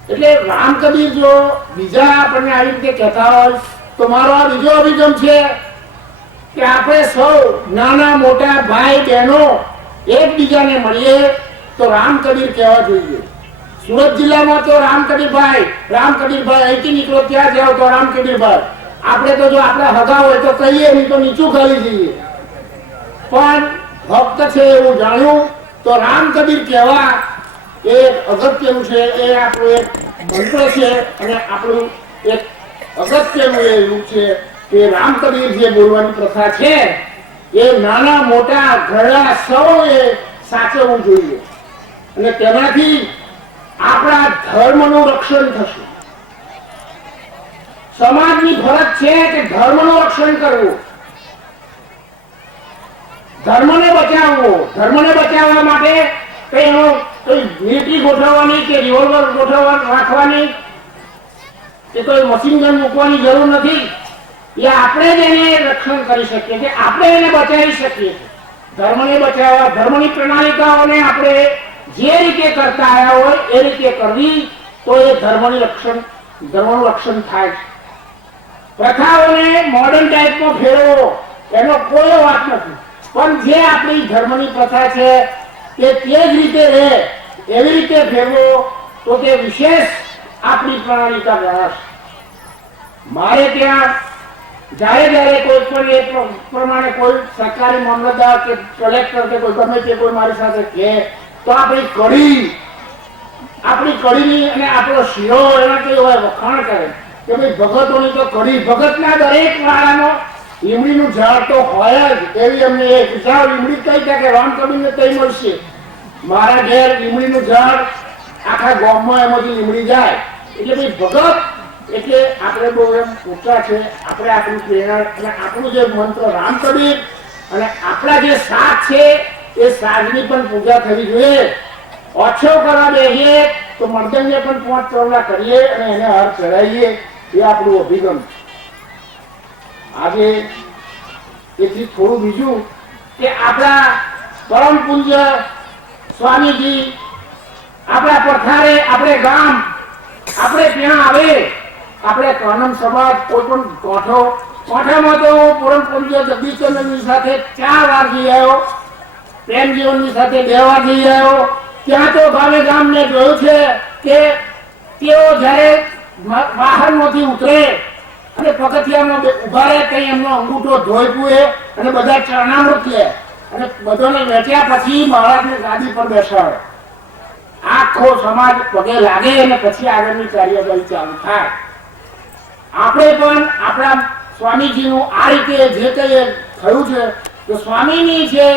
એટલે રામ કબીર જો બીજા આપણને આવી રીતે કહેતા હોય તો મારો આ બીજો અભિગમ છે કે આપણે સૌ નાના મોટા ભાઈ બહેનો એકબીજાને મળીએ તો રામ કબીર કહેવા જોઈએ. સુરત જિલ્લામાં તો રામ કબીરભાઈ અહીંથી નીકળો ત્યાં જાઓ તો રામ કબીરભાઈ. આપણે તો જો આપણા હગા હોય તો કહીએ, નહીં તો નીચું ખાલી જઈએ. પણ ભક્ત છે એવું જાણ્યું તો રામ કબીર કહેવા એ અગત્યનું છે. એ આપણું એક મંત્ર છે અને આપણું એક અગત્યનું એ રૂપ છે કે રામ કબીર જે બોલવાની પ્રથા છે એ નાના મોટા ઘરડા સૌએ સાચવવું જોઈએ અને તેનાથી આપણા ધર્મનું રક્ષણ થશે. સમાજની ફરજ છે કે ધર્મનું રક્ષણ કરવું, ધર્મને બચાવવો. ધર્મને બચાવવા માટે કઈ મિલિટરી ગોઠવવાની કે રિવોલ્વર રાખવાની કે કોઈ મશીન ગન મૂકવાની જરૂર નથી. એ આપણે જ એને રક્ષણ કરી શકીએ છીએ, આપણે એને બચાવી શકીએ છીએ. ધર્મને બચાવવા, ધર્મની પ્રણાલિકાઓને આપણે જે રીતે કરતા આવ્યા હોય એ રીતે કરવી તો એ ધર્મનું રક્ષણ થાય છે. પ્રથાઓને મોડર્ન ટાઈપમાં ફેરવો એનો કોઈ વાત નથી, પણ જે આપણી ધર્મની પ્રથા છે તે જ રીતે રહે એવી રીતે ફેરવો તો તે વિશેષ આપણી પ્રણાલિકા ગણાશે. મારે ત્યાં જ્યારે કોઈ પણ એ પ્રમાણે કોઈ સરકારી મામલતદાર કે કલેક્ટર કે કોઈ ગમે તે કોઈ મારી સાથે કહે તો આપણી કડીની અને આપણો શીરો એના કઈ હોય વખાણ કરે કે ભાઈ ભગતોની તો કડી, ભગતના દરેક વાળાનો લીમડીનું ઝાડ તો હોય જ. એવી અમને એક ઝાડ લીમડી કઈ થાય કે રામ કબીરને કઈ મળશે. મારા ઘેર લીમડીનું ઝાડ આખા ગામમાં એમાંથી લીમડી જાય. એટલે ભાઈ ભગત એટલે આપણે બહુ એમ ઊંચા છે. આપણે આપણું પ્રેરણા અને આપણું જે મંત્ર રામ કબીર અને આપણા જે સાથ છે એ સાધની પણ પૂજા થવી જોઈએ. ઓછો કરવા બેસીએ તો મર્દનને પણ 5 ચોરલા કરીએ અને એને હાર ચડાવીએ. એ આપણું અભિગમ. આજે એથી થોડું બીજું કે આપણા પરમ પૂજ્ય સ્વામીજી આપણા પથારે, આપણે ગામ, આપણે ત્યાં આવે, આપણે કાનમ સમાજ કોઈ પણ કોઠામાં તો પરમ પૂજ્ય જગદીશચંદ્રની સાથે 4 વાર જઈ આવ્યો, પ્રેમજીવનની સાથે 2 વાર જઈ આવ્યો. ત્યાં તો ગામે ગામ મેં જોયું છે કે તેઓ જયારે વાહનમાંથી ઉતરે અને પગથિયામાં ઉભા રહે કઈ એમનો અંગૂઠો ધોઈ પૂએ અને બધા ચરણામૃત લે અને બધાને વેચ્યા પછી મહારાજને ગાદી પર બેસાડે. આખો સમાજ પગે લાગે અને પછી આગળની કાર્યવાહી ચાલુ થાય. આપણે પણ આપણા સ્વામીજીનું આ રીતે જે કઈ થયું છે તો સ્વામીની જે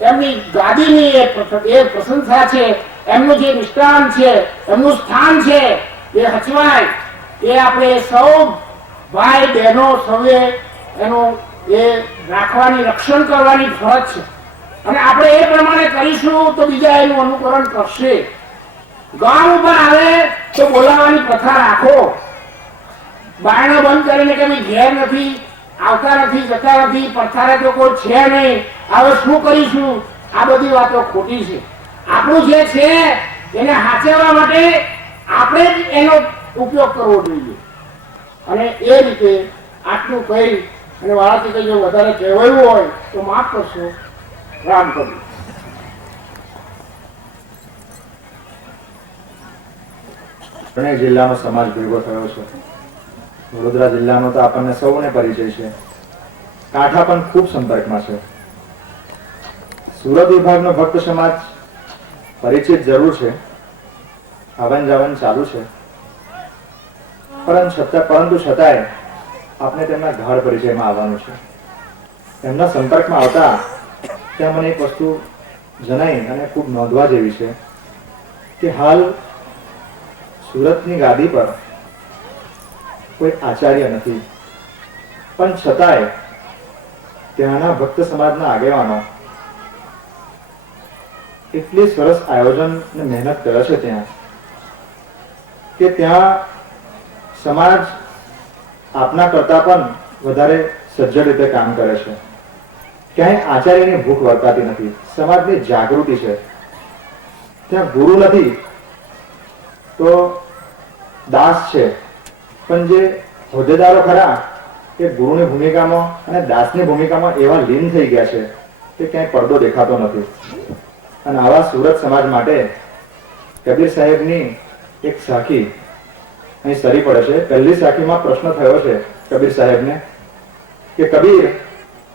એમની ગાદીની એ પ્રશંસા છે, એમનું જે નિષ્ઠાન છે, એમનું સ્થાન છે એ હચવાય. એ આપણે સૌ ભાઈ બહેનો સૌએ એનું એ રાખવાની, રક્ષણ કરવાની ફરજ છે અને આપણે એ પ્રમાણે કરીશું તો બીજા એનું અનુકરણ કરશે. ગામ ઉપર આવે તો બોલાવવાની પ્રથા રાખો. બારણા બંધ કરીને કે ભાઈ ઘેર નથી, આવતા નથી, જતા નથી, પડથારે તો કોઈ છે નહીં, હવે શું કરીશું, આ બધી વાતો ખોટી છે. આપણું જે છે એને સાચવવા માટે આપણે જ એનો ઉપયોગ કરવો જોઈએ. અને એ રીતે આટલું કહી અને વાળાથી કંઈ જો વધારે કહેવાયું હોય તો માફ કરશો. રામ કરું. ત્રણેય જિલ્લાનો સમાજ ભેગો થયો છે. વડોદરા જિલ્લાનો તો આપણને સૌને પરિચય છે. કાંઠા પણ ખૂબ સંપર્કમાં છે. સુરત વિભાગનો ભક્ત સમાજ પરિચિત જરૂર છે, આવન જાવન ચાલુ છે, પરંતુ છતાંય આપણે તેમના ગાઢ પરિચયમાં આવવાનું છે. તેમના સંપર્કમાં આવતા ત્યાં મને એક વસ્તુ જણાઈ અને ખૂબ નોંધવા જેવી છે કે હાલ સુરતની ગાદી પર કોઈ આચાર્ય નથી, પણ છતાંય ત્યાંના ભક્ત સમાજના આગેવાનો એટલી સરસ આયોજન અને મહેનત કરે છે ત્યાં કે ત્યાં સમાજ આપના કરતા પણ વધારે સજ્જ રીતે કામ કરે છે. ક્યાંય આચાર્યની ભૂખ વર્તાતી નથી. સમાજની જાગૃતિ છે. ત્યાં ગુરુ નથી તો દાસ છે, પણ જે હોદ્દેદારો ખરા એ ગુરુની ભૂમિકામાં અને દાસની ભૂમિકામાં એવા લીન થઈ ગયા છે કે ક્યાંય પડદો દેખાતો નથી. અને આવા સુરત સમાજ માટે કબીર સાહેબની એક સાખી અહીં સરી પડે છે. પહેલી સાખીમાં પ્રશ્ન થયો છે કબીર સાહેબને કે કબીર,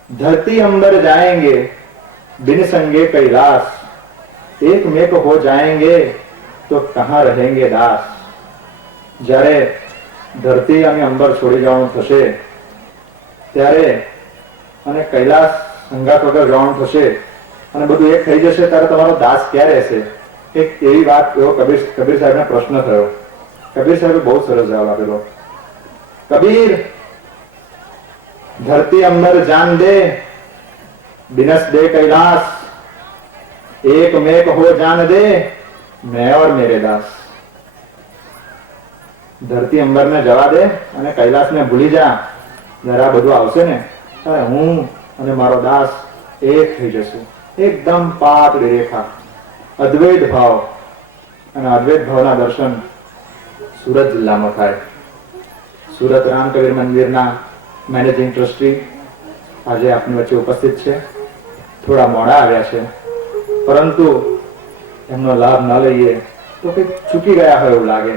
ધરતી અંબર જાएंगे बिन संगे कैलाश, एक मेक हो जाएंगे तो कहां रहेंगे दास. જ્યારે ધરતી અને અંબર છોડી જવાનું થશે ત્યારે અને કૈલાસ સંગાત વગર જવાનું થશે અને બધું એક થઈ જશે ત્યારે તમારો દાસ ક્યાં રહેશે? એક એવી વાત એવો કબીર સાહેબને પ્રશ્ન થયો. કબીર સાહેબે બહુ સરસ જવાબ આપેલો. કબીર, धरती अंबर जान दे बिनस दे कैलाश, एक मेक हो जान दे मैं और मेरे दास. ધરતી અંબર ને જવા દે અને કૈલાસ ને ભૂલી જા. જયારે આ બધું આવશે ને ત્યારે હું અને મારો દાસ એક થઈ જશું. એકદમ પાતળી રેખા, અદ્વૈત ભાવ. અને અદ્વૈત ભાવના દર્શન સુરત જિલ્લામાં થાય. સુરત રામકબીર મંદિરના મેનેજિંગ ટ્રસ્ટી આજે આપની વચ્ચે ઉપસ્થિત છે. થોડા મોડા આવ્યા છે, પરંતુ એમનો લાભ ન લઈએ તો કંઈક ચૂકી ગયા હોય એવું લાગે.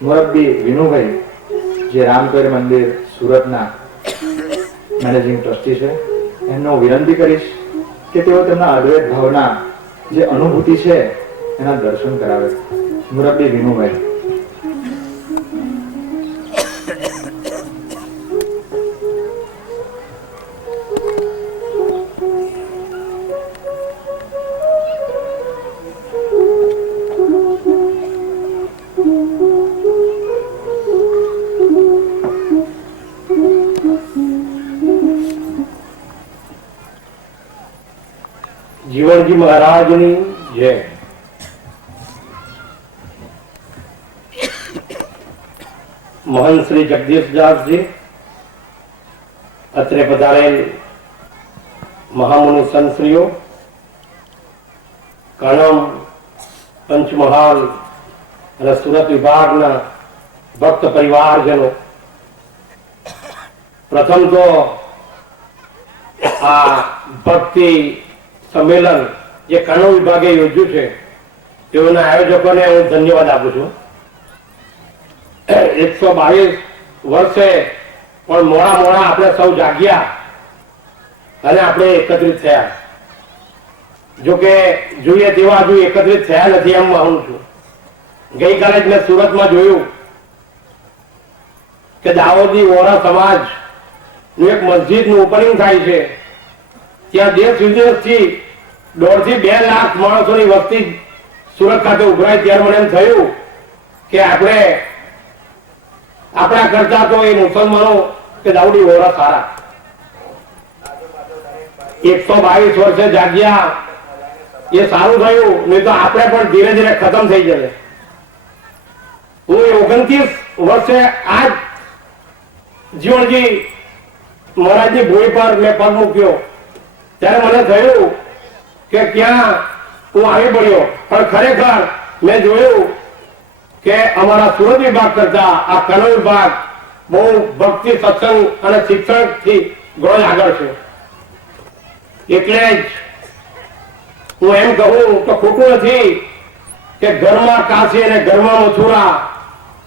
મુરબ્બી વિનુભાઈ, જે રામકબીર મંદિર સુરતના મેનેજિંગ ટ્રસ્ટી છે, એમને હું વિનંતી કરીશ કે તેઓ તેમના અદ્વૈત ભાવના જે અનુભૂતિ છે એના દર્શન કરાવે. મુરબ્બી વિનુભાઈ. જીવનજી મહારાજની જય. મહંત શ્રી જગદીશદાસજી, અત્રે પધારેલ મહામુનિ સંતશ્રીઓ, કણમ, પંચમહાલ અને સુરત વિભાગના ભક્ત પરિવારજનો, પ્રથમ તો આ ભક્તિ સંમેલન જે કણવ વિભાગે યોજ્યું છે તેઓના આયોજકોને હું ધન્યવાદ આપું છું. 122 વર્ષે પણ મોડા આપણે સૌ જાગ્યા અને આપણે એકત્રિત થયા. જો કે જોઈએ તેવા હજુ એકત્રિત થયા નથી એમ માનું છું. ગઈકાલે જ મેં સુરતમાં જોયું કે દાહોદી વોરા સમાજ નું એક મસ્જિદનું ઓપનિંગ થાય છે. ત્યાં દેશ વિદેશથી 1.5 થી 2 લાખ માણસોની વસ્તી સુરત ખાતે ઉભરાય. ત્યારે મને એમ થયું કે આપણા કરતા તો એ મુસલમાનો કે દાઉદી વોરા સારા. 122 વર્ષે જાગ્યા એ સારું થયું, નહીં તો આપણે પણ ધીરે ધીરે ખતમ થઈ જશે. હું 29 વર્ષે આજ જીવણજી મહારાજની ભૂમિ પર મેં પગ મૂક્યો ત્યારે મને થયું કે ક્યાં હું આવી પડ્યો, પણ ખરેખર મેં જોયું કે અમારા સુરત વિભાગ કરતા આ કનોજ વિભાગ બહુ ભક્તિ, સત્સંગ અને શિક્ષણથી ઘણો આગળ છે. એટલે જ હું એમ કહું તો ખોટું નથી કે ઘરમાં કાશી અને ઘરમાં મથુરા,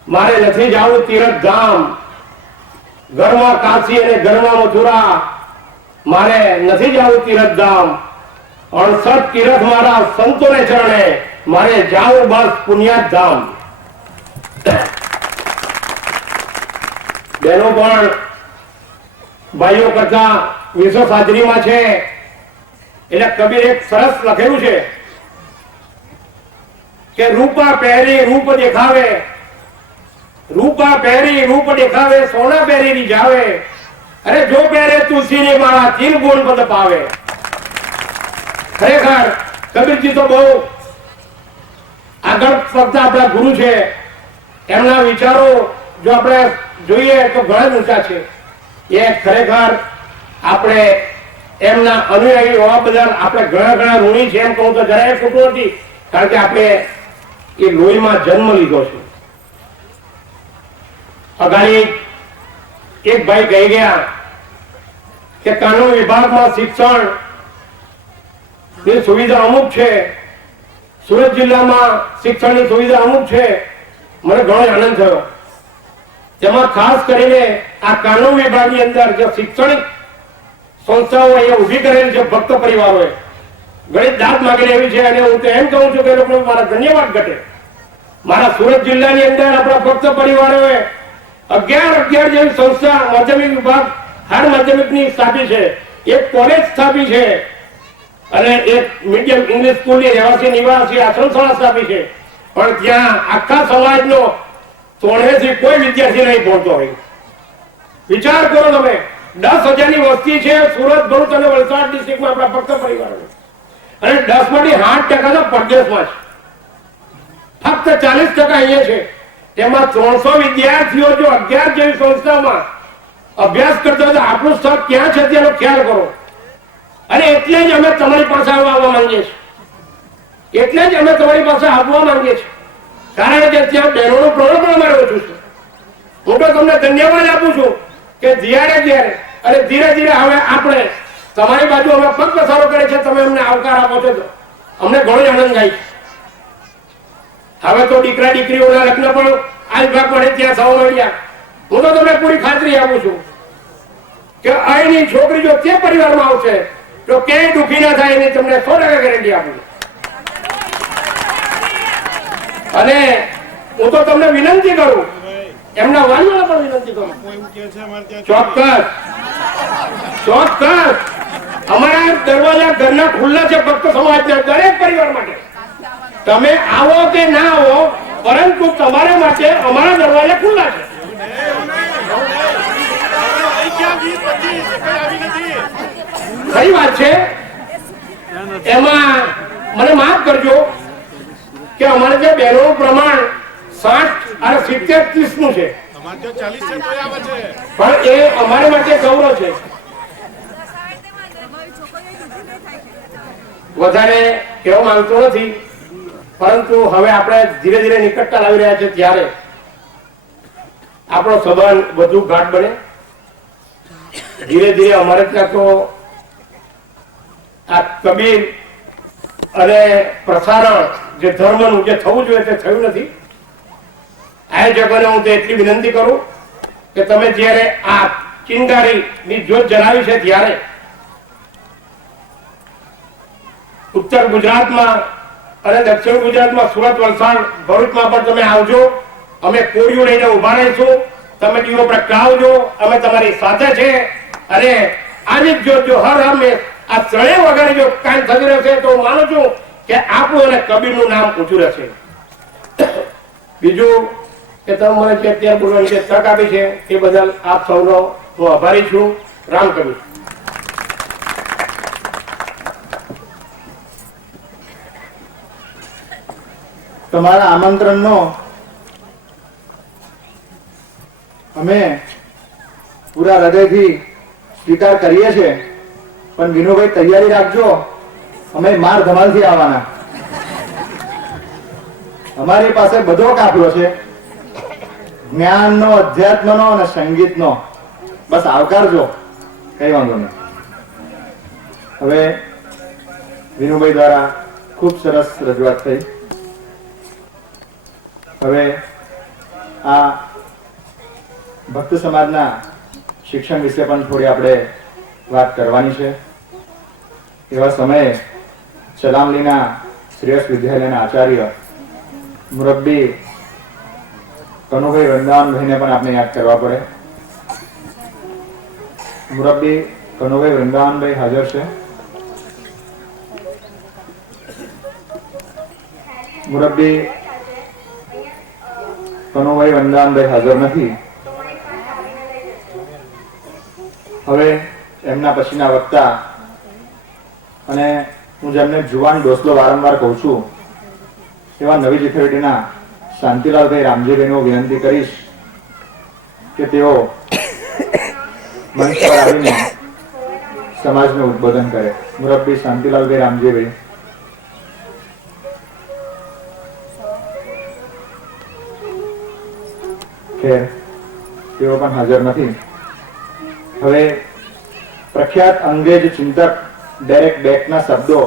મારે નથી જવું તીર્થધામ. ઘરમાં કાશી અને ઘરમાં મથુરા, મારે નથી જવું તીર્થધામ. 68 તીર્થ મારા સંતોને ચરણે, મારે જાવું બસ પુણ્યાધામ. બહેનો પણ ભાઈઓ કરતા વિશ્વ હાજરીમાં છે. એટલે કબીર એક સરસ લખેલું છે કે રૂપા પહેરી રૂપ દેખાવે, રૂપા પહેરી રૂપ દેખાવે, સોના પહેરી રીઝાવે, અરે જો પહેરે તુલસીની માળા તીન ગુણ પદ પાવે. ખરેખર કબીરજી તો બહુ આગળ પડતા આપણા ગુરુ છે. એમના વિચારો જો આપણે જોઈએ તો ઘણા જ ઊંચા છે. એ ખરેખર આપણે એમના અનુયાયી હોવા બદલ આપણે ઘણા ઋણી છે એમ કહું તો જરાય ખોટું નથી, કારણ કે આપણે એ લોહીમાં જન્મ લીધો છે. અગાડી એક ભાઈ કહી ગયા કે કાનૂન વિભાગમાં શિક્ષણ ની સુવિધા અમુક છે, સુરત જિલ્લામાં શિક્ષણની સુવિધા અમુક છે. મને ઘણો આનંદ થયો. તેમાં ખાસ કરીને આ કાનૂન વિભાગની અંદર જે શૈક્ષણિક સંસ્થાઓ અહીંયા ઊભી કરેલી છે ભક્ત પરિવારોએ, ઘણી દાદ માગી રહેવી છે. અને હું તો એમ કહું છું કે લોકો મારા ધન્યવાદ ઘટે. મારા સુરત જિલ્લાની અંદર આપણા ભક્ત પરિવારોએ 11 જેવી સંસ્થા માધ્યમિક વિભાગ હાર માધ્યમિકની સ્થાપી છે, એક કોલેજ સ્થાપી છે અને એક મીડિયમ ઇંગ્લિશ સ્કૂલની રહેવાસી નિવાસી આશ્રમશાળા સ્થાપી છે. પણ ત્યાં આખા સમાજનો 93 કોઈ વિદ્યાર્થી નહીં પહોંચતો હોય. વિચાર કરો તમે, 10,000ની વસ્તી છે સુરત, ભરૂચ અને વલસાડ ડિસ્ટ્રિક્ટમાં આપણા ભક્ત પરિવારો, અને 10માંથી 8% તો પરદેશમાં છે. ફક્ત 40% અહીંયા છે. તેમાં 300 વિદ્યાર્થીઓ જો 11 જેવી સંસ્થામાં અભ્યાસ કરતા હોય તો આપણું સ્થળ ક્યાં છે તેનો ખ્યાલ કરો. અને એટલે જ અમે તમારી પાસે આવવા માંગીએ છીએ, એટલે જ અમે તમારી પાસે આવવા માંગીએ છીએ, કારણ કે ત્યાં બહેનોનું પ્રમાણ પણ અમારે ઓછું છે. હું તો તમને ધન્યવાદ આપું છું કે ધીરે અને ધીરે હવે આપણે તમારી બાજુ અમે પગ પસારો કરે છે, તમે અમને આવકાર આપો છો તો અમને ઘણો આનંદ થાય છે. હવે તો દીકરા દીકરીઓના લગ્ન પણ આ વિભાગ પડે ત્યાં થવા મળ્યા. હું તો તમને પૂરી ખાતરી આપું છું કે અહીંની છોકરી જો તે પરિવારમાં આવશે તો ક્યાંય દુઃખી ના થાય એની તમને 100% ગેરંટી આપું છું. અને હું તો તમને વિનંતી કરું, એમના વાલીઓને પણ વિનંતી કરું, ચોક્કસ અમારા દરવાજા ઘરના ખુલ્લા છે ભક્ત સમાજના દરેક પરિવાર માટે. તમે આવો કે ના આવો, પરંતુ તમારા માટે અમારા દરવાજા ખુલ્લા છે. ખરી વાત છે. એમાં મને માફ કરજો કે અમારે જે બહેનોનું પ્રમાણ 60 અને 70-30 નું છે, પણ એ અમારા માટે ગૌરવ છે. વધારે કહેવા માંગતો નથી, પરંતુ હવે આપણે ધીરે નિકટતા લાવી રહ્યા છે ત્યારે આપણો સંબંધ વધુ ગાઢ બને. ધીરે અમારે ત્યાં તો આ કબીર અને પ્રસારણ જે ધર્મનું જે થવું જોઈએ તે થયું નથી. આયોજકોને હું તો એટલી વિનંતી કરું કે તમે જ્યારે આ ચિનગારીની જ્યોત જલાવી છે ત્યારે ઉત્તર ગુજરાતમાં અને દક્ષિણ ગુજરાતમાં સુરત, વલસાડ, ભરૂચમાં પણ તમે આવજો. અમે કોળીઓ લઈને ઉભા રહીશું. તમે દીવો પ્રગટાવજો, અમે તમારી સાથે છે. અને આની જો હર હંમેશ આ ત્રણેય વગર જો કાંઈ થતું રહેશે તો હું માનું છું કે આપણું અને કબીરનું નામ ઊંચું રહેશે. બીજું કે તમે મને જે અત્યારે બોલવાની જે તક આપી છે એ બદલ આપ સૌનો હું આભારી છું. રામ કબીર. તમારા આમંત્રણનો અમે પૂરા હૃદયથી સ્વીકાર કરીએ છીએ, પણ વિનુભાઈ તૈયારી રાખજો, અમે માર ધમાલથી આવવાના. અમારી પાસે બધો કાફલો છે, જ્ઞાનનો, અધ્યાત્મનો અને સંગીતનો. બસ આવકારજો, કઈ વાંધો નહીં. હવે વિનુભાઈ દ્વારા ખૂબ સરસ રજૂઆત થઈ. હવે આ ભક્ત સમાજના શિક્ષણ વિશે પણ થોડી આપણે વાત કરવાની છે. એવા સમયે ચલામલીના શ્રેયસ વિદ્યાલયના આચાર્ય મુરબ્બી કનુભાઈ વૃંદાવનભાઈને પણ આપણે યાદ કરવા પડે. મુરબ્બી કનુભાઈ વૃંદાવનભાઈ હાજર છે? મુરબ્બી કનુભાઈ વૃંદાવનભાઈ હાજર નથી. હવે એમના પછીના વક્તા અને હું જેમને જુવાન ડોસલો વારંવાર કહું છું એવા નવી જીથેડીના શાંતિલાલભાઈ રામજીભાઈને વિનંતી કરીશ કે તેઓ મંચ પર આવીને સમાજને ઉદ્બોધન કરે. મુરબ્બી શાંતિલાલભાઈ રામજીભાઈ. ખેર તેઓ પણ હાજર નથી. હવે પ્રખ્યાત અંગ્રેજ ચિંતક ડેરેક બેકના શબ્દો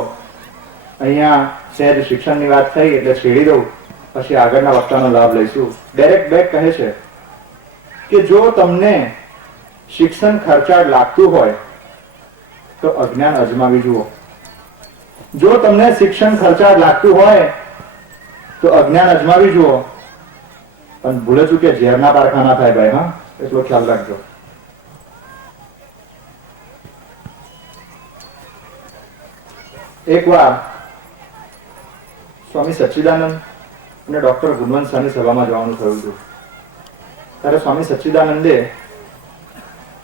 અહીંયા સહેજ શિક્ષણની વાત થઈ એટલે છેડી દઉં, પછી આગળના વક્તાનો લાભ લઈશું. ડેરેક બેક કહે છે કે જો તમને શિક્ષણ ખર્ચાળ લાગતું હોય તો અજ્ઞાન અજમાવી જુઓ. જો તમને શિક્ષણ ખર્ચાળ લાગતું હોય તો અજ્ઞાન અજમાવી જુઓ, પણ ભૂલે ચૂકે ઝેરના પારખાના થાય ભાઈ. હા, એટલો ખ્યાલ રાખજો. એકવાર સ્વામી સચ્ચિદાનંદ અને ડોક્ટર ગુણવંત શાહની સભામાં જવાનું થયું હતું. ત્યારે સ્વામી સચ્ચિદાનંદે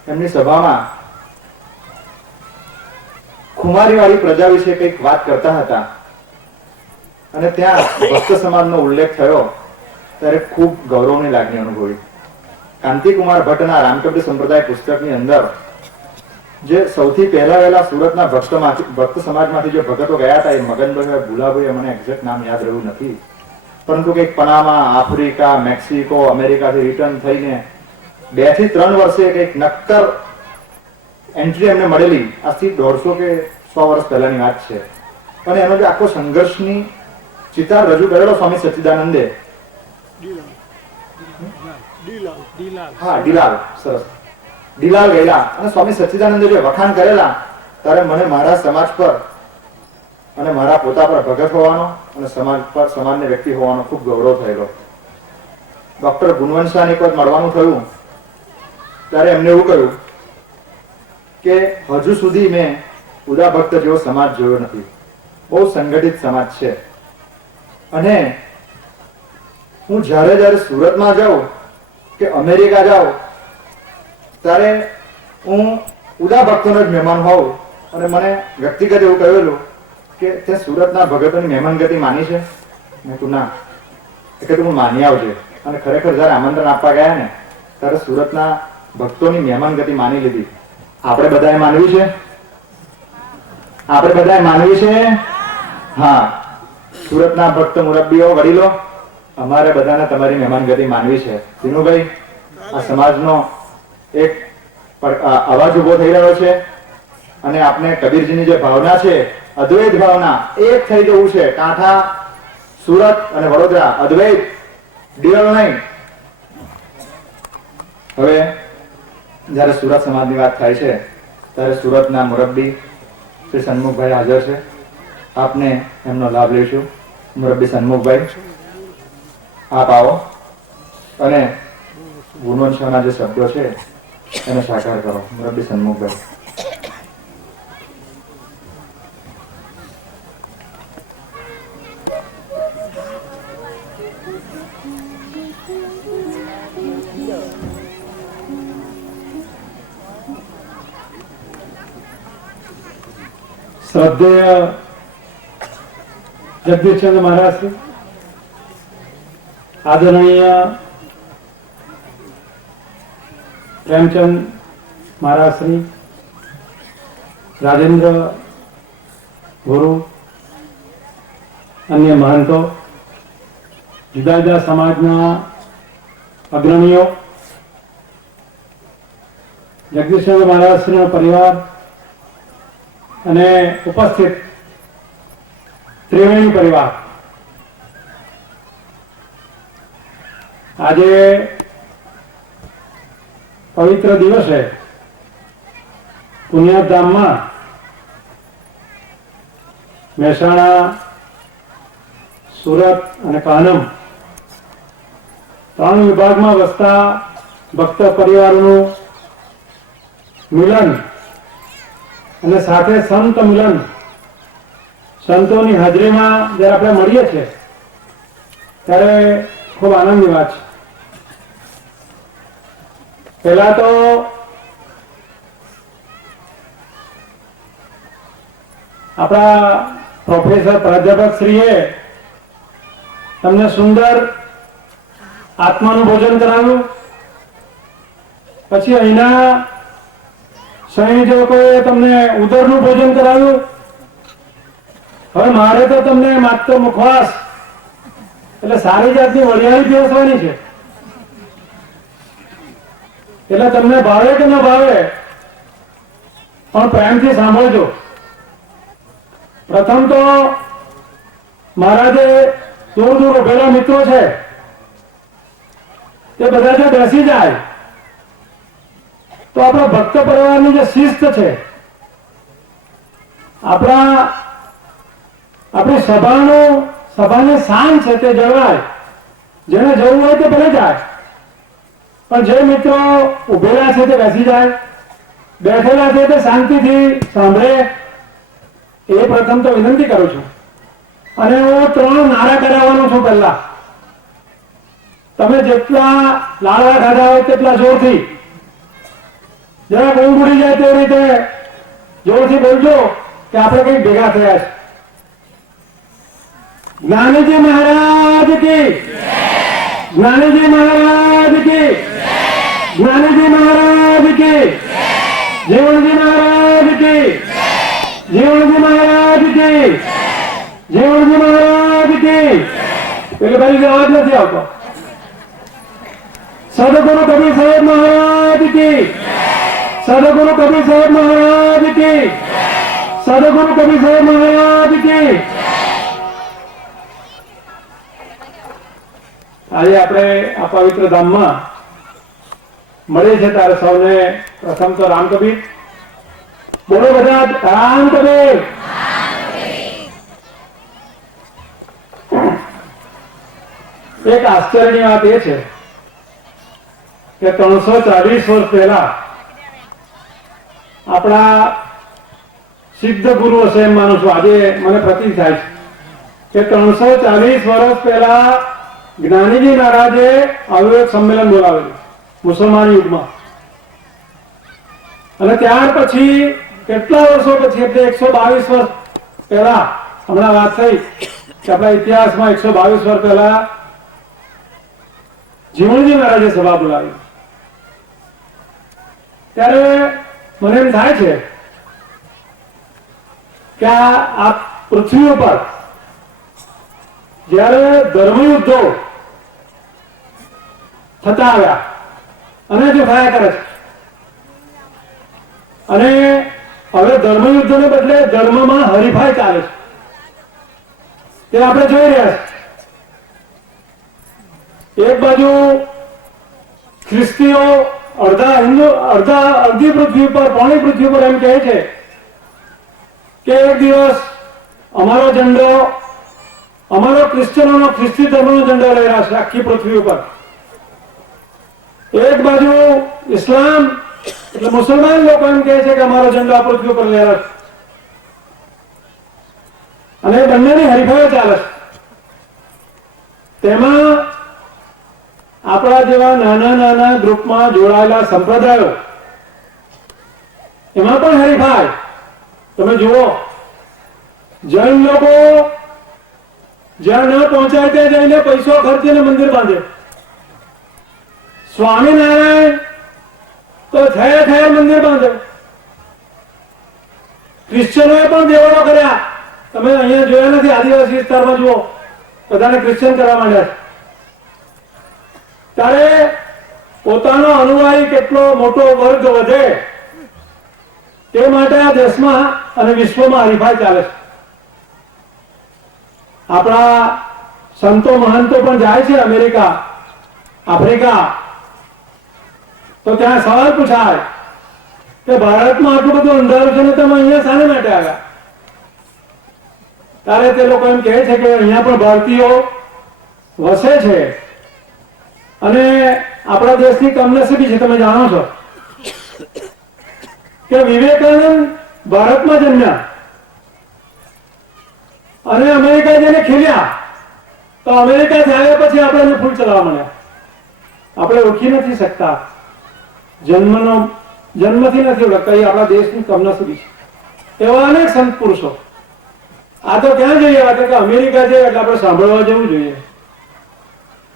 એમની સભામાં ખુમારીવાળી પ્રજા વિશે કંઈક વાત કરતા હતા અને ત્યાં ભક્ત સમાજનો ઉલ્લેખ થયો ત્યારે ખૂબ ગૌરવની લાગણી અનુભવી. કાંતિકુમાર ભટ્ટના રામકબીર સંપ્રદાય પુસ્તકની અંદર જે સૌથી પહેલા સુરતના ભક્ત સમાજમાંથી જે ભગતો ગયા હતા એ મગનભાઈ ભુલાભાઈ, મને એક્ઝેક્ટ નામ યાદ રહ્યું નથી, પરંતુ કંઈક પનામા, આફ્રિકા, મેક્સિકો, અમેરિકાથી રિટર્ન થઈને 2 થી 3 વર્ષે કંઈક નક્કર એન્ટ્રી એમને મળેલી. આજથી 150 કે 100 વર્ષ પહેલાની વાત છે. અને એનો જે આખો સંઘર્ષની ચિતાર રજૂ કરેલો સ્વામી સચ્ચિદાનંદે. હા, ડીલાલ. સરસ. ડીલાલ ગયેલા અને સ્વામી સચ્ચિદાનંદે જે વખાણ કરેલા ત્યારે મને મારા સમાજ પર અને મારા પોતા પર ભગત હોવાનો અને સમાજ પર સમાજને વ્યક્તિ હોવાનો ખૂબ ગૌરવ થયેલો. ડોક્ટર ગુણવંત શાહની કોઈ મળવાનું થયું ત્યારે એમને એવું કહ્યું કે હજુ સુધી મેં ઉદા ભક્ત જેવો સમાજ જોયો નથી. બહુ સંગઠિત સમાજ છે અને હું જ્યારે સુરતમાં જાઉં કે અમેરિકા જાઉં ત્યારે હું ઉદા ભક્તોનો જ મહેમાન હોઉં. અને મને વ્યક્તિગત એવું કહેલું કે તે સુરતના ભગતોની મહેમાનગતિ માની છે? મેં તું ના. એટલે તું માની આવજે. અને ખરેખર જયારે આમંત્રણ આપવા ગયા ને ત્યારે સુરતના ભક્તોની મહેમાનગતિ માની લીધી. આપણે બધાએ માનવી છે? આપણે બધાએ માનવી છે? હા. સુરતના ભક્ત મુરબ્બીઓ, વડીલો, અમારે બધાને તમારી મહેમાનગતિ માનવી છે. વિનુભાઈ, આ સમાજનો એક અવાજ ઉભો થઈ રહ્યો છે અને આપણે કબીરજીની જે ભાવના છે, અદ્વૈત ભાવના, એક થઈ જવું છે. કાંઠા, સુરત અને વડોદરા, અદ્વૈત, ડિવલ નહીં. હવે જયારે સુરત સમાજની વાત થાય છે ત્યારે સુરતના મુરબ્બી શ્રી સન્મુખભાઈ હાજર છે. આપને એમનો લાભ લઈશું. મુરબ્બી સન્મુખભાઈ, આપ આવો અને ગુણવંત શાહના જે શબ્દો છે એને સાકાર કરો. મુરબ્બી સન્મુખભાઈ. શ્રદ્ધેય જગદીશચંદ્ર મહારાજ શ્રી, આદરણીય પ્રેમચંદ મહારાજ શ્રી, રાજેન્દ્ર ગુરુ, અન્ય મહંતો, જુદા જુદા સમાજના અગ્રણીઓ, જગદીશચંદ્ર મહારાજ શ્રીનો પરિવાર અને ઉપસ્થિત ત્રિવેણી પરિવાર, આજે પવિત્ર દિવસે પુણ્યધામમાં મહેસાણા, સુરત અને કાનમ 3 વિભાગમાં વસતા ભક્ત પરિવારોનું મિલન અને સાથે સંત મિલન, સંતોની હાજરીમાં જ્યારે આપણે મળીએ છીએ ત્યારે ખૂબ આનંદની વાત છે. પહેલા તો આપણા પ્રોફેસર પ્રાધ્યાપક શ્રીએ તમને સુંદર આત્માનું ભોજન કરાવ્યું, પછી અહીંના સંયોજકોએ તમને ઉદરનું ભોજન કરાવ્યું. હવે મારે તો તમને માત્ર મુખવાસ એટલે સારી જાતની વરિયાળી પીરસવાની છે. એટલે તમને ભાવે કે ન ભાવે પણ પ્રેમથી સાંભળજો. પ્રથમ તો મારા જે દૂર દૂર ઉભેલા મિત્રો છે તે બધા જો બેસી જાય તો આપણા ભક્ત પરિવારની જે શિસ્ત છે, આપણી સભાની શાન છે તે જળવાય. જેને જવું હોય તે ભલે જાય, પણ જે મિત્રો ઉભેલા છે તે બેસી જાય, બેઠેલા છે તે શાંતિથી સાંભળે. એ પ્રથમ તો વિનંતી કરું છું. અને હું 3 નારા કરાવવાનો છું. પહેલા તમે જેટલા લાડવા ખાધા હોય તેટલા જોરથી, જરા ઊંઘ ઉડી જાય તે રીતે જોરથી બોલજો કે આપણે કઈ ભેગા થયા છે. જ્ઞાનીજી મહારાજ કી, જ્ઞાનીજી મહારાજ કી, જ્ઞાનીજી મહારાજ કી, જીવણજી મહારાજ કી, જીવણજી મહારાજ કી, જીવણજી મહારાજ કી. એટલે ભાઈ અવાજ નથી આવતો. સદગુરુ કબીર સાહેબ મહારાજ કી, સદગુરુ કબીર સાહેબ મહારાજ કી, સદગુરુ કબીર સાહેબ મહારાજ કી. આજે આપણે આ પવિત્ર ધામમાં મળીએ છીએ ત્યારે સૌને પ્રથમ તો રામ કબીર બોલો. બધા રામ કબીર. એક આશ્ચર્યની વાત એ છે કે 340 વર્ષ પહેલા આપણા સિદ્ધ ગુરુ હશે એમ માનું છું. આજે મને પ્રતીત થાય છે કે 340 વર્ષ પહેલા જ્ઞાનીજી મહારાજે આવું એક સંમેલન બોલાવેલું મુસલમાન યુગમાં. અને ત્યાર પછી કેટલા વર્ષો પછી, એટલે 122 વર્ષ પહેલા, હમણાં વાત થઈ કે આપણા ઇતિહાસમાં 122 વર્ષ પહેલા જીવણજી મહારાજે સભા બોલાવી. ત્યારે મને એમ થાય છે કે આ પૃથ્વી ઉપર જ્યારે ધર્મયુદ્ધો થતા આવ્યા અને જો થયા કરે છે, અને હવે ધર્મયુદ્ધને બદલે ધર્મમાં હરીફાઈ ચાલે છે, તે આપણે જોઈ રહ્યા છીએ. એક બાજુ ખ્રિસ્તીઓ અડધા હિન્દુ, અડધી પૃથ્વી પર, પોણી પૃથ્વી પર એમ કહે છે કે એક દિવસ અમારો ઝંડો, અમારો ક્રિશ્ચનોનો, ખ્રિસ્તી ધર્મનો ઝંડો લહેરા છે આખી પૃથ્વી ઉપર. એક બાજુ ઇસ્લામ એટલે મુસલમાન લોકો એમ કહે છે કે અમારો ઝંડો આ પૃથ્વી ઉપર લહેરા છે. અને બંનેની હરીફાઈઓ ચાલે છે. તેમાં આપણા જેવા નાના નાના ગ્રુપમાં જોડાયેલા સંપ્રદાયો, એમાં પણ હરીફાઈ. તમે જુઓ, જૈન લોકો જ્યાં ન પહોંચાય ત્યાં જઈને પૈસો ખર્ચીને મંદિર બાંધે. સ્વામિનારાયણ તો ઠેર ઠેર મંદિર બાંધે. ક્રિશ્ચનોએ પણ દેવળો કર્યા. તમે અહીંયા જોયા નથી, આદિવાસી વિસ્તારમાં જુઓ, બધાને ક્રિશ્ચન કરવા માંડ્યા છે. ત્યારે પોતાનો અનુયાયી કેટલો મોટો વર્ગ વધે તે માટે આ દેશમાં અને વિશ્વમાં હરીફાઈ ચાલે છે. આપણા સંતો મહંતો પણ જાય છે અમેરિકા, આફ્રિકા, તો ત્યાં સવાલ પૂછાય કે ભારતમાં આટલું બધું અંધારું છે ને તમે અહીંયા શાને માટે આવ્યા? ત્યારે તે લોકો એમ કહે છે કે અહીંયા પણ ભારતીયો વસે છે અને આપણા દેશની કમનસીબી છે. તમે જાણો છો કે વિવેકાનંદ ભારતમાં જન્મ્યા અને અમેરિકા જઈને ખીલ્યા, તો અમેરિકાથી આવ્યા પછી આપણે એને ફૂલ ચલાવવા માંડ્યા. આપણે ઓળખી નથી શકતા, જન્મથી નથી ઓળખતા. એ આપણા દેશની કમનસીબી છે. એવા અનેક સંત પુરુષો. આ તો ક્યાં જઈએ? આ તો કે અમેરિકા છે એટલે આપણે સાંભળવા જવું જોઈએ.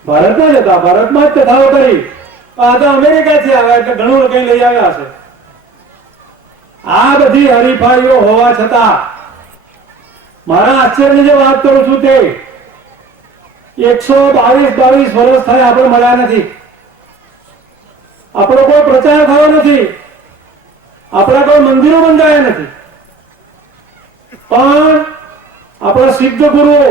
ભારતમાં જ હતા, ભારતમાં જ કથાઓ કરી, આ તો અમેરિકાથી આવ્યા એટલે ઘણું કઈ લઈ આવ્યા હશે. આ બધી હરીફાઈઓ હોવા છતાં મારા આશ્ચર્યની જે વાત કરું છું તે 122 વર્ષ થયા આપણે મળ્યા નથી. આપણો કોઈ પ્રચાર થયો નથી, આપણા કોઈ મંદિરો બંધાયા નથી, પણ આપણા સિદ્ધ ગુરુઓ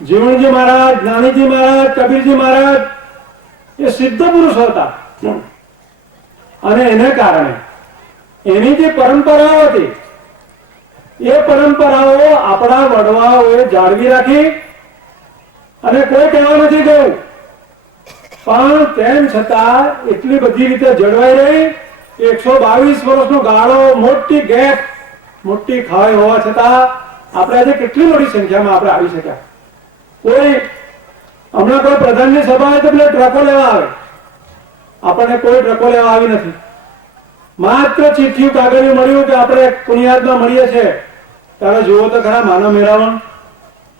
જીવણજી મહારાજ, જ્ઞાનીજી મહારાજ, કબીરજી મહારાજ એ સિદ્ધ પુરુષો હતા. અને એને કારણે એની જે પરંપરાઓ હતી એ પરંપરાઓ આપણા વડવાઓએ જાળવી રાખી અને કોઈ કહેવા નથી ગયું, પણ તેમ છતાં એટલી બધી રીતે જળવાઈ રહી. 122 વર્ષનો ગાળો, મોટી ગેપ, મોટી ખાઈ હોવા છતાં આપણે આજે કેટલી મોટી સંખ્યામાં આપણે આવી શક્યા. કોઈ હમણાં કોઈ પ્રધાનની સભા હોય તો પેલા ટ્રકો લેવા આવે, આપણને કોઈ ટ્રકો લેવા આવી નથી. માત્ર ચિઠ્ઠી કાગળિયું મળ્યું કે આપણે પુણ્યાત્મા મળીએ છીએ. ત્યારે જુઓ તો ખરા માનવ મેળાવણ,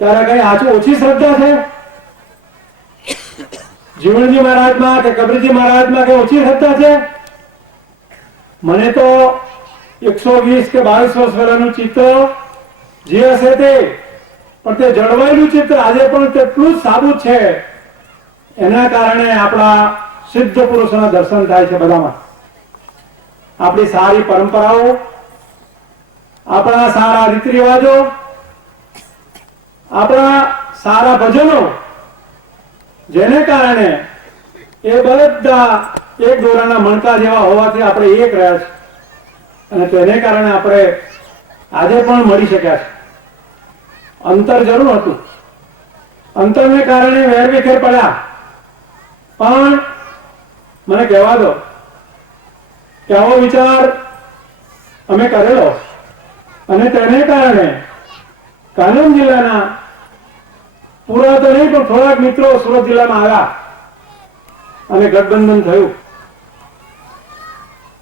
ત્યારે કઈ આછું ઓછી શ્રદ્ધા છે જીવણજી મહારાજમાં કે કબીરજી મહારાજમાં કઈ ઓછી શ્રદ્ધા છે? મને તો 120 કે 22 વર્ષ પહેલાનું ચિત્ર જે હશે તે, પણ તે જળવાયેલું ચિત્ર આજે પણ તેટલું જ સાબુત છે. એના કારણે આપણા સિદ્ધ પુરુષોના દર્શન થાય છે બધામાં. આપણી સારી પરંપરાઓ, આપણા સારા રીતિ રિવાજો, આપણા સારા ભજનો, જેને કારણે એ બધા એક દોરાના મણકા જેવા હોવાથી આપણે એક રહ્યા છે અને તેને કારણે આપણે આજે પણ મળી શક્યા છે. અંતર જરૂર હતું, અંતરને કારણે વેરવિખેર પડ્યા, પણ મને કહેવા દો કે આવો વિચાર અમે કરેલો અને તેને કારણે કાનમ જિલ્લાના પૂરા તો નહીં પણ થોડાક મિત્રો સુરત જિલ્લામાં આવ્યા અને ગઠબંધન થયું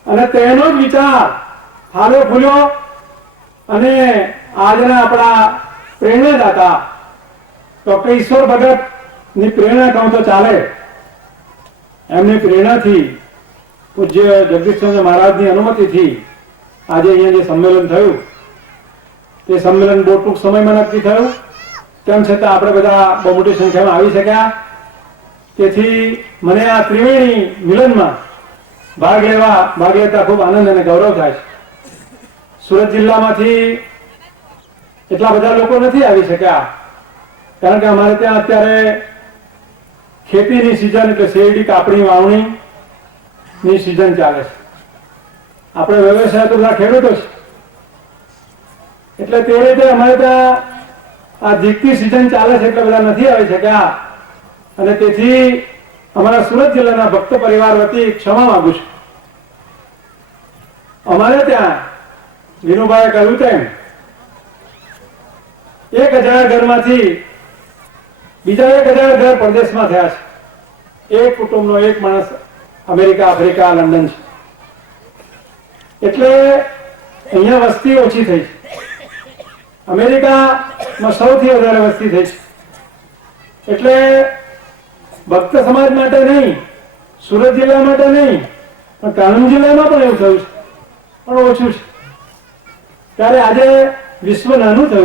અને તેનો જ વિચાર ફાલો ફૂલ્યો અને આજના આપણા પ્રેરણાદાતા ડોક્ટર ઈશ્વર ભગત ની પ્રેરણા કહું તો ચાલે. એમની પ્રેરણાથી પૂજ્ય જગદીશચંદ્ર મહારાજની અનુમતિથી આજે અહીંયા જે સંમેલન થયું તે સંમેલન બહુ ટૂંક સમયમાં નક્કી થયું. તેમ છતાં આપણે બધા બહુ મોટી સંખ્યામાં આવી શક્યા. તેથી મને આ ત્રિવેણી મિલનમાં ભાગ લેતા ખૂબ આનંદ અને ગૌરવ થાય છે. સુરત જિલ્લામાંથી એટલા બધા લોકો નથી આવી શક્યા કારણ કે અમારે ત્યાં અત્યારે ખેતીની સિઝન એટલે શેરડી, કાપણી, વાવણી ની સિઝન ચાલે છે. આપણે વ્યવસાય તો બધા ખેડૂતો છે એટલે તે રીતે અમારે ત્યાં આ દીકતી સિઝન ચાલે છે એટલે બધા નથી આવી શક્યા અને તેથી અમારા સુરત જિલ્લાના ભક્ત પરિવાર વતી ક્ષમા માંગુ છું. અમારે ત્યાં વિનુભાઈએ કહ્યું તેમ 1000 ઘરમાંથી બીજા 1000 ઘર પરદેશમાં થયા છે. એક કુટુંબનો એક માણસ અમેરિકા, આફ્રિકા, લંડન છે એટલે અહીંયા વસ્તી ઓછી થઈ છે. અમેરિકામાં સૌથી વધારે વસ્તી થઈ છે એટલે ભક્ત સમાજ માટે નહીં, સુરત જિલ્લા માટે નહીં, પણ કાનૂન જિલ્લામાં પણ એવું થયું છે, પણ ઓછું છે. ત્યારે આજે વિશ્વ નાનું થયું.